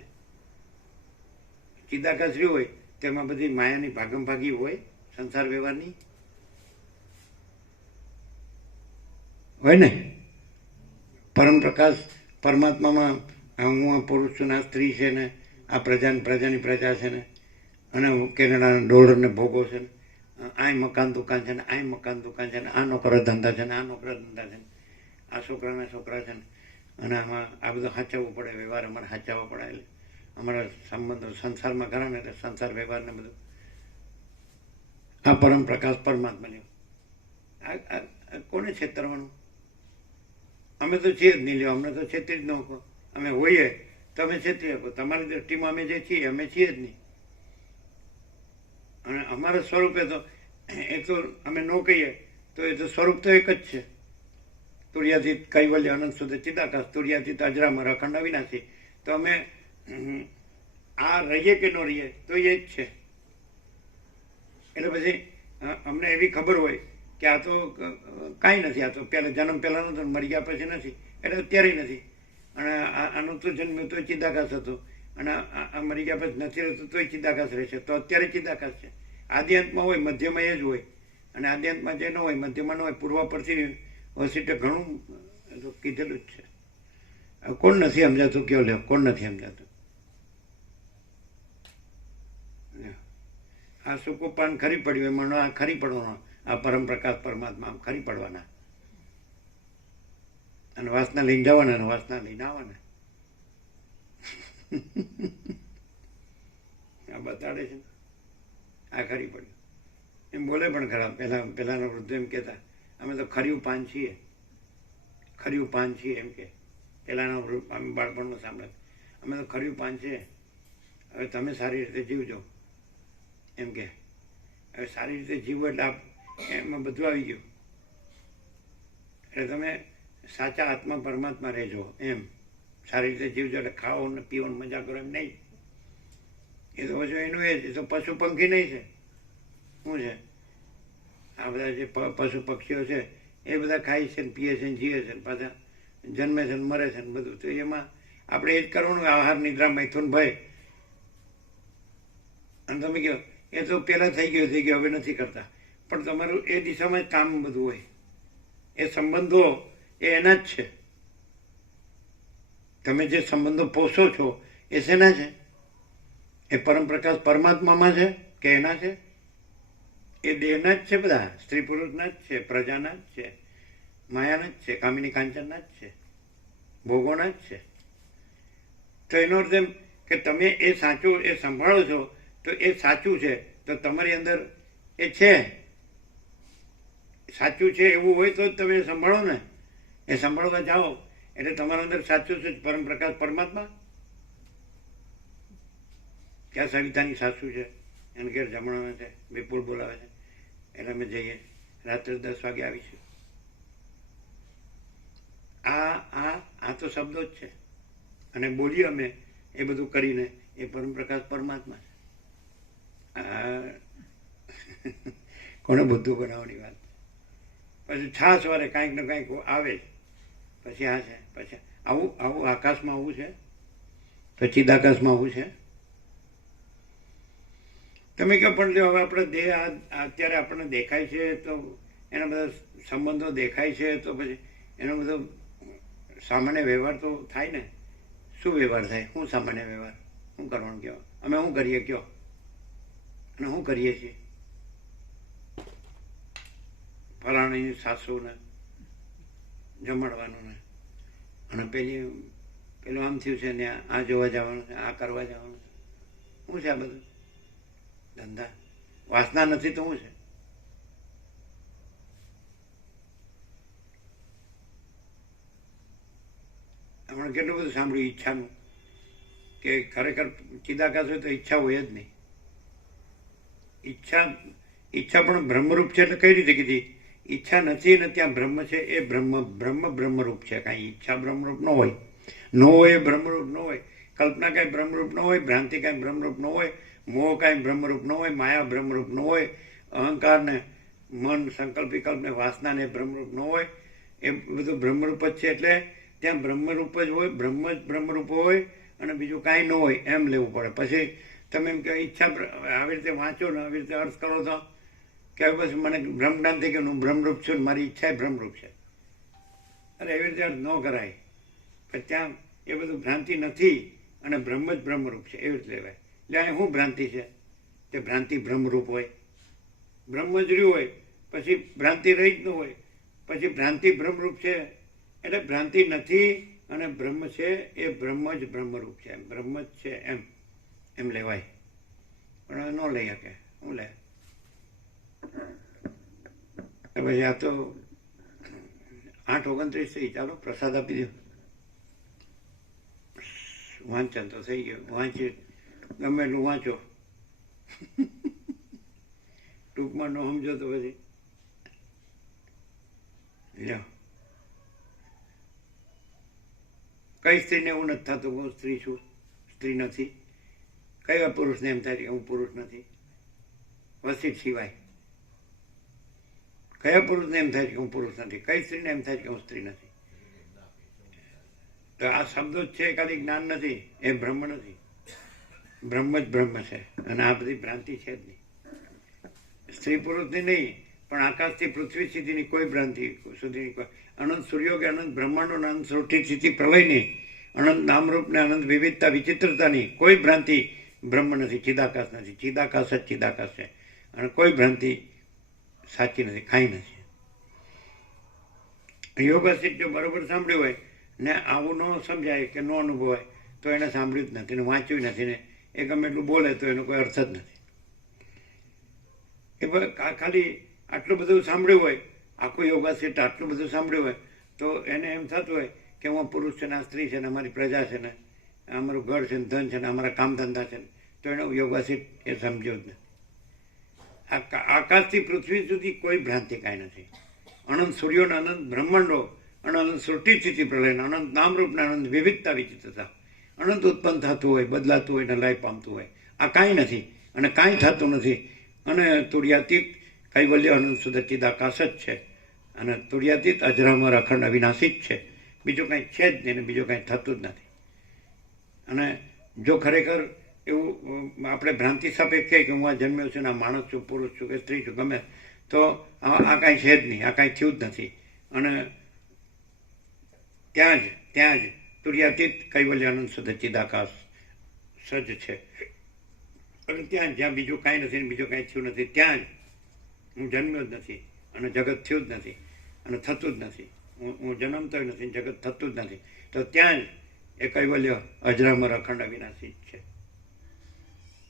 ચિદાકાશ રહ્યું હોય તેમાં બધી માયાની ભાગમ ભાગી હોય, સંસાર વ્યવહારની હોય ને. પરમ પ્રકાશ પરમાત્મામાં હું આ પુરુષ છું ને આ સ્ત્રી છે ને આ પ્રજાની પ્રજા છે ને, અને કેનેડાના ડોલરને ભોગો છે ને, આ મકાન દુકાન છે ને, આ મકાન દુકાન છે ને, આ નોકરા ધંધા છે ને, આ નોકરા ધંધા છે ને, આ છોકરાના છોકરા છે ને, અને આમાં આ બધું સાચવવું પડે, વ્યવહાર અમારે સાચવવા પડે. એટલે અમારા સંબંધો સંસારમાં ખરા ને એટલે સંસાર વ્યવહારને બધું આ પરમ પ્રકાશ પરમાત્મા લ્યો. આ કોને છેતરવાનું? અમે તો છીએ જ નહીં લ્યો, અમને તો છેતરી જ ન કહો. અમે હોઈએ તમે છેતરી શકો, તમારી દ્રષ્ટિમાં અમે જે છીએ અમે છીએ જ નહીં. અને અમારા સ્વરૂપે તો એ તો અમે ન કહીએ તો એ તો સ્વરૂપ તો એક જ છે. તુર્યાતીત કૈવલ્ય અનંત સુધી ચિદાકાશ, તુર્યાતીત અજરામર અખંડ અવિનાશી. તો અમે આ રહીએ કે ન રહીએ તો એ જ છે. એટલે પછી અમને એવી ખબર હોય કે આ તો કાંઈ નથી, આ તો પહેલાં જન્મ પહેલાંનો તો મરી ગયા પછી નથી, એટલે અત્યારે નથી. અને આનો તો જન્મ તોય ચિદાકાશ હતો, અને આ મરી ગયા પછી નથી રહેતું તોય ચિદાકાશ રહેશે, તો અત્યારે ચિદાકાશ છે. આદિ અંતમાં હોય મધ્યમાં એ જ હોય, અને આદિ અંતમાં જે ન હોય મધ્યમાં ન હોય, પૂર્વ પરથી વસીટે ઘણું કીધેલું જ છે. કોણ નથી સમજાતું કયો લ્યો, કોણ નથી સમજાતું? આ સૂકું પાન ખરી પડ્યું એમાં આ ખરી પડવાનો, આ પરમ પ્રકાશ પરમાત્મા આમ ખરી પડવાના, અને વાસના લઈને જવાના અને વાસના લઈને આવવાના. આ બતાડે છે આ ખરી પડ્યું એમ બોલે પણ ખરા. પહેલાના વૃદ્ધો એમ કહેતા અમે તો ખર્યું પાન છીએ, ખર્યું પાન છીએ એમ કે. પહેલાના અમે બાળપણમાં સાંભળે અમે તો ખર્યું પાન છે, હવે તમે સારી રીતે જીવજો એમ કે. હવે સારી રીતે જીવો એટલે એમાં બધું આવી ગયું. એટલે તમે સાચા આત્મા પરમાત્મા રહેજો એમ. સારી રીતે જીવજો એટલે ખાઓ ને પીવો ને મજા કરો એમ નહીં. એ તો પછી એનું એ જ, તો પશુ પંખી નહીં છે. શું છે આ બધા જે પશુ પક્ષીઓ છે એ બધા ખાય છે ને પીએ છે ને જીવે છે ને પાછા જન્મે છે ને મરે છે ને બધું. તો એમાં આપણે એ જ કરવાનું, આહાર નિદ્રા મૈથુન ભય. અને તમે કહો એ તો પહેલાં થઈ ગયો હવે નથી કરતા, પણ તમારું એ દિશામાં જ કામ બધું હોય. એ સંબંધો એ એના જ છે. તમે જે સંબંધો પોષો છો એ શેના છે? એ પરમ પ્રકાશ પરમાત્મામાં છે કે એના છે? એ દેહના જ છે, બધા સ્ત્રી પુરુષના જ છે, પ્રજાના જ છે, માયાના જ છે, કામિની કાંચનના જ છે, ભોગોના જ છે. તો એનો અર્થ એમ કે તમે એ સાચું એ સંભાળો છો તો એ સાચું છે, તો તમારી અંદર એ છે. સાચું છે એવું હોય તો જ તમે સંભાળો ને. એ સંભાળવા જાઓ એટલે તમારા અંદર સાચું છે પરમ પ્રકાશ પરમાત્મા. ક્યાં સવિતાની સાસુ છે, એને ઘેર જમણવા છે, વિપુલ બોલાવે છે, એટલે અમે જઈએ, રાત્રે 10 વાગે આવીશું. આ તો શબ્દો જ છે, અને બોલીએ અમે એ બધું કરીને એ પરમ પ્રકાશ પરમાત્મા છે. કોને બધું બનાવવાની વાત. પછી છાસ વારે કાંઈક ને કાંઈક આવે, પછી આ છે, પછી આવું આકાશમાં આવું છે, પછી આકાશમાં આવું છે. તમે કહો પણ જો હવે આપણે દેહ અત્યારે આપણને દેખાય છે તો એના બધા સંબંધો દેખાય છે તો પછી એનો બધો સામાન્ય વ્યવહાર તો થાય ને. શું વ્યવહાર થાય? શું સામાન્ય વ્યવહાર? શું કરવાનું કહો? અમે શું કરીએ કહો? અને શું કરીએ છીએ? ફલાણીની સાસુને જમાડવાનું ને, અને પેલું આમ થયું છે ને આ જોવા જવાનું છે, આ કરવા જવાનું છે. શું છે આ બધું ધંધા? વાસના નથી તો શું છે? હમણાં કેટલું બધું સાંભળ્યું ઈચ્છાનું, કે ખરેખર ચિદાકાશ હોય તો ઈચ્છા હોય જ નહીં. ઈચ્છા પણ બ્રહ્મરૂપ છે. એટલે કઈ રીતે કીધી? ઈચ્છા નથી ને ત્યાં બ્રહ્મ છે, એ બ્રહ્મરૂપ છે. કાંઈ ઈચ્છા બ્રહ્મરૂપ ન હોય, એ બ્રહ્મરૂપ ન હોય, કલ્પના કાંઈ બ્રહ્મરૂપ ન હોય, ભ્રાંતિ કાંઈ બ્રહ્મરૂપ ન હોય, મોહ કાંઈ બ્રહ્મરૂપ ન હોય, માયા બ્રહ્મરૂપ ન હોય, અહંકાર ને મન, સંકલ્પ વિકલ્પ ને વાસના ને બ્રહ્મરૂપ ન હોય. એ બધું બ્રહ્મરૂપ જ છે. એટલે ત્યાં બ્રહ્મરૂપ જ હોય, બ્રહ્મ જ બ્રહ્મરૂપ હોય, અને બીજું કાંઈ ન હોય એમ લેવું પડે. પછી તમે એમ કે ઈચ્છા આવી રીતે વાંચો ને આવી રીતે અર્થ કરો તો કે બસ મને બ્રહ્મજ્ઞાન થઈ ગયું, હું બ્રહ્મરૂપ છું ને મારી ઈચ્છા બ્રહ્મરૂપ છે. અરે એવી રીતે અર્થ ન કરાય. પણ ત્યાં એ બધું ભ્રાંતિ નથી અને બ્રહ્મ જ બ્રહ્મરૂપ છે એવી રીતે લેવાય. એટલે અહીં શું ભ્રાંતિ છે? તે ભ્રાંતિ બ્રહ્મરૂપ હોય, બ્રહ્મ જ રહ્યું હોય, પછી ભ્રાંતિ રહી જ ન હોય, પછી ભ્રાંતિ બ્રહ્મરૂપ છે. એટલે ભ્રાંતિ નથી અને બ્રહ્મ છે, એ બ્રહ્મ જ બ્રહ્મરૂપ છે, બ્રહ્મ જ છે એમ લેવાય. પણ ન લઈ શકે. શું લે? પછી આ તો 8:29 થઈ. ચાલો પ્રસાદ આપી દો. વાંચન તો થઈ ગયું. વાંચી ગમે એટલું વાંચો. ટૂંકમાં ન સમજો તો પછી લ્યો. કઈ સ્ત્રીને એવું નથી થતું હું સ્ત્રી છું, સ્ત્રી નથી? કયા પુરુષને એમ થાય કે હું પુરુષ નથી? વસિત સિવાય કયા પુરુષને એમ થાય કે હું પુરુષ નથી? કઈ સ્ત્રીને એમ થાય કે હું સ્ત્રી નથી? તો આ શબ્દો જ છે, ખાલી જ્ઞાન નથી. એ બ્રહ્મ નથી, બ્રહ્મ જ બ્રહ્મ છે. અને આ બધી ભ્રાંતિ છે જ નહીં. સ્ત્રી પુરુષની નહીં, પણ આકાશથી પૃથ્વી સુધીની કોઈ ભ્રાંતિ સુધીની કોઈ અનંત સૂર્યો કે અનંત બ્રહ્માંડો ને અનંત સૃષ્ટિ સ્થિતિ પ્રલયની અનંત નામરૂપ ને અનંત વિવિધતા વિચિત્રતાની કોઈ ભ્રાંતિ બ્રહ્મ નથી, ચિદાકાશ નથી. ચિદાકાશ જ ચિદાકાશ છે. અને કોઈ ભ્રાંતિ સાચી નથી, કાંઈ નથી. યોગાસિત જો બરોબર સાંભળ્યું હોય ને આવું ન સમજાય કે ન અનુભવાય તો એને સાંભળ્યું જ નથી ને વાંચ્યું નથી ને એ ગમે એટલું બોલે તો એનો કોઈ અર્થ જ નથી. એ ખાલી આટલું બધું સાંભળ્યું હોય, આખું યોગાસિત આટલું બધું સાંભળ્યું હોય તો એને એમ થતું હોય કે હું પુરુષ છે ને આ સ્ત્રી છે ને અમારી પ્રજા છે ને અમારું ઘર છે ને ધન છે ને અમારા કામ ધંધા છે ને, તો એનો યોગાસિત એ સમજ્યો જ નથી. આકાશથી પૃથ્વી સુધી કોઈ ભ્રાંતિ કાંઈ નથી. અનંત સૂર્યોના અનંત બ્રહ્માંડો અને અનંત સૃષ્ટિ સ્થિતિ પ્રલય, અનંત નામરૂપના અનંત વિવિધતા વિચિત્રતા, અનંત ઉત્પન્ન થતું હોય, બદલાતું હોય ને લય પામતું હોય. આ કાંઈ નથી અને કાંઈ થતું નથી. અને તુર્યાતીત કૈવલ્ય અનંત સુધા ચિદાકાશ જ છે. અને તુર્યાતીત અજરામર અખંડ અવિનાશી જ છે. બીજું કાંઈ છે જ નહીં ને બીજું કાંઈ થતું જ નથી. અને જો ખરેખર એવું આપણે ભ્રાંતિ સાપેક્ષ કહે કે હું આ જન્મ્યો છું ને આ માણસ છું, પુરુષ છું કે સ્ત્રી છું, ગમે, તો આ કાંઈ છે જ નહીં, આ કાંઈ થયું જ નથી. અને ત્યાં જ તુર્યાતીત કૈવલ્ય અનંત સુધા ચિદાકાશ સજ્જ છે. અને ત્યાં જ્યાં બીજું કાંઈ નથી ને બીજું કાંઈ થયું નથી, ત્યાં જ હું જન્મ્યો જ નથી અને જગત થયું જ નથી અને થતું જ નથી. હું જન્મતોય નથી, જગત થતું જ નથી. તો ત્યાં જ એ કૈવલ્ય અજરામર અખંડ અવિનાશી જ છે.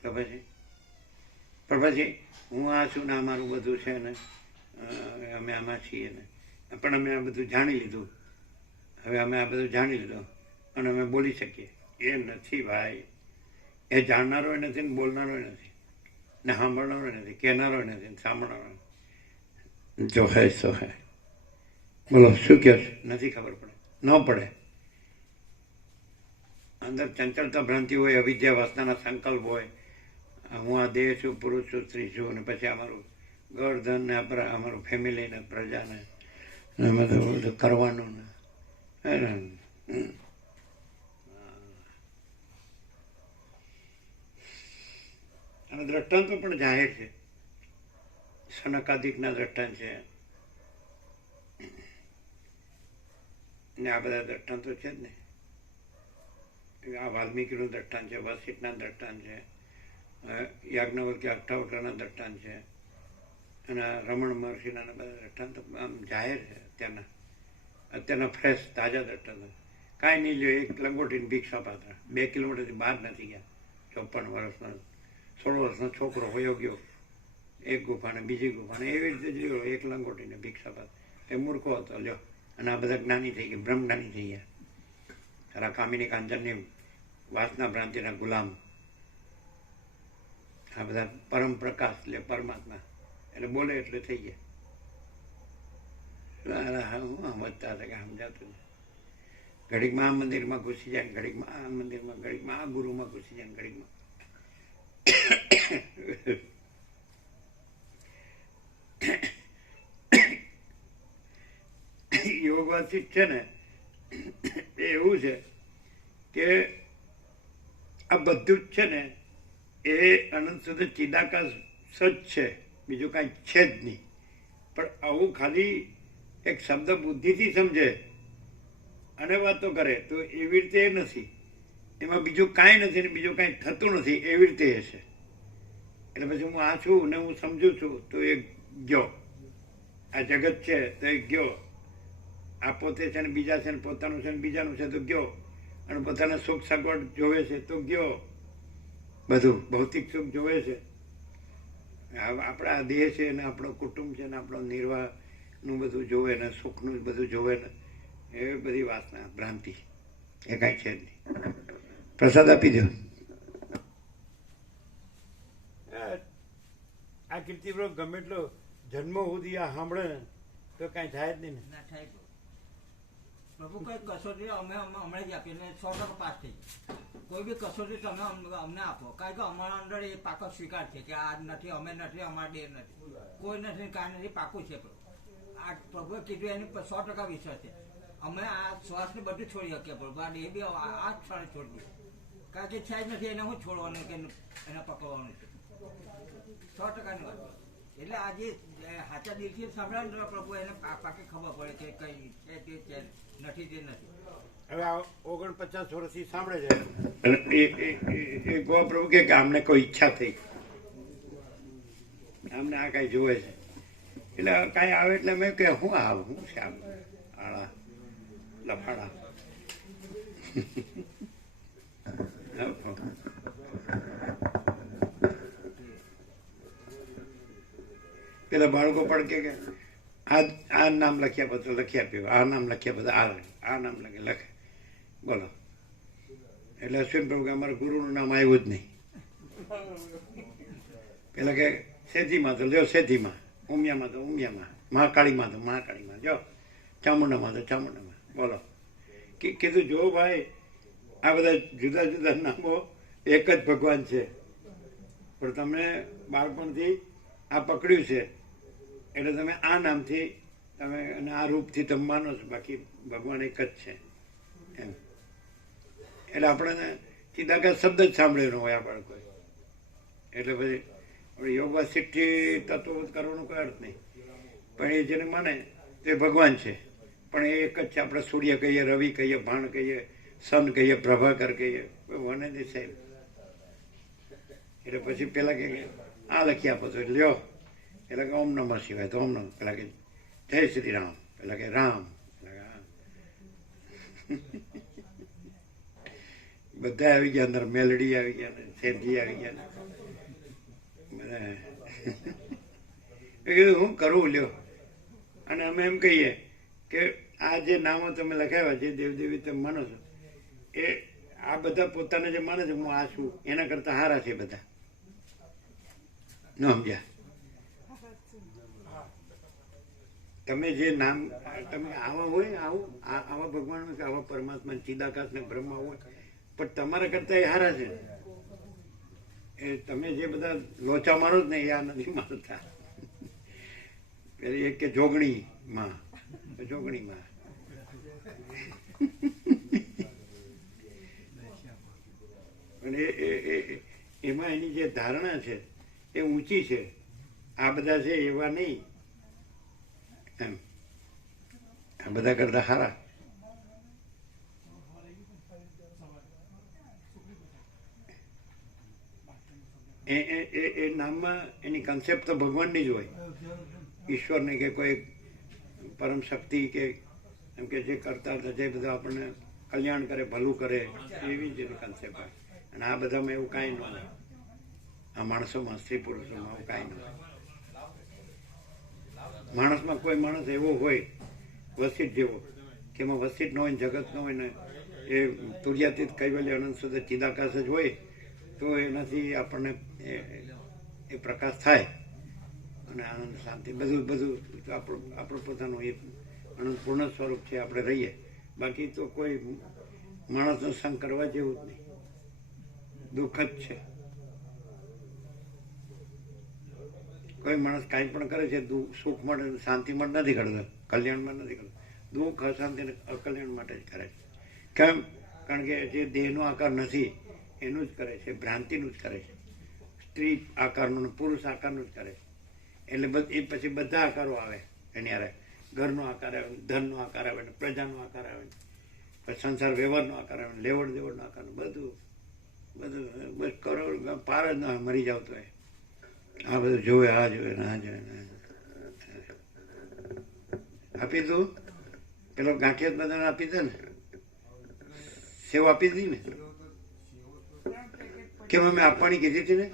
તો પછી હું આ છું ને આ મારું બધું છે ને અમે આમાં છીએ ને, પણ અમે આ બધું જાણી લીધું. હવે અમે આ બધું જાણી લીધું અને અમે બોલી શકીએ. એ નથી ભાઈ. એ જાણનારો નથી ને બોલનારો નથી ને સાંભળનારો નથી, કહેનારો નથી ને સાંભળનારો નથી. જો હે સો હે. બોલો શું કહો છો? નથી ખબર પડે, ન પડે. અંદર ચંચળતા ભ્રાંતિ હોય, અવિદ્યા વાસનાના સંકલ્પ હોય. હું આ દેહ છું, પુરુષ છું, સ્ત્રી છું, અને પછી અમારું ઘર ધન ને અમારું ફેમિલી ને પ્રજા ને બધું કરવાનું ને અને દ્રષ્ટાંતો પણ જાહેર છે. સનકાદિકના દ્રષ્ટાંત છે ને આ બધા દ્રષ્ટાંતો છે જ ને. આ વાલ્મીકીનું દ્રષ્ટાંત છે, વસિષ્ઠના દ્રષ્ટાંત છે, યાજ્ઞવલ્ક્ય અષ્ટાવક્રના દ્રષ્ટાંત છે, અને રમણ મહર્ષિના બધા દ્રષ્ટાંતો આમ જાહેર છે અત્યારના. અત્યારના ફ્રેશ તાજા દ્રષ્ટાંત. કાંઈ નહીં લ્યો, એક લંગોટીને ભિક્ષા પાત્ર 2 કિલોમીટરથી બહાર નથી ગયા. 54 વર્ષનો 16 વર્ષનો છોકરો હોયો ગયો એક ગુફાને બીજી ગુફાને, એવી રીતે જોયો એક લંગોટીને ભિક્ષા પાત્ર. એ મૂર્ખો હતો લ્યો. અને આ બધા જ્ઞાની થઈ ગયા, બ્રહ્મ જ્ઞાની થઈ ગયા. ખરા કામિની કાંચનની વાસના ભ્રાંતિના ગુલામ. આ બધા પરમ પ્રકાશ લે પરમાત્મા, એટલે બોલે એટલે થઈ ગયા. સમજતા હતા કે સમજાતું નહીં. ઘડીકમાં આ મંદિરમાં ઘૂસી જાય, ઘડીકમાં આ મંદિરમાં, ઘડીકમાં આ ગુરુમાં ઘૂસી જાય, ઘડીકમાં યોગ વાસિત છે ને એ એવું છે કે આ બધું જ છે ને એ અનંત સુધી ચિદાકાશ સચ છે, બીજું કાંઈ છે જ નહીં. પણ આવું ખાલી એક શબ્દ બુદ્ધિથી સમજે અને વાતો કરે તો એવી રીતે એ નથી. એમાં બીજું કાંઈ નથી ને બીજું કાંઈ થતું નથી, એવી રીતે એ છે. એટલે પછી હું આ છું ને હું સમજુ છું તો એ ગયો. આ જગત છે તો એ ગયો. આ પોતે છે ને બીજા છે ને પોતાનું છે ને બીજાનું છે તો ગયો. અને પોતાના સુખ સગવડ જોવે છે તો ગયો. બધું ભૌતિક સુખ જોવે છે. આપણા દેહ છે ને આપણો કુટુંબ છે ને આપણો નિર્વાહનું બધું જોવે ને સુખનું બધું જોવે ને, એ બધી વાસના ભ્રાંતિ, એ કાંઈ છે જ નહીં. પ્રસાદ આપી દો. આ કીર્તિપ્રભુ ગમે એટલો જન્મ સુધી આ સાંભળે ને તો કાંઈ થાય જ નહીં ને. ના થાય તો પ્રભુ કઈ કસોટી અમે હમણાં જ આપીએ ને 100% પાસ થઈ જાય. કોઈ બી કસોટી તમે અમને આપો, કારણ કે અમારા અંદર એ પાકો સ્વીકાર છે કે આ નથી, અમે નથી, અમારા દેર નથી, કોઈ નથી, કાંઈ નથી, પાકું છે. પ્રભુ આ પ્રભુએ કીધું એની 100% વિશ્વાસ છે. અમે આ શ્વાસને બધું છોડી શકીએ પ્રભુ, આ દેહ બી આ જ ક્ષણે છોડી દઈએ, કારણ કે છે જ નથી એને હું છોડવાનું કે એને પકડવાનું છે. 100%ની વાત. એટલે આજે સાચા દિલથી સાંભળે ને પ્રભુ એને પાકી ખબર પડે કે કઈ છે તે છે, નથી તે નથી. હવે આ 49 વર્ષથી સાંભળે છે એ ગો પ્રભુ કે આમને કોઈ ઈચ્છા થઈ, આમને આ કાંઈ જોવે છે. એટલે કાંઈ આવે એટલે મેં કે હું આવું હું છે આમ આળા લફાડા. પેલા બાળકો પણ કે આ નામ લખ્યા પછી લખી આપ્યું, આ નામ લખ્યા પછી આ નામ લખે બોલો. એટલે અશ્વિન પ્રભુ કે અમારા ગુરુનું નામ આવ્યું જ નહીં. પેલા કે સેધીમાં તો લ્યો સેધીમાં, ઉમિયામાં તો ઉમિયામાં, મહાકાળીમાં તો મહાકાળીમાં, જો ચામુંડામાં તો ચામુંડામાં બોલો. કીધું જો ભાઈ આ બધા જુદા જુદા નામો એક જ ભગવાન છે, પણ તમે બાળપણથી આ પકડ્યું છે એટલે તમે આ નામથી તમે અને આ રૂપથી તમે માનો છો, બાકી ભગવાન એક જ છે એમ. એટલે આપણને ચિદાકાશ શબ્દ જ સાંભળેલો હોય આ બાળકોએ. એટલે પછી યોગ વાસિષ્ઠથી તત્વબોધ કરવાનો કોઈ અર્થ નહીં. પણ એ જેને માને તે ભગવાન છે, પણ એ એક જ છે. આપણે સૂર્ય કહીએ, રવિ કહીએ, ભાણ કહીએ, સન કહીએ, પ્રભાકર કહીએ, વને દે સાહેબ. એટલે પછી પેલા કે આ લખી આપો છો એટલે લ્યો. એટલે કે ઓમ નમઃ શિવાય તો ઓમ નમઃ, પેલા કે જય શ્રી રામ, પેલા કે રામ, બધા આવી ગયા અંદર. મેલડી આવી ગયા ને સેઠજી આવી ગયા ને બધા. કીધું હું કરવું લ્યો. અને અમે એમ કહીએ કે આ જે નામો તમે લખાવ્યા, જે દેવદેવી તમે માનો છો, એ આ બધા પોતાને જે માને છે હું આ છું એના કરતા હારા છે બધા. ન સમજ્યા? તમે જે નામ તમે આવા હોય, આવા ભગવાન કે આવા પરમાત્મા ચિદાકાશ ને બ્રહ્મા હોય, પણ તમારા કરતા એ હારા છે. એ તમે જે બધા લોચા મારો જ ને એ આ નથી મારતા. પેલી એક કે જોગણીમાં અને એમાં એની જે ધારણા છે એ ઊંચી છે. આ બધા છે એવા નહીં એમ, આ બધા કરતા સારા. એ નામમાં એની કન્સેપ્ટ તો ભગવાનની જ હોય, ઈશ્વરની કે કોઈ પરમ શક્તિ કે એમ કે જે કરતા હતા જે બધું આપણને કલ્યાણ કરે ભલું કરે એવી જ કન્સેપ્ટ હોય. અને આ બધામાં એવું કાંઈ ન હોય. આ માણસોમાં સ્ત્રી પુરુષોમાં એવું કાંઈ ન હોય. માણસમાં કોઈ માણસ એવો હોય વસિષ્ઠ જેવો કે એમાં વસિષ્ઠ ન હોય જગત ન હોય ને એ તુર્યાતીત કૈવલ્ય અનંત સુધી ચિદાકાશ જ હોય તો એનાથી આપણને એ પ્રકાશ થાય અને આનંદ શાંતિ બધું આપણું પોતાનું એ અનંત પૂર્ણ સ્વરૂપ છે આપણે રહીએ. બાકી તો કોઈ માણસનો સંગ કરવા જેવું જ નહીં, દુઃખ જ છે. કોઈ માણસ કાંઈ પણ કરે છે સુખ માટે શાંતિ માટે નથી કરતો, કલ્યાણ માટે નથી કરતો, દુઃખ અશાંતિ અને અકલ્યાણ માટે જ કરે છે. કેમ? કારણ કે જે દેહનો આકાર નથી એનું જ કરે છે, ભ્રાંતિનું જ કરે છે, સ્ત્રી આકારનું પુરુષ આકારનું જ કરે છે. એટલે એ પછી બધા આકારો આવે એની હારે. ઘરનો આકાર આવે, ધનનો આકાર આવે, પ્રજાનો આકાર આવે, પછી સંસાર વ્યવહારનો આકાર આવે, લેવડ દેવડનો આકાર, બધું બસ કરોડ પાર જ ના મરી જાવ તો આ બધું જોવે, આ જોવે ને આ જોવે ને આપી દઉં. પેલો ગાંઠિયા બધાને આપી દે ને, સેવ આપી દીધી ને. કેમ અમે આપવાની કીધી હતી ને?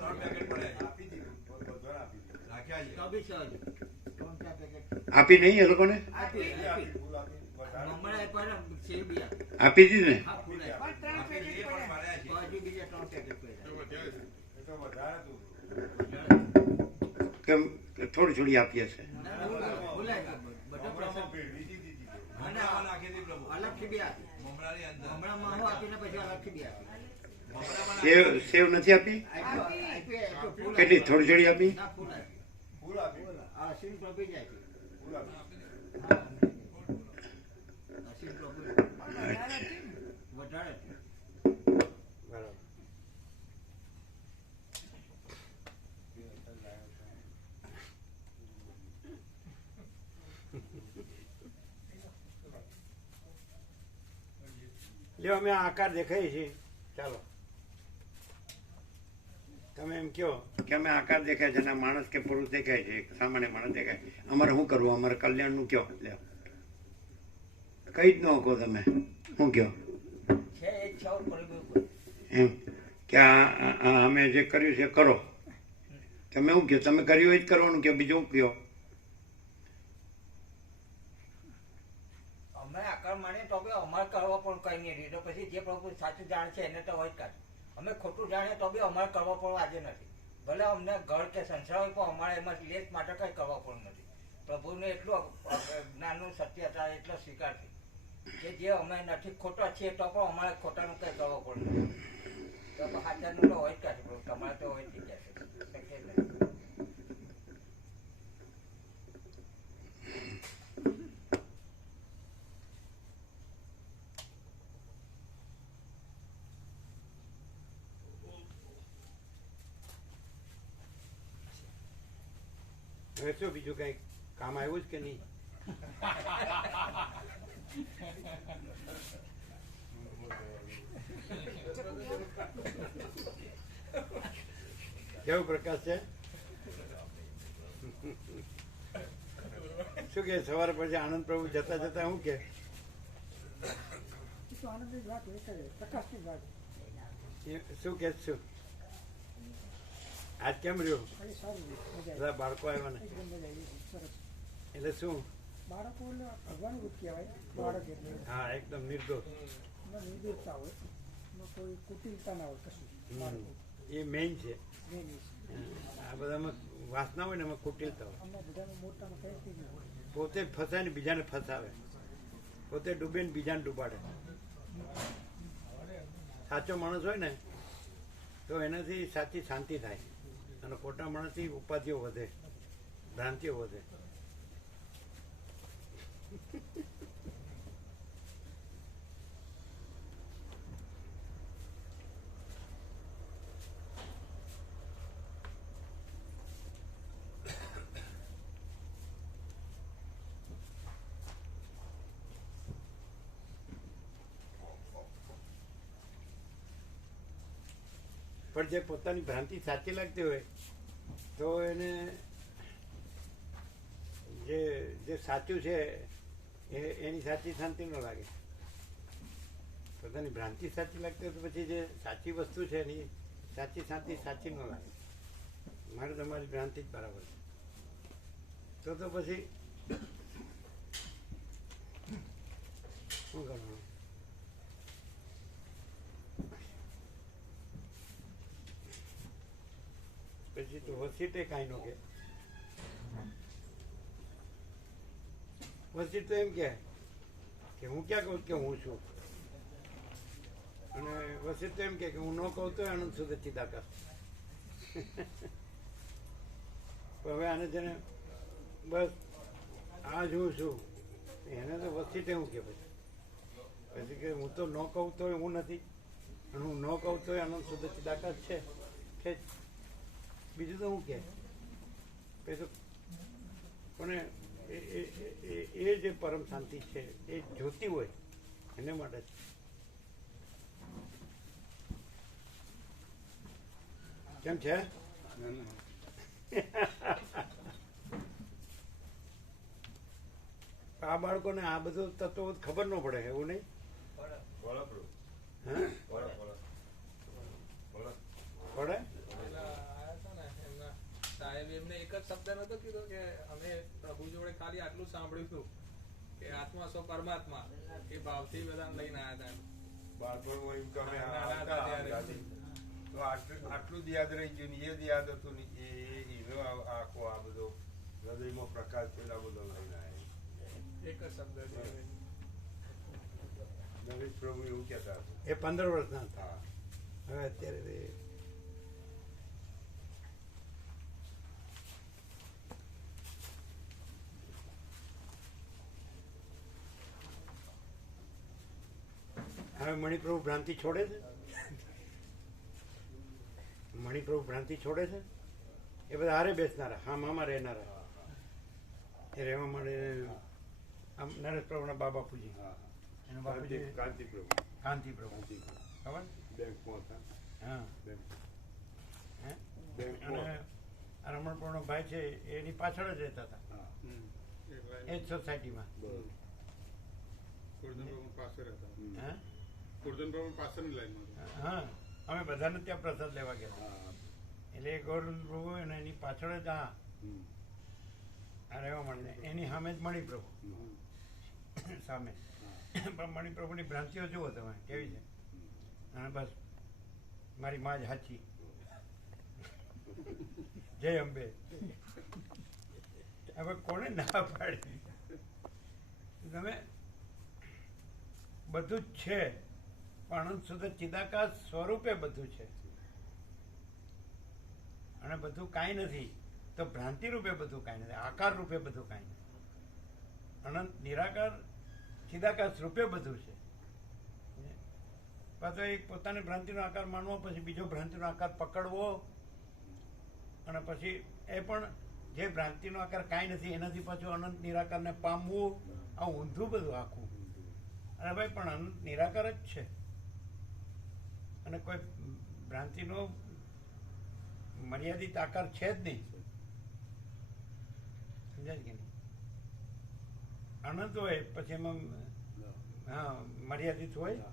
આપી નહીં એ લોકોને? આપી દીધી ને? કેમ થોડી થોડી આપી હશે? સેવ નથી આપી? કેટલી થોડી થોડી આપી? લ્યો અમે આકાર દેખાય છે. ચાલો તમે એમ કહો કે અમે આકાર દેખાય છે, માણસ કે પુરુષ દેખાય છે, સામાન્ય માણસ દેખાય, અમારે શું કરવું? અમારે કલ્યાણનું કયો? લ્યો કઈ જ ન કહો તમે, શું કહો? એમ કે અમે જે કર્યું છે કરો. તમે શું કહો? તમે કર્યું એ જ કરવાનું કે બીજું કયો? અમે આકાર માણીએ તો બી અમારે કરવા પણ કઈ નહીં રહી. તો પછી જે પ્રભુ સાચું જાણે છે એને તો હોય જ કાઢ. અમે ખોટું જાણીએ તો બી અમારે કરવા પણ આજે નથી. ભલે અમને ઘર કે સંસાર હોય પણ અમારે એમાં લેસ માટે કઈ કરવા પણ નથી. પ્રભુને એટલું જ્ઞાનનું સત્યતા એટલો સ્વીકાર છે કે જે અમે નથી ખોટા છીએ તો પણ અમારે ખોટાનું કઈ કરવા પણ નથી. તો સાચાનું તો હોય જ કાઢે પ્રભુ, તમારે તો હોય જ શક્ય નથી. હવે શું બીજું કઈ કામ આવ્યું જ કે નહીં? કેવું પ્રકાશ છે? શું કે સવારે પછી આનંદ પ્રભુ જતા જતા શું કે શું કે શું આજ કેમ રહ્યું? બધા બાળકો આવ્યા ને એટલે શું? બાળકો ભગવાન રૂપ કહેવાય બાળક એટલે. હા, એકદમ નિર્દોષ. નિર્દોષતા હોય, કોઈ કુટિલતા ના હોય કશું. બાળકો એ મેઇન છે. આ બધામાં વાસના હોય ને એમાં કુટિલતા હોય. અમને બધાને મોટામાં કઈ રીતે ના હોય. પોતે ફસાય ને બીજાને ફસાવે, પોતે ડૂબે ને બીજાને ડૂબાડે. સાચો માણસ હોય ને તો એનાથી સાચી શાંતિ થાય અને ખોટા માણસથી ઉપાધિઓ વધે, ભ્રાંતિઓ વધે. પણ જે પોતાની ભ્રાંતિ સાચી લાગતી હોય તો એને જે સાચું છે એની સાચી શાંતિ ન લાગે. પોતાની ભ્રાંતિ સાચી લાગતી હોય તો પછી જે સાચી વસ્તુ છે એની સાચી શાંતિ સાચી ન લાગે. મારે તમારી ભ્રાંતિ જ બરાબર છે તો પછી શું કરવાનું? પછી તો વસીટે કાંઈ નો કે. વસીટ તો એમ કે હું ક્યાં કહું કે હું છું, અને વસીટ તો એમ કે હું ન કહું તો આનંદ સુધી ચિદાકાશ. હવે આને છે ને બસ આ જ હું છું, એને તો વસીટે હું કે પછી કે હું તો ન કહું તો હું નથી, અને હું ન કહું તો આનંદ સુધી ચિદાકાશ છે જ. બીજું તો હું કે પછી પણ એ જે પરમ શાંતિ છે એ જોતી હોય એને માટે કેમ છે? આ બાળકોને આ બધું તત્વો ખબર ન પડે, એવું નહીં? પડે. સાહેબ એમને એક જ શબ્દ નતો કીધો કે અમે પ્રભુ જોડે ખાલી આટલું સાંભળ્યું હતું કે આત્મા સો પરમાત્મા, એ ભાવથી બધા લઈને આવ્યા હતા. આટલું જ યાદ રહી ગયું ને એ જ યાદ હતું ને એનો આખો આ બધો હૃદયમાં પ્રકાશ પેલા બધો લઈને આવ્યો. એક જ શબ્દ. નરેશ પ્રભુ એવું કહેતા હતા. એ 15 વર્ષના હતા. હા, હવે અત્યારે હવે મણિપ્રભુ ભ્રાંતિ છોડે છે. મણિપ્રભુ ભ્રાંતિ છોડે છે. એ બધા હારે બેસનારા, હા મામા રહેનારા, એ રહેવા માટે આમ નરેશ પ્રભુના બાબા પૂજી, એના બાપુજી કાંતિ પ્રભુ, કાંતિ પ્રભુ ખબર બેંકમાં હતા. હા. બેંક હે? બેંકમાં. અને આ રમણ પ્રભુનો ભાઈ છે એની પાછળ જ રહેતા હતા, હા, એ જ સોસાયટીમાં. બરોબર. હા લાઈનમાં હા, અમે બધાને ત્યાં પ્રસાદ લેવા ગયા. હા. એટલે એ ગોવિંદ પ્રભુ અને એની પાછળ જ આ હમ. રહેવા માંડે, એની સામે જ મણિપ્રભુ હમ. સામે. પણ મણિપ્રભુની ભ્રાંતિઓ જુઓ તમે કેવી છે. અને બસ મારી માં જ સાચી, જય અંબે. હવે કોને ના પાડી? તમે બધું જ છે પણ અનંત સુધી ચિદાકાશ સ્વરૂપે બધું છે, અને બધું કાંઈ નથી તો ભ્રાંતિ રૂપે બધું કાંઈ નથી, આકાર રૂપે બધું કાંઈ નથી. અનંત નિરાકાર ચિદાકાશ રૂપે બધું છે. પાછો એક પોતાની ભ્રાંતિનો આકાર માનવો, પછી બીજો ભ્રાંતિનો આકાર પકડવો, અને પછી એ પણ જે ભ્રાંતિનો આકાર કાંઈ નથી એનાથી પાછું અનંત નિરાકારને પામવું. આ ઊંધું બધું આખું. અને ભાઈ પણ અનંત નિરાકાર જ છે, અને કોઈ ભ્રાંતિનો મર્યાદિત આકાર છે જ નહીં. સમજાય કે નહીં? અનંત હોય પછી એમાં હા મર્યાદિત હોય.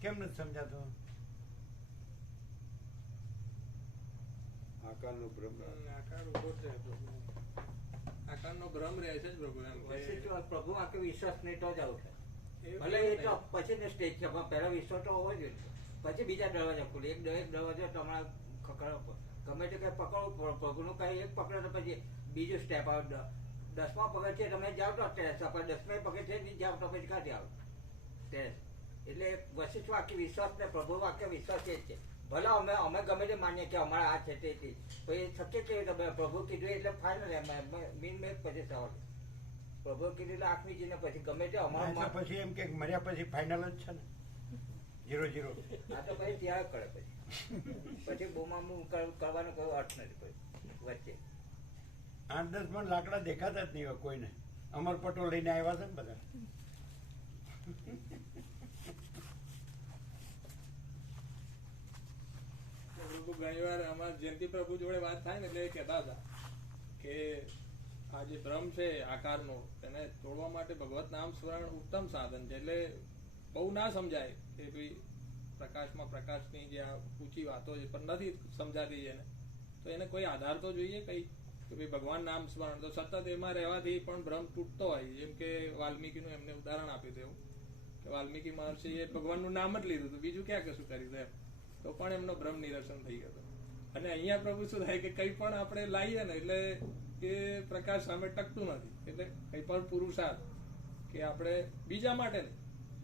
કેમ નથી સમજાતો? આકારનો ભ્રમ. આકાર ઉભો છે પ્રભુ, આકારનો ભ્રમ રહે છે જ પ્રભુ. એમ કે પ્રભુ આખો વિશ્વાસ નહીં તો જ આવું થાય. એવું ભલે એ તો નહીં. પછી ને સ્ટેજ છે, પણ પહેલા વિશ્વાસ તો હોવો જોઈએ. પછી બીજા દરવાજા ખુલે. એક દરવાજો તમારે ખકડવો, ગમે તે કઈ પકડવું, પ્રભુનું કઈ એક પકડે તો પછી બીજું સ્ટેપ આવે. 10મા પગથિયે તમે જાઓ તો ટેરેસ, આપણે 10મા પગથિયે નહીં જાઓ તો પછી ક્યાંથી આવો ટેરેસ? એટલે વશિષ્ઠ વાક્ય વિશ્વાસ ને પ્રભુ વાક્ય વિશ્વાસ એ જ છે. ભલે અમે ગમે તે માનીએ કે અમારે આ છે તે તો એ શક્ય કેવી રીતે? પ્રભુ કીધું એટલે ફાઇનલ મીન મેં પછી સવાલ. પ્રભુ કીધું એટલે આંખ મીચીને પછી ગમે તે અમારું એટલે પછી એમ કે મર્યા પછી ફાઇનલ જ છે ને, 0-0. આ તો પછી ત્યાં કરે પછી બૂમાબૂમ કરવાનો કોઈ અર્થ નથી પછી વચ્ચે. 8-10 મણ લાકડા દેખાતા જ નહીં હોય કોઈને. અમર પટોળ લઈને આવ્યા છે ને બધા. પ્રભુ ઘણી વાર અમારા જયંતિ પ્રભુ જોડે વાત થાય ને એટલે એ કહેતા હતા કે આ જે ભ્રમ છે આકારનો એને તોડવા માટે ભગવત નામ સ્મરણ ઉત્તમ સાધન છે. એટલે બહુ ના સમજાય કે ભાઈ પ્રકાશમાં પ્રકાશની જે આ ઊંચી વાતો છે પણ નથી સમજાતી એને, તો એને કોઈ આધાર તો જોઈએ કઈ કે ભાઈ ભગવાન નામ સ્મરણ, તો સતત એમાં રહેવાથી પણ ભ્રમ તૂટતો હોય. જેમ કે વાલ્મીકીનું એમને ઉદાહરણ આપ્યું હતું એવું કે વાલ્મીકી મહર્ષિએ ભગવાનનું નામ જ લીધું હતું, બીજું ક્યાં કશું કર્યું એમ, તો પણ એમનો ભ્રમ નિરસન થઈ ગયો હતો. અને અહીંયા પ્રભુ શું થાય કે કંઈ પણ આપણે લાવીએ ને એટલે એ પ્રકાશ સામે ટકતું નથી. એટલે કંઈ પણ પુરુષાર્થ કે આપણે બીજા માટે નહીં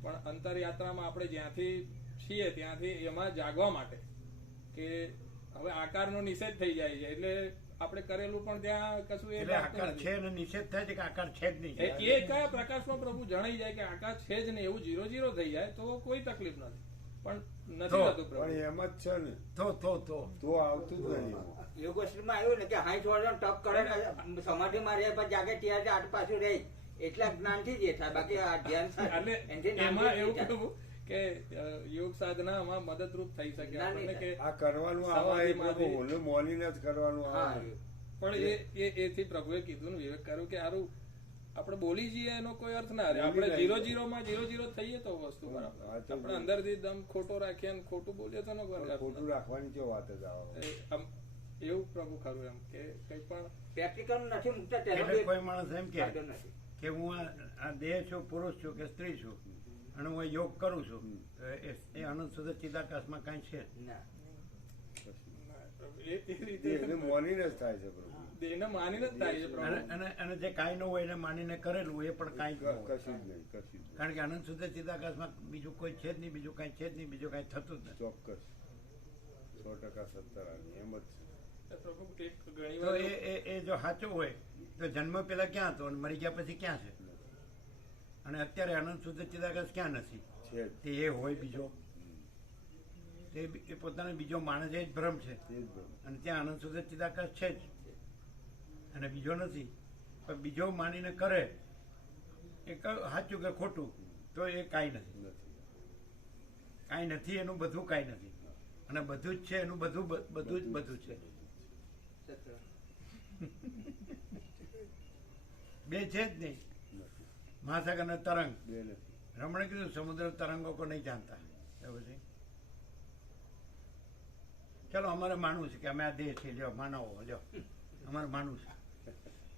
પણ અંતરયાત્રામાં આપણે જ્યાંથી છીએ ત્યાંથી એમાં જાગવા માટે કે હવે આકારનો નિષેધ થઈ જાય છે એટલે આપણે કરેલું પણ ત્યાં કશું એ એટલે આકાર છે અને નિષેધ થાય છે કે આકાર છે જ નહીં. એ કયા પ્રકાશમાં પ્રભુ જણાઈ જાય કે આકાર છે જ નહીં એવું 0-0 થઈ જાય તો કોઈ તકલીફ નથી, પણ નથી થતું પ્રભુ. પણ એમ જ છે ને તો આવતું જ નહીં. યોગેશ્વરમાં આવ્યું ને કે 60 વર્ષનો તપ કરે ને સમાધિમાં રહે પછી જાગે ત્યારે આટ પાછું રહે એટલા જ્ઞાનથી જ એ થાય, બાકી આ ધ્યાન એટલે એમાં એવું કહું કે યોગ સાધનામાં મદદરૂપ થઈ શકે આપણને કે આ કરવાનું આવે એ પ્રભુ ઓને મોલીને જ કરવાનું આવે. પણ એથી પ્રભુએ કીધું ને વિવેક કર્યું કે સારું આપણે બોલી જઈએ એનો કોઈ અર્થ ના રહે. આપણે 0-0 માં 0-0 થઈએ તો વસ્તુ બરાબર, આપણે અંદરથી દમ ખોટો રાખીએ ને ખોટું બોલીએ તો ખોટું રાખવાની કેવો વાત જ આવે. એવું પ્રભુ ખરું એમ કે કઈ પણ પ્રેક્ટિકલ નથી મૂકતા એટલે કોઈ માણસ એમ ફાયદો નથી. કે હું આ દેહ છું, પુરુષ છું કે સ્ત્રી છું અને હું યોગ કરું છું, એ અનંત સુધી ચિદાકાશમાં કઈ છે ના એ રીતે એને મોલીને જ થાય છે પ્રભુ. એને માનીને જ થાય છે પ્રભુ. અને જે કાંઈ ન હોય એને માનીને કરેલું એ પણ કાંઈ જ ન હોય. કશું જ નહીં, કશું જ નહીં. કારણ કે અનંત સુધી ચિદાકાશમાં બીજું કોઈ છે જ નહીં, બીજું કાંઈ છે જ નહીં, બીજું કાંઈ થતું જ નથી. ચોક્કસ 100% 70 એમ જ છે. પ્રભુ એક ઘણી તો વાર એ જો સાચું હોય તો જન્મ પેલા ક્યાં હતો અને મરી ગયા પછી ક્યાં છે? અને અત્યારે અનંત સુધી ચિદાકાશ ક્યાં નથી? છે જ. તે એ હોય બીજો, એ પોતાનો બીજો માણસ એ જ ભ્રમ છે. તે જ પ્રભુ. અને ત્યાં અનંત સુધી ચિદાકાશ છે જ અને બીજો નથી. પણ બીજો માનીને કરે એ સાચું કે ખોટું તો એ કાંઈ નથી. નથી. કાંઈ નથી એનું બધું કાંઈ નથી અને બધું જ છે એનું બધું બધું જ બધું છે. બે છે જ નહીં. મહાસાગર અને તરંગ. બે નથી. રમણે કીધું સમુદ્ર તરંગો કો નહીં જાણતા. પછી ચલો અમારે માનવું છે કે અમે આ દેહ છે, લ્યો માનવો, લ્યો અમારે માનવું છે.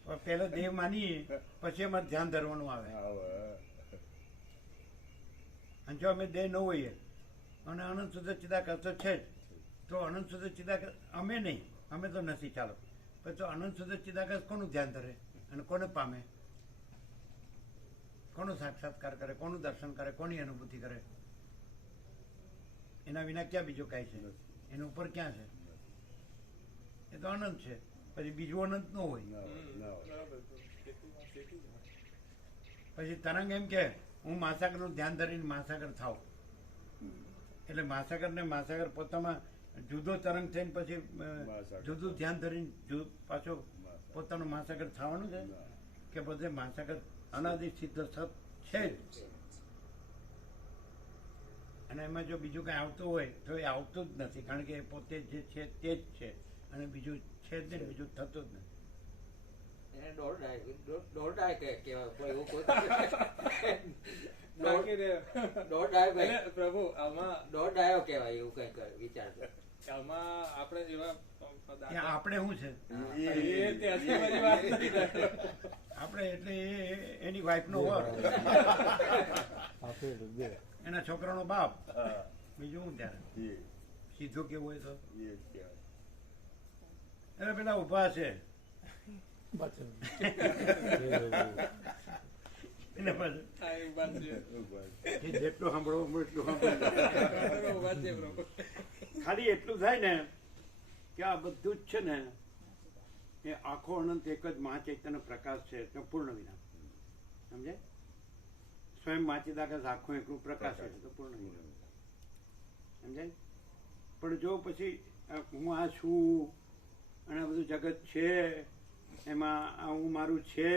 પણ પહેલો દેહ માનીએ પછી અમારે ધ્યાન ધરવાનું આવે. અને જો અમે દેહ ન હોઈએ અને અનંત સુધી ચિદાકાશ તો છે જ, તો અનંત સુધી ચિદાકાશ અમે નહીં, અમે તો નથી, ચાલો પછી તો અનંત સુધી ચિદાકાશ કોનું ધ્યાન ધરે અને કોને પામે, કોનો સાક્ષાત્કાર કરે, કોનું દર્શન કરે, કોની અનુભૂતિ કરે? એના વિના ક્યાં બીજું કાંઈ છે? એના ઉપર ક્યાં છે? એ તો અનંત છે, પછી બીજું અનંત ન હોય. ના હોય. બરાબર પછી તરંગ એમ કે હું મહાસાગરનું ધ્યાન ધરીને મહાસાગર થાવ, એટલે મહાસાગર ને મહાસાગર પોતામાં જુદો તરંગ થઈને પછી મહાસાગર. જુદું ધ્યાન ધરીને પાછો પોતાનો મહાસાગર થવાનું છે કે બધે મહાસાગર અનાદિ સિદ્ધ સત છે જ. અને એમાં જો બીજું કઈ આવતું હોય તો એ આવતું જ નથી, કારણ કે એ પોતે જે છે તે જ છે અને બીજું છે જ નહીં, બીજું થતું જ નથી. એને દોરડાય કહેવાય કોઈ એવું કોઈ બાકી રે. દોરડાય એટલે પ્રભુ આમાં દોરડાયો કહેવાય એવું કઈ વિચાર કરો. આમાં આપણે એવા ત્યાં આપણે શું છે? એ ત્યાંથી મારી વાત નથી કરતો. આપણે એટલે એની વાઈફનો વર, એના છોકરાનો બાપ, બીજું શું ત્યારે? એ સીધું કેવું હોય તો જ કહેવાય. એટલે પેલા ઉભા છે એને પાછું આ એક વાત છે. કે જેટલું સાંભળવું એટલું સાંભળવું. બરોબર વાત છે પ્રભુ. ખાલી એટલું થાય ને કે આ બધું જ છે ને એ આખો અનંત એક જ મહાચૈતન્ય પ્રકાશ છે, તો પૂર્ણ વિના. સમજાય? સ્વયં માચિદાકાશ આખું એકલું પ્રકાશ છે તો પૂર્ણ વિના. સમજાય? પણ જો પછી હું આ છું અને આ બધું જગત છે, એમાં આ હું મારું છે,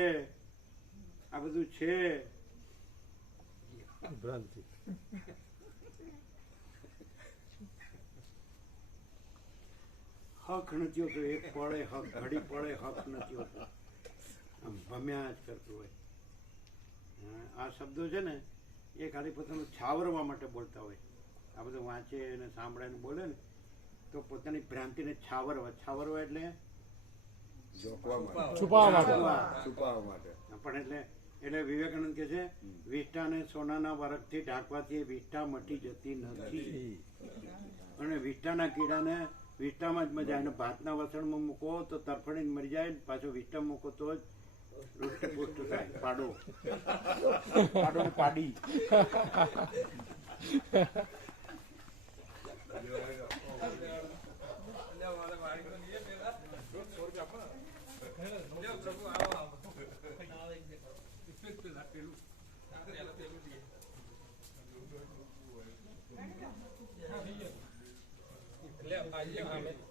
આ બધું છે, ભ્રાંતિ. હક નથી હોતો. એક પળે હક, ઘડી પળે હક નથી હોતો. આમ ભમ્યા જ કરતું હોય. આ શબ્દો છે ને એ ખાલી પોતાનું છાવરવા માટે બોલતા હોય. આ બધું વાંચે અને સાંભળે ને બોલે ને તો પોતાની ભ્રાંતિને છાવરવા એટલે છુપાવવા માટે પણ એટલે વિવેકાનંદ કહે છે વિષ્ટાને સોનાના વરખથી ઢાંકવાથી વિષ્ટા મટી જતી નથી. અને વિષ્ટાના કીડાને વિષ્ટામાં જ મજા એને ભાતના વસણમાં મૂકો તો તરફડીને મરી જાય, પાછો વિષ્ટા મૂકો તો જ રૂષ્ટપુષ્ટ થાય. પાડો ને પાડી. એટલે